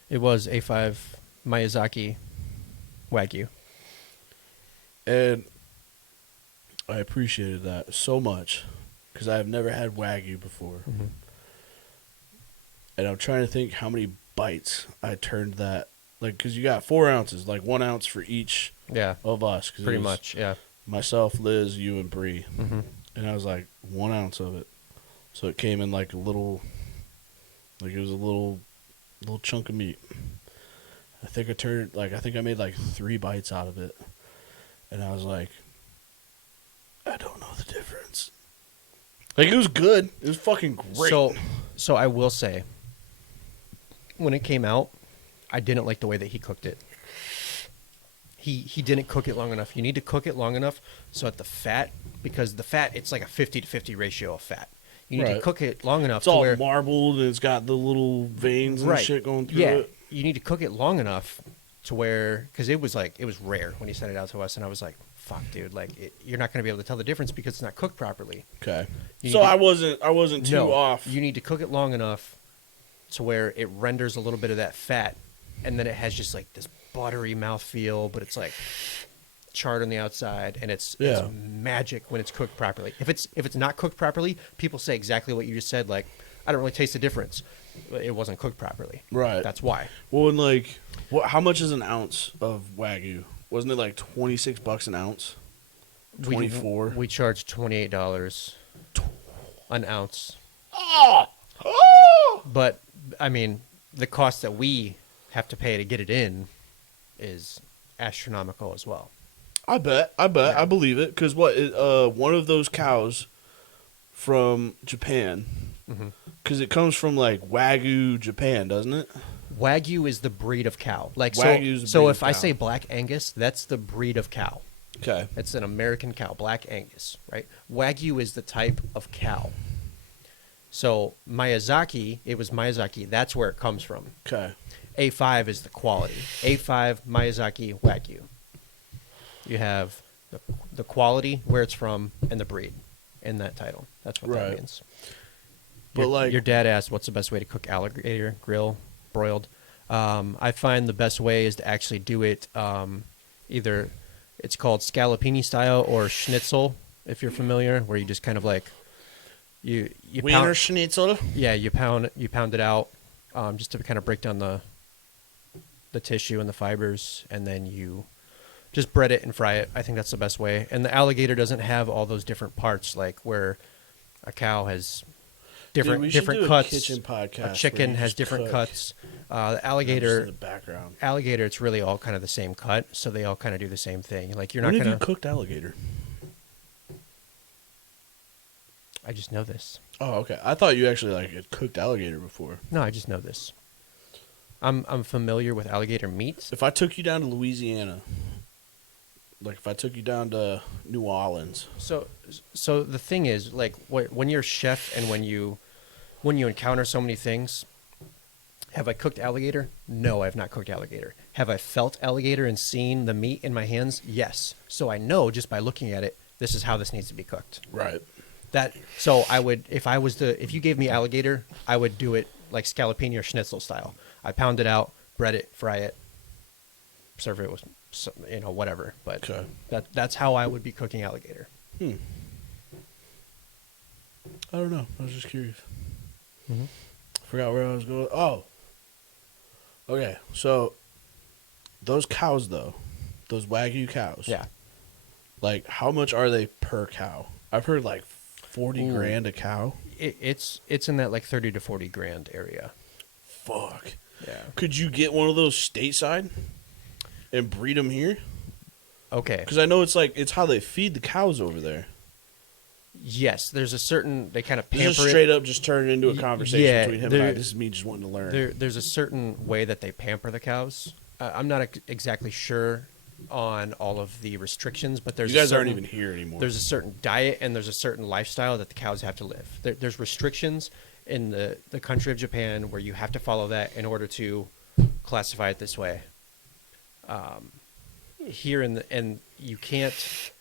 It was A5 Miyazaki Wagyu. and I appreciated that so much because I have never had Wagyu before. Mm-hmm. And I'm trying to think how many bites I turned that. Like, because you got 4 ounces, like 1 ounce for each Yeah, of us. 'Cause it pretty was much. Yeah. Myself, Liz, you, and Bree. Mm-hmm. And I was like, 1 ounce of it. So it came in like a little, like it was a little chunk of meat. I think I made like 3 bites out of it. And I was like, I don't know the difference. Like, it was good. It was fucking great. So I will say, when it came out, I didn't like the way that he cooked it. He didn't cook it long enough. You need to cook it long enough so that the fat, because the fat, it's like a 50-50 ratio of fat. You need to Right. cook it long enough It's to all where marbled and it's got the little veins and Right. shit going through yeah, it. you need to cook it long enough to where, because it was rare when he sent it out to us, and I was like, fuck, dude, like you're not going to be able to tell the difference because it's not cooked properly. Okay. You So need to- I wasn't too off. You need to cook it long enough to where it renders a little bit of that fat, and then it has just like this buttery mouthfeel, but it's like charred on the outside, and it's magic when it's cooked properly. If it's not cooked properly, people say exactly what you just said. Like, I don't really taste the difference. It wasn't cooked properly. Right. That's why. Well, and like, how much is an ounce of Wagyu? Wasn't it like $26 an ounce? 24. We charged $28 an ounce. Oh! But I mean, the cost that we have to pay to get it in is astronomical as well. I bet. I believe it. Because one of those cows from Japan, because it comes from like Wagyu Japan, doesn't it? Wagyu is the breed of cow. Like Wagyu's the so breed if of I cow. say Black Angus, that's the breed of cow. Okay. It's an American cow, Black Angus, right? Wagyu is the type of cow. So Miyazaki, it was Miyazaki. That's where it comes from. Okay. A5 is the quality. A5 Miyazaki Wagyu. You have the quality, where it's from, and the breed in that title. That's what that means. But your dad asked, what's the best way to cook alligator, grill, broiled? I find the best way is to actually do it either, it's called scallopini style or schnitzel, if you're familiar, where you just kind of like, you Wiener pound, schnitzel? yeah, you pound it out just to kind of break down the tissue and the fibers, and then you just bread it and fry it. I think that's the best way. And the alligator doesn't have all those different parts, like where a cow has different cuts. Kitchen podcast. A chicken has different cuts. The alligator, in the background. Alligator, it's really all kind of the same cut, so they all kind of do the same thing. Like you're not When gonna. have you cooked alligator? I just know this. Oh, okay. I thought you actually had cooked alligator before. No, I just know this. I'm familiar with alligator meats. If I took you down to Louisiana, like if I took you down to New Orleans. So the thing is, like, when you're a chef and when you encounter so many things, have I cooked alligator? No, I have not cooked alligator. Have I felt alligator and seen the meat in my hands? Yes. So I know just by looking at it, this is how this needs to be cooked. Right. So I would, if you gave me alligator, I would do it like scallopini or schnitzel style. I pound it out, bread it, fry it, serve it with, whatever. But okay. that's how I would be cooking alligator. I don't know. I was just curious. Mm-hmm. Forgot where I was going. Oh. Okay. So those cows, though, those Wagyu cows. Yeah. Like, how much are they per cow? I've heard like 40 grand a cow. It's in that like 30 to 40 grand area. Fuck. Yeah. Could you get one of those stateside and breed them here? Okay. Because I know it's how they feed the cows over there. Yes, there's a certain, they kind of pamper This is straight up just turned into a conversation between him and I. This is me just wanting to learn. There's a certain way that they pamper the cows. I'm not exactly sure on all of the restrictions, but there's you guys aren't even here anymore. There's a certain diet and there's a certain lifestyle that the cows have to live. There's restrictions in the country of Japan where you have to follow that in order to classify it this way. Here and you can't.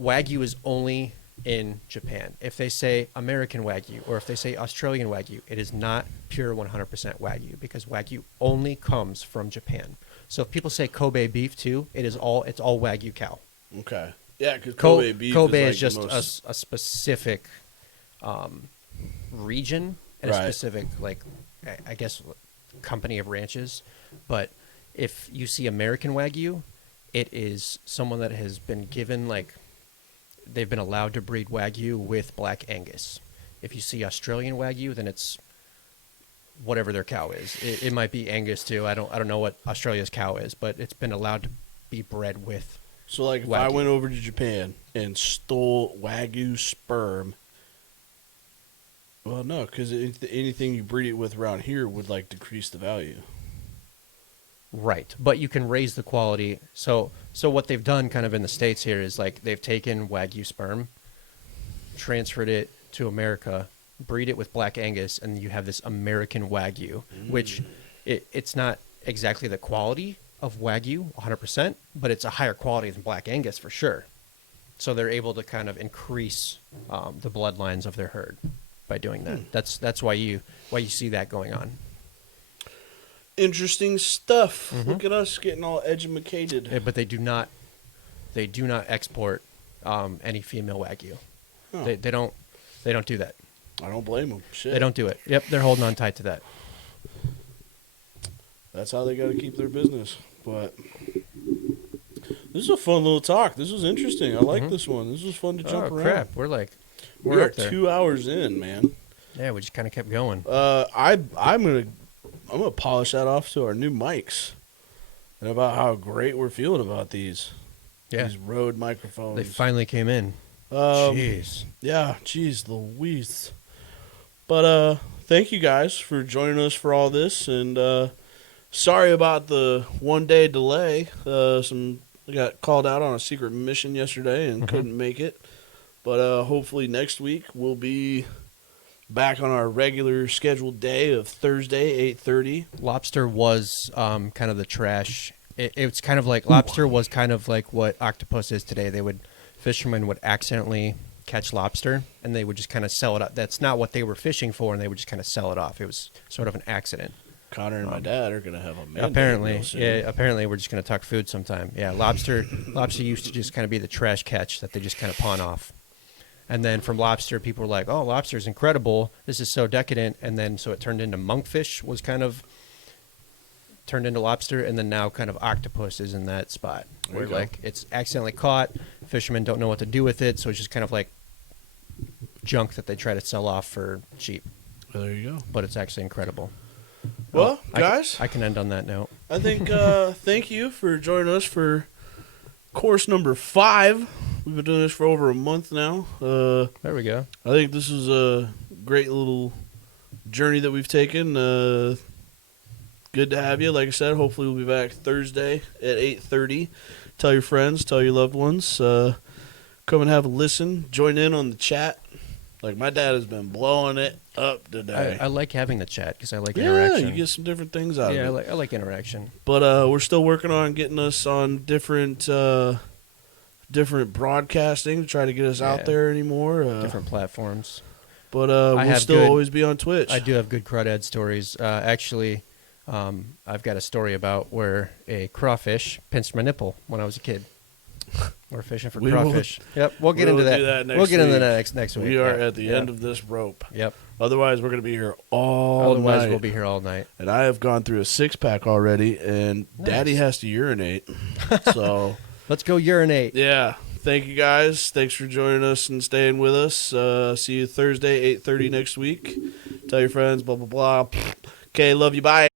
Wagyu is only in Japan. If they say American Wagyu or if they say Australian Wagyu, it is not pure 100% Wagyu because Wagyu only comes from Japan. So if people say Kobe beef too, it's all Wagyu cow. Okay. Yeah, because Kobe beef is just a specific region and a specific, like, I guess, company of ranches. But if you see American Wagyu, it is someone that has been given, like, they've been allowed to breed Wagyu with Black Angus. If you see Australian Wagyu, then it's whatever their cow is. It might be Angus too. I don't know what Australia's cow is, but it's been allowed to be bred with. So like if Wagyu. I went over to Japan and stole Wagyu sperm, well, no, because anything you breed it with around here would like decrease the value. Right, but you can raise the quality. So what they've done kind of in the States here is like they've taken Wagyu sperm, transferred it to America, breed it with Black Angus, and you have this American Wagyu, which it's not exactly the quality of Wagyu 100%, but it's a higher quality than Black Angus for sure. So they're able to kind of increase the bloodlines of their herd by doing that. That's why you see that going on. Interesting stuff. Mm-hmm. Look at us getting all educated. Yeah, but they do not export any female Wagyu. Oh. They don't do that. I don't blame them. Shit. They don't do it. Yep, they're holding on tight to that. That's how they got to keep their business. But this is a fun little talk. This was interesting. I like this one. This was fun to jump around. Crap. We are 2 hours in, man. Yeah, we just kind of kept going. I'm gonna polish that off to our new mics and about how great we're feeling about these. Yeah. These Rode microphones. They finally came in. Jeez. Yeah, jeez Louise. But thank you guys for joining us for all this, and sorry about the 1 day delay. I got called out on a secret mission yesterday and couldn't make it. But hopefully next week we'll be back on our regular scheduled day of Thursday, 8:30. Lobster was kind of the trash. It's kind of like lobster was kind of like what octopus is today. Fishermen would accidentally catch lobster and they would just kind of sell it up. That's not what they were fishing for, and they would just kind of sell it off. It was sort of an accident. Connor and my dad are gonna have a mandate Apparently, real soon. yeah. Apparently, we're just gonna talk food sometime. Yeah, lobster used to just kind of be the trash catch that they just kind of pawn off. And then from lobster, people were like, "Oh, lobster is incredible. This is so decadent." And then so it turned into monkfish was kind of turned into lobster, and then now kind of octopus is in that spot There where you go. like it's accidentally caught. Fishermen don't know what to do with it, so it's just kind of like junk that they try to sell off for cheap. Well, there you go. But it's actually incredible. Well, I guys, can end on that note. I think thank you for joining us for course number 5. We've been doing this for over a month now. There we go. I think this is a great little journey that we've taken. Good to have you. Like I said, hopefully we'll be back Thursday at 8:30. Tell your friends, tell your loved ones. Come and have a listen. Join in on the chat. Like, my dad has been blowing it up today. I like having the chat because I like yeah, interaction. you get some different things out Yeah, of it. I like interaction. But we're still working on getting us on different broadcasting to try to get us out Yeah. there anymore. Different platforms. But I we'll have still good- always be on Twitch. I do have good crawdad stories. Actually, I've got a story about where a crawfish pinched my nipple when I was a kid. We're fishing for We will- crawfish. Yep, we'll get we'll into that. do that next We'll get into week. that next week. We are Yeah. at the end of this rope. Yep. Otherwise, we're going to be here all Otherwise, night. we'll be here all night. And I have gone through a 6-pack already, and Nice. Daddy has to urinate. So, Let's go urinate. yeah. Thank you, guys. Thanks for joining us and staying with us. See you Thursday, 8:30 next week. Tell your friends, blah, blah, blah. Okay, love you. Bye.